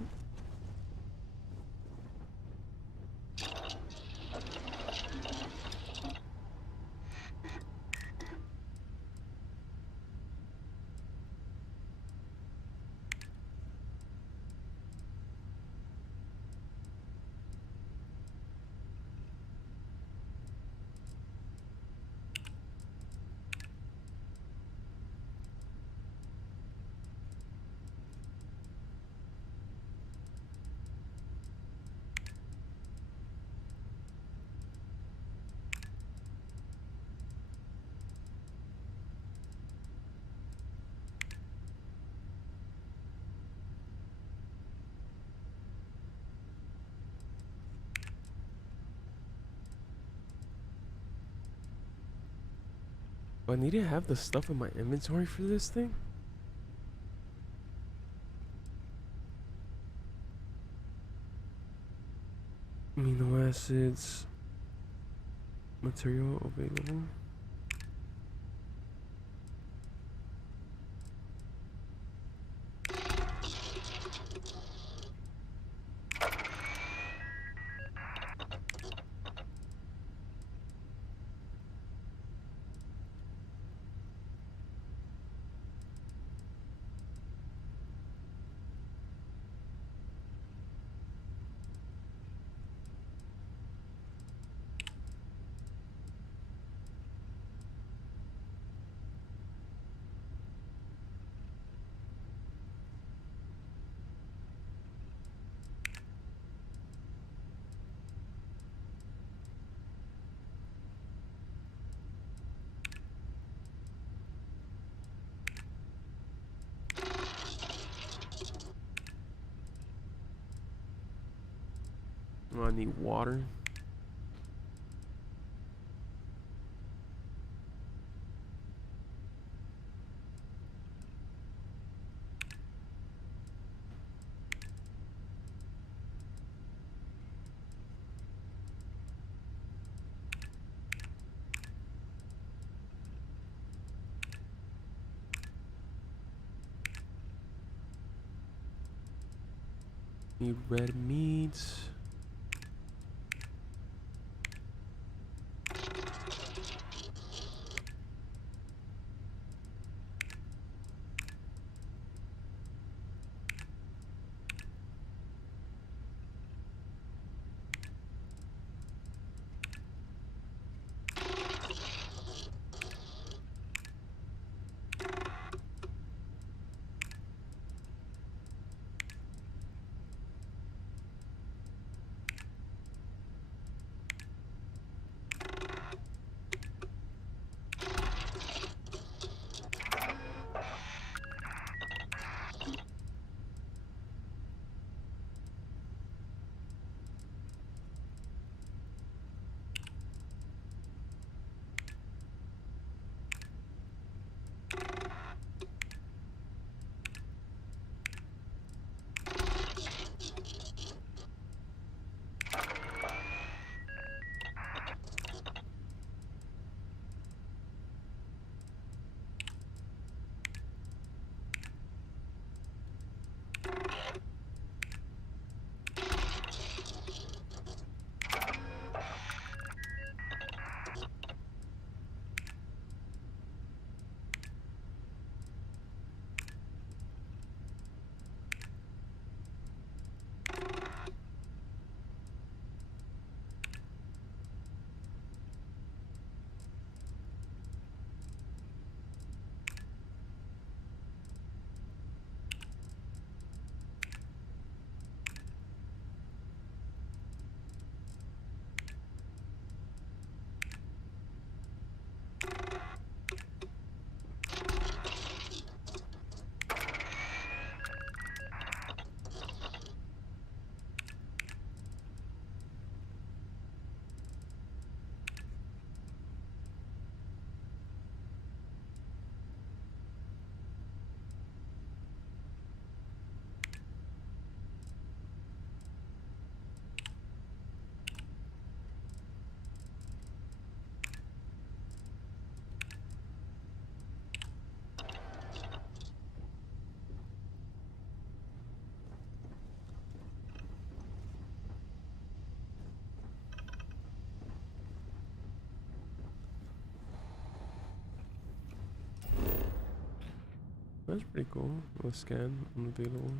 Do I need to have the stuff in my inventory for this thing? Amino acids. Material available. Oh, I need water. Need red meat. That's pretty cool. A scan unavailable.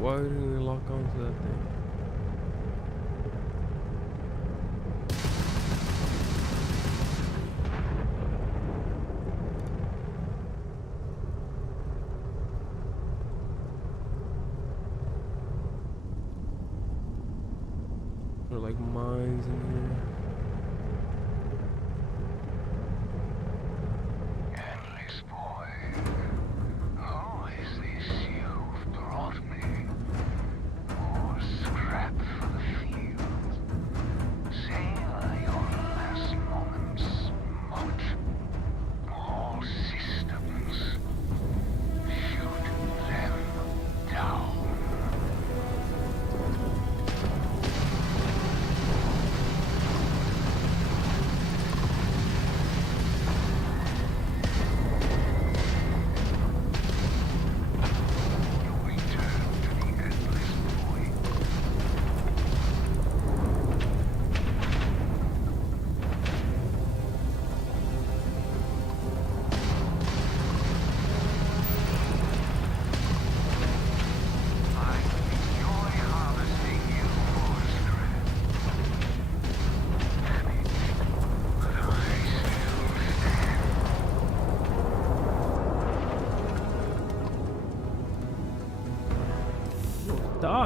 Why didn't they lock onto that thing? There are like mines in here.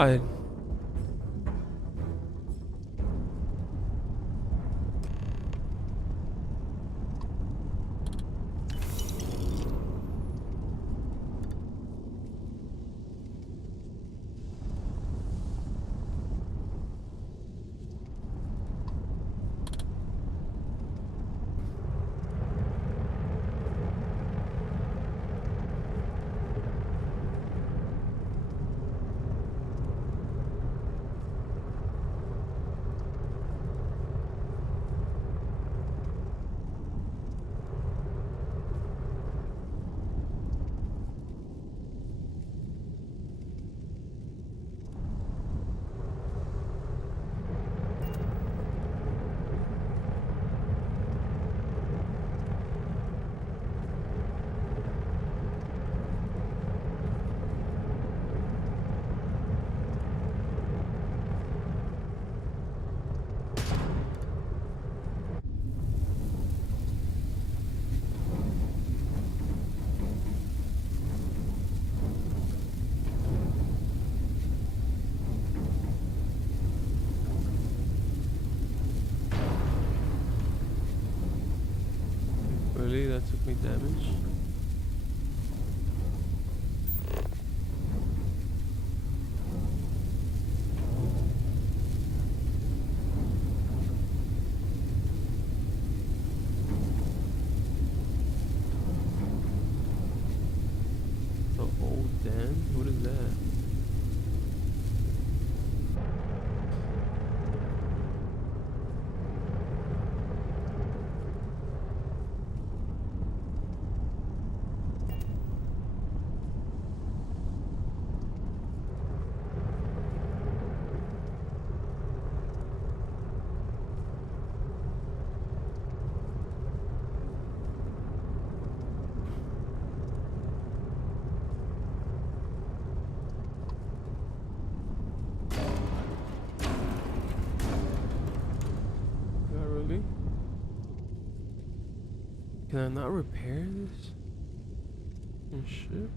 God. Really? That took me damage? The old Dan? What is that? Not really. Can I not repair this? Oh shit.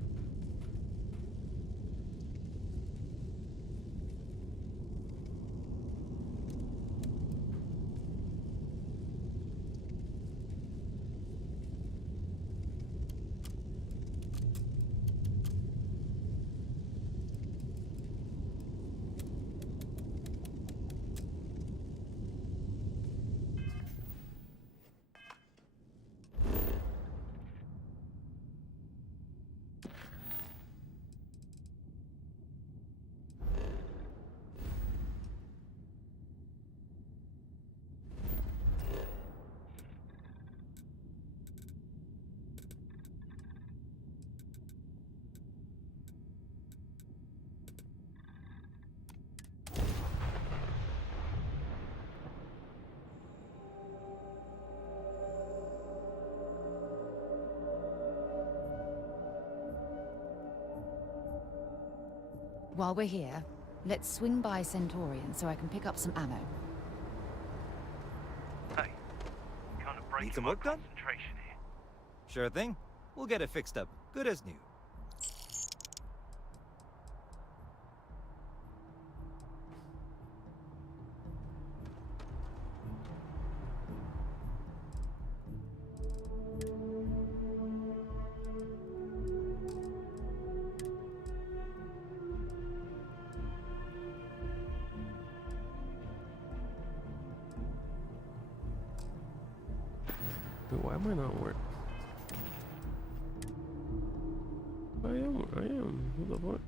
While we're here, let's swing by Centaurian so I can pick up some ammo. Hey, kind of breaking my concentration here. Sure thing. We'll get it fixed up. Good as new. Wait, why am I not working? I am. Who the fuck?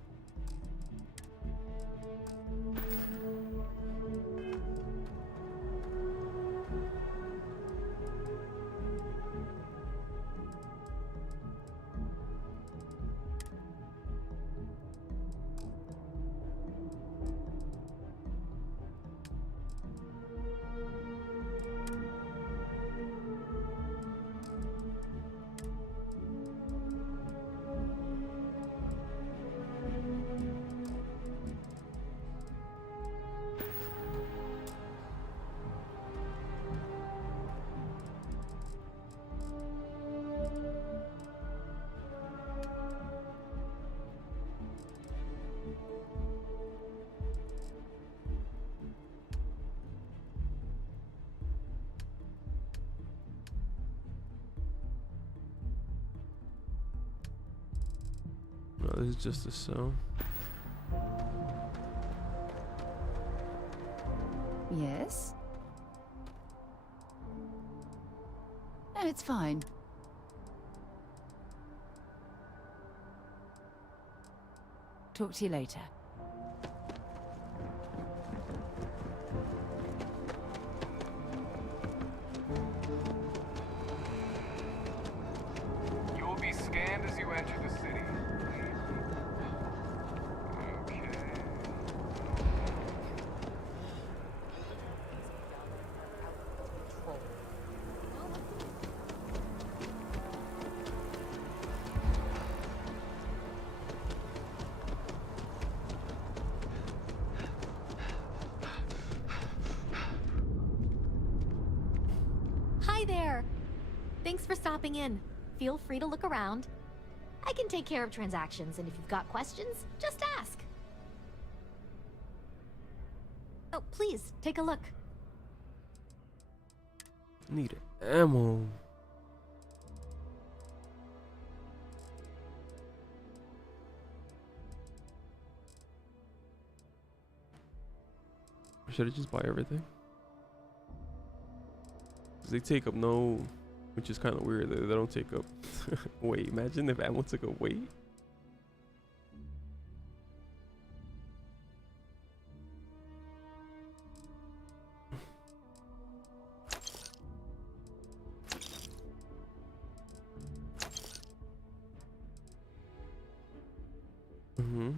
it's just a cell. Yes? No, it's fine. Talk to you later. You will be scanned as you enter the city. Okay. Hi there! Thanks for stopping in. Feel free to look around. I can take care of transactions, and if you've got questions, just ask. Oh, please, take a look. Need ammo. Should I just buy everything? 'Cause they take up no, which is kind of weird. They don't take up weight. Imagine if ammo took up weight. Mm-hmm.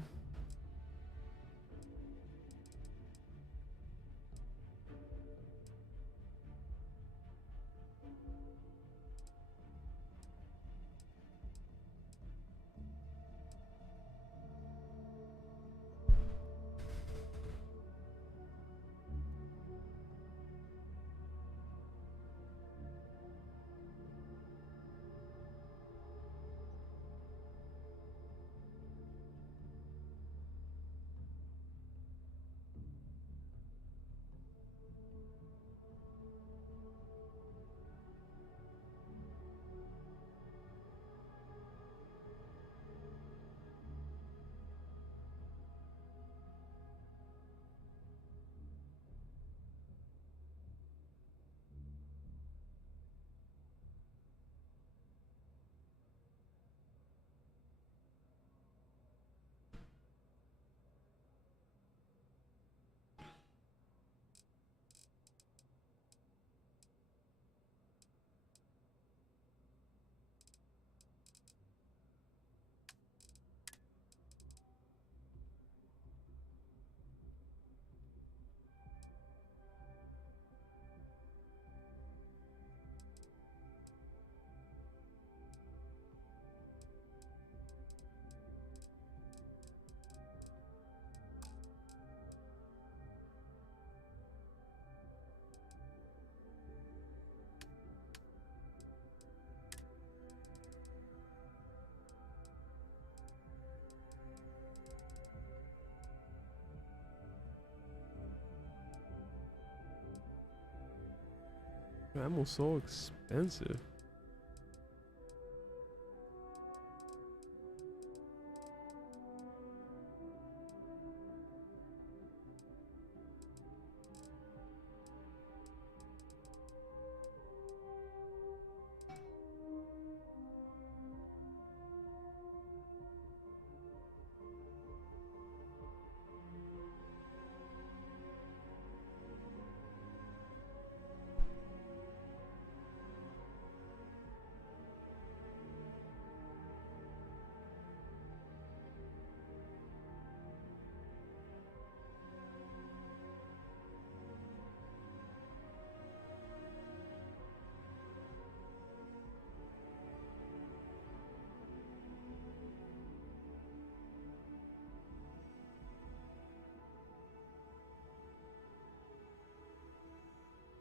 Ammo's so expensive.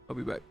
I'll be back.